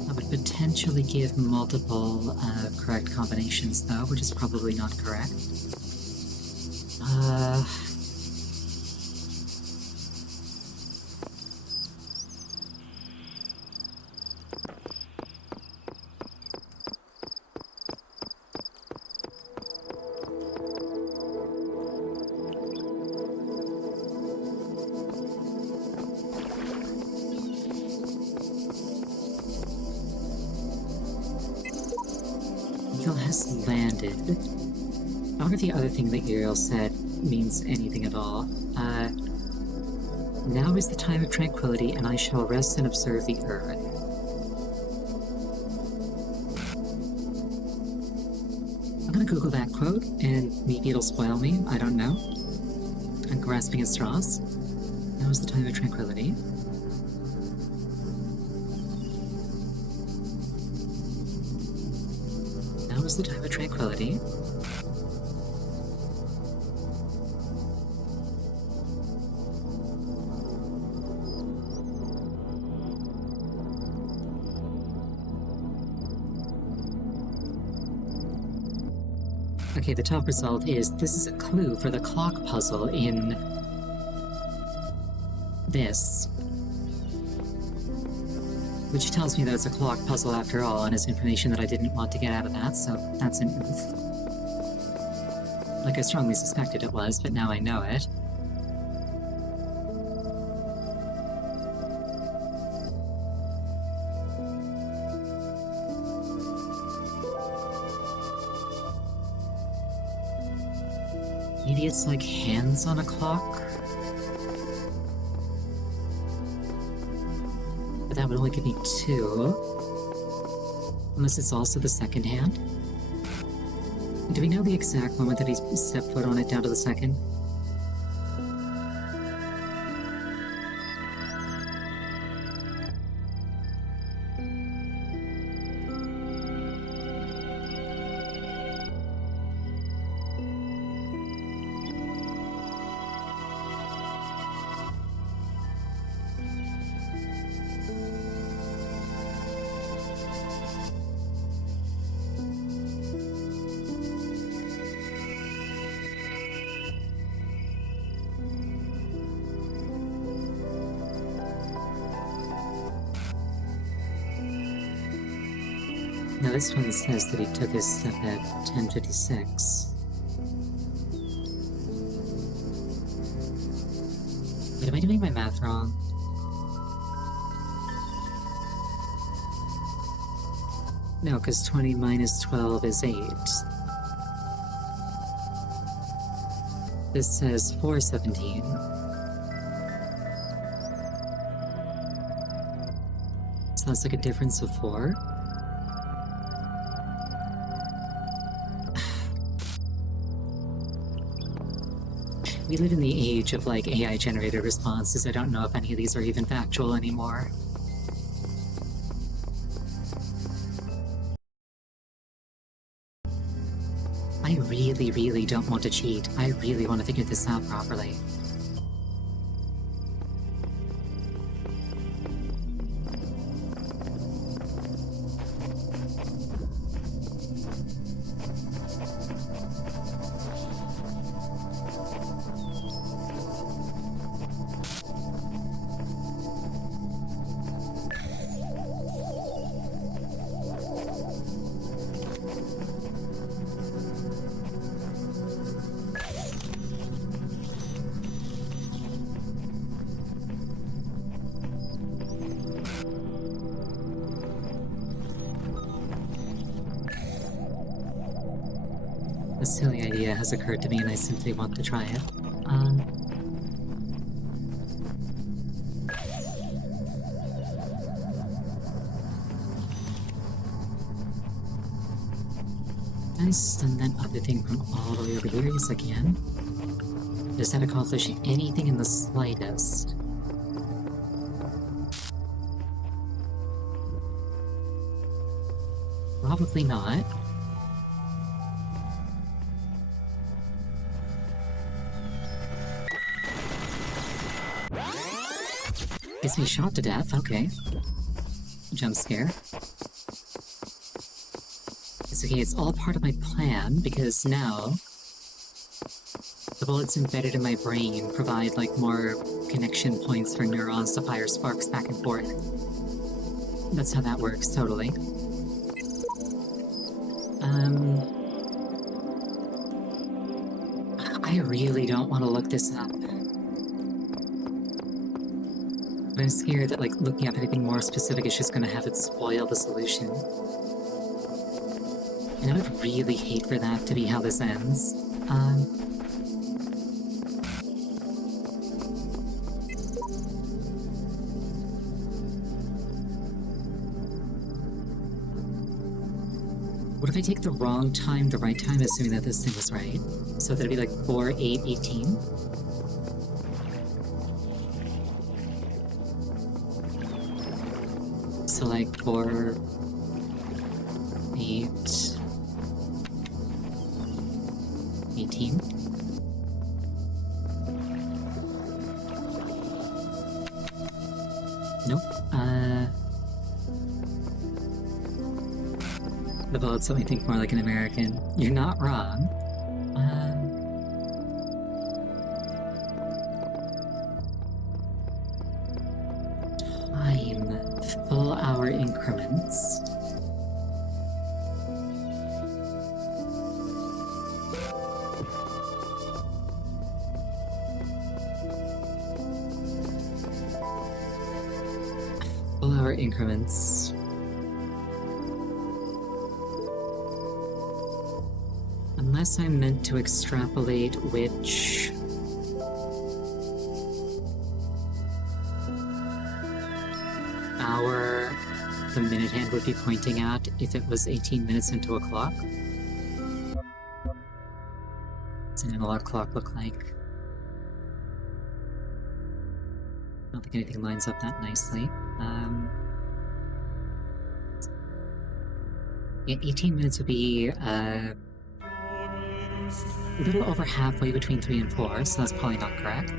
That would potentially give multiple, correct combinations, though, which is probably not correct. Has landed. I wonder if the other thing that Uriel said means anything at all. Now is the time of tranquility, and I shall rest and observe the earth. I'm gonna Google that quote, and maybe it'll spoil me. I don't know. I'm grasping at straws. Now is the time of tranquility. Now is the time of tranquility. Okay, the top result is this is a clue for the clock puzzle in this. Which tells me that it's a clock puzzle after all, and is information that I didn't want to get out of that, so that's an oof. Like I strongly suspected it was, but now I know it. Maybe it's like hands on a clock? But that would only give me 2. Unless it's also the second hand. Do we know the exact moment that he stepped foot on it down to the second? Now this one says that he took his step at 10:56. Wait, am I doing my math wrong? No, because 20 minus 12 is 8. This says 4:17. So that's like a difference of 4. We live in the age of, like, AI-generated responses. I don't know if any of these are even factual anymore. I really, really don't want to cheat. I really want to figure this out properly. A silly idea has occurred to me and I simply want to try it. Can I stun that other thing from all the way over here? Yes, I can. Does that accomplish anything in the slightest? Probably not. Gets me shot to death, okay. Jump scare. It's okay, it's all part of my plan, because now the bullets embedded in my brain provide, like, more connection points for neurons to fire sparks back and forth. That's how that works, totally. I really don't want to look this up. But I'm scared that, like, looking up anything more specific is just gonna have it spoil the solution. And I would really hate for that to be how this ends. What if I take the wrong time, the right time, assuming that this thing was right? So that'd be like 4, 8, 18? So like 4, 8, 18? Nope. The bullets let me think more like an American. You're not wrong. Time. Full hour increments. Full hour increments. Unless I'm meant to extrapolate which hour the minute hand would be pointing at if it was 18 minutes into a clock. What's an analog clock look like? I don't think anything lines up that nicely. Yeah, 18 minutes would be a little over halfway between 3 and 4, so that's probably not correct.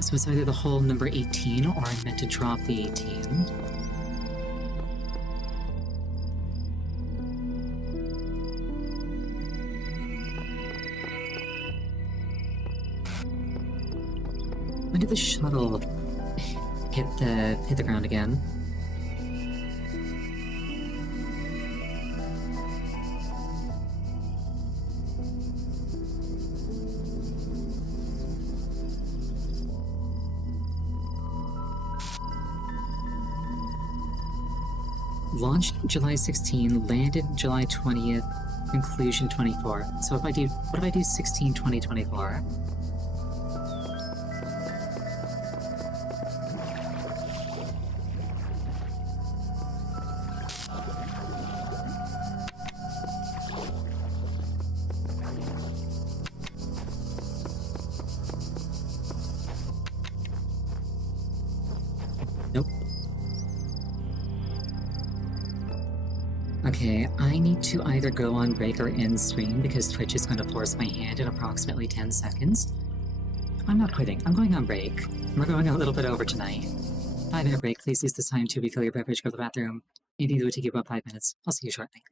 So it's either the whole number 18 or I meant to drop the 18. When did the shuttle hit the ground again? Launched July 16, landed July 20th, conclusion 24. So what if I do 16, 20, 24? Okay, I need to either go on break or end stream because Twitch is going to force my hand in approximately 10 seconds. I'm not quitting. I'm going on break. We're going a little bit over tonight. 5-minute break. Please use this time to refill your beverage, go to the bathroom. Anything that would take you about 5 minutes. I'll see you shortly.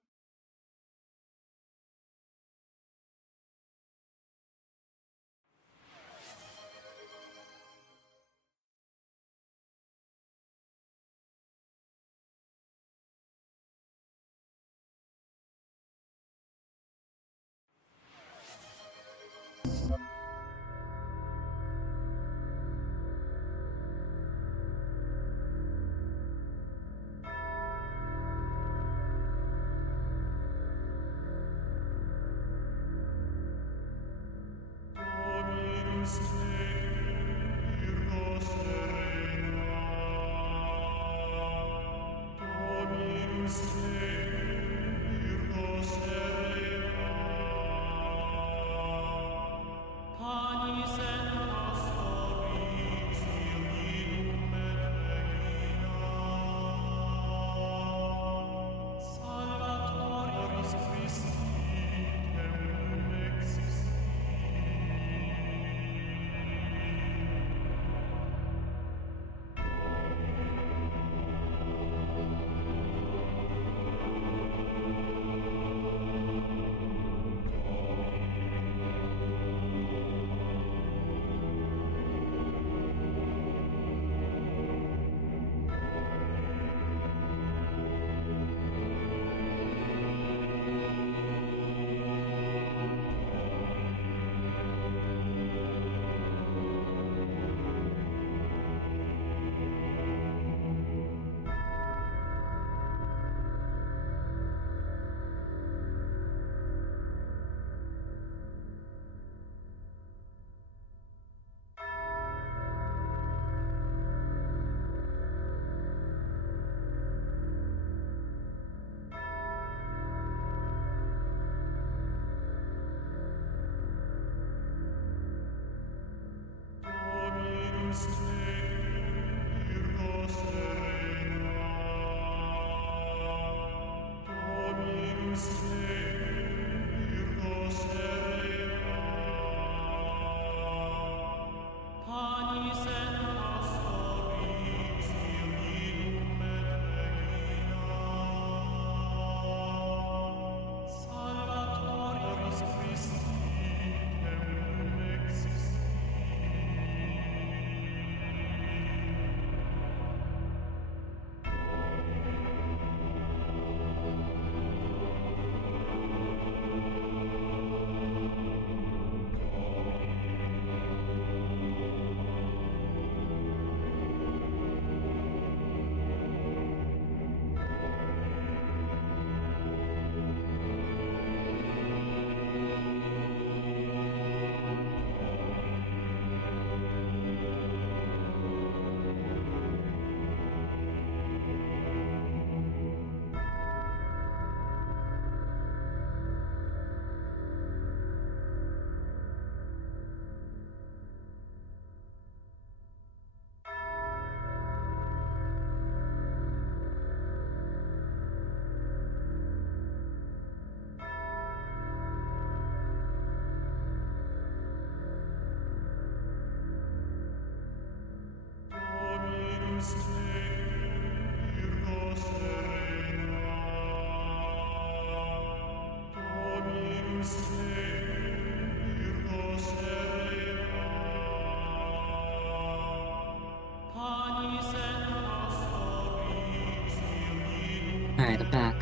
Alright, I'm back.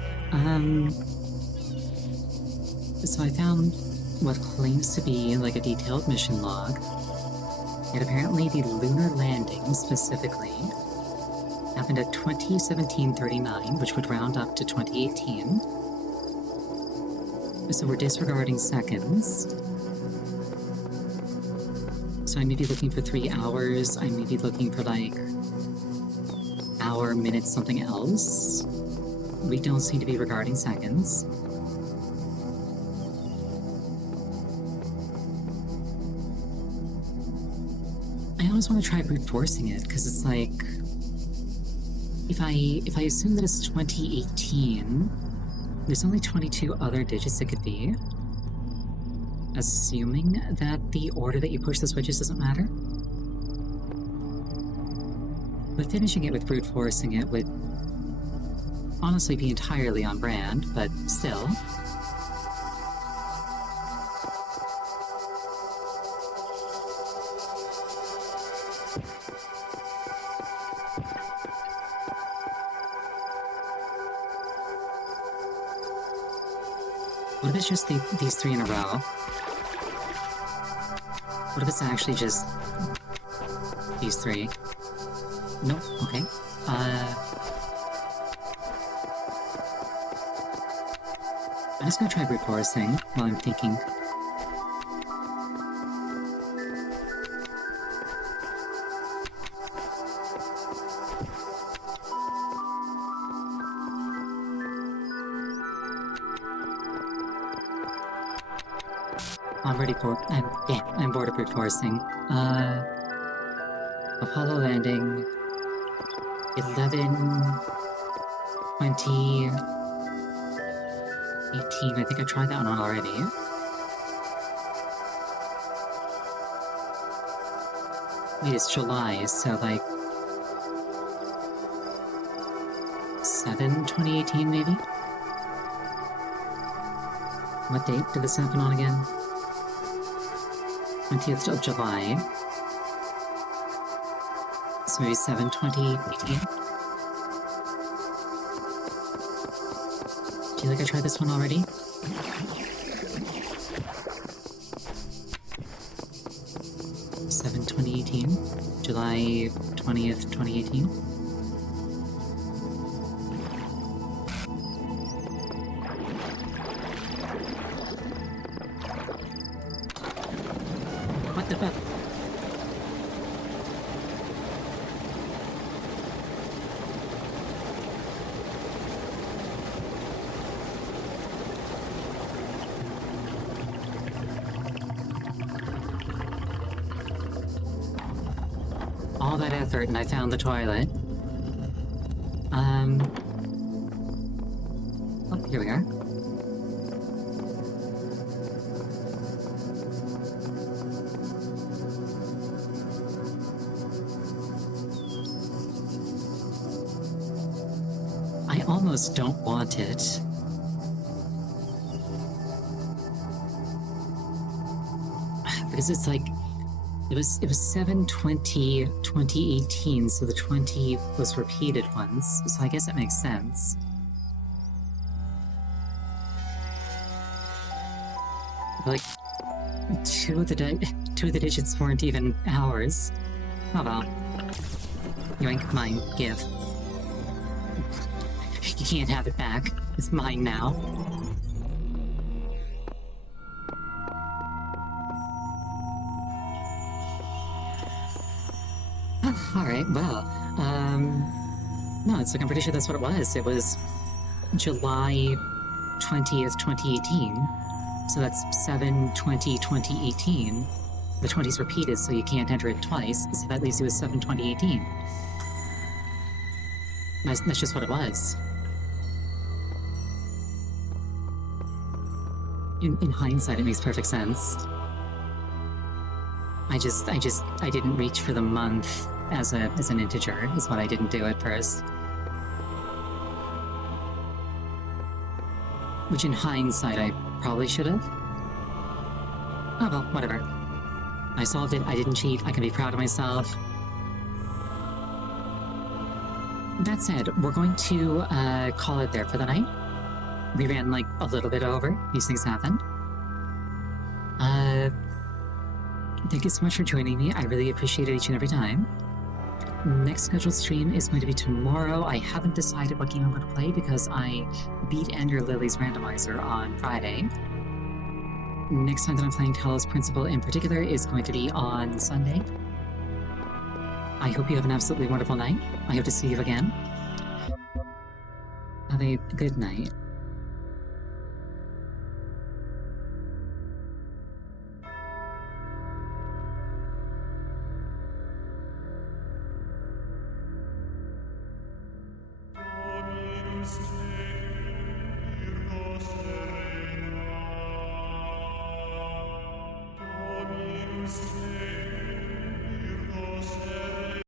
So I found what claims to be like a detailed mission log. And apparently the lunar landing, specifically, happened at 2017-39, which would round up to 2018. So we're disregarding seconds. So I may be looking for 3 hours, I may be looking for like hour, minutes, something else. We don't seem to be regarding seconds. I always want to try brute forcing it, because it's like, if I assume that it's 2018, There's only 22 other digits it could be. Assuming that the order that you push the switches doesn't matter. But finishing it with brute forcing it would honestly be entirely on brand, but still. What if it's just these three in a row? What if it's actually just these three? Nope, okay. I'm just gonna try brute forcing while I'm thinking. I'm bored of brute forcing. Apollo landing. 11, 20, 18. I think I tried that one already. Wait, it's July, so like 7, 2018 maybe? What date did this happen on again? 20th of July. So maybe 7, 2018. Do you think I tried this one already? July 20th, 2018. What the fuck? All that effort and I found the toilet. Oh, here we are. I almost don't want it. Because it's like, it was 7/20/2018, so the 20 was repeated once, so I guess it makes sense. But like, two of the digits weren't even ours. Oh well. Yoink, mine, give. You can't have it back. It's mine now. Alright, well, no, it's like, I'm pretty sure that's what it was. It was July 20th, 2018. So that's 7/20/2018. The 20's repeated, so you can't enter it twice, so that leaves you with 7/20/18. That's just what it was. In hindsight, it makes perfect sense. I didn't reach for the month as an integer, is what I didn't do at first. Which in hindsight, I probably should have. Oh well, whatever. I solved it, I didn't cheat, I can be proud of myself. That said, we're going to call it there for the night. We ran like a little bit over, these things happen. Thank you so much for joining me. I really appreciate it each and every time. Next scheduled stream is going to be tomorrow. I haven't decided what game I'm going to play because I beat Ender Lily's randomizer on Friday. Next time that I'm playing Talos Principle in particular is going to be on Sunday. I hope you have an absolutely wonderful night. I hope to see you again. Have a good night. Dominus tecum, stay.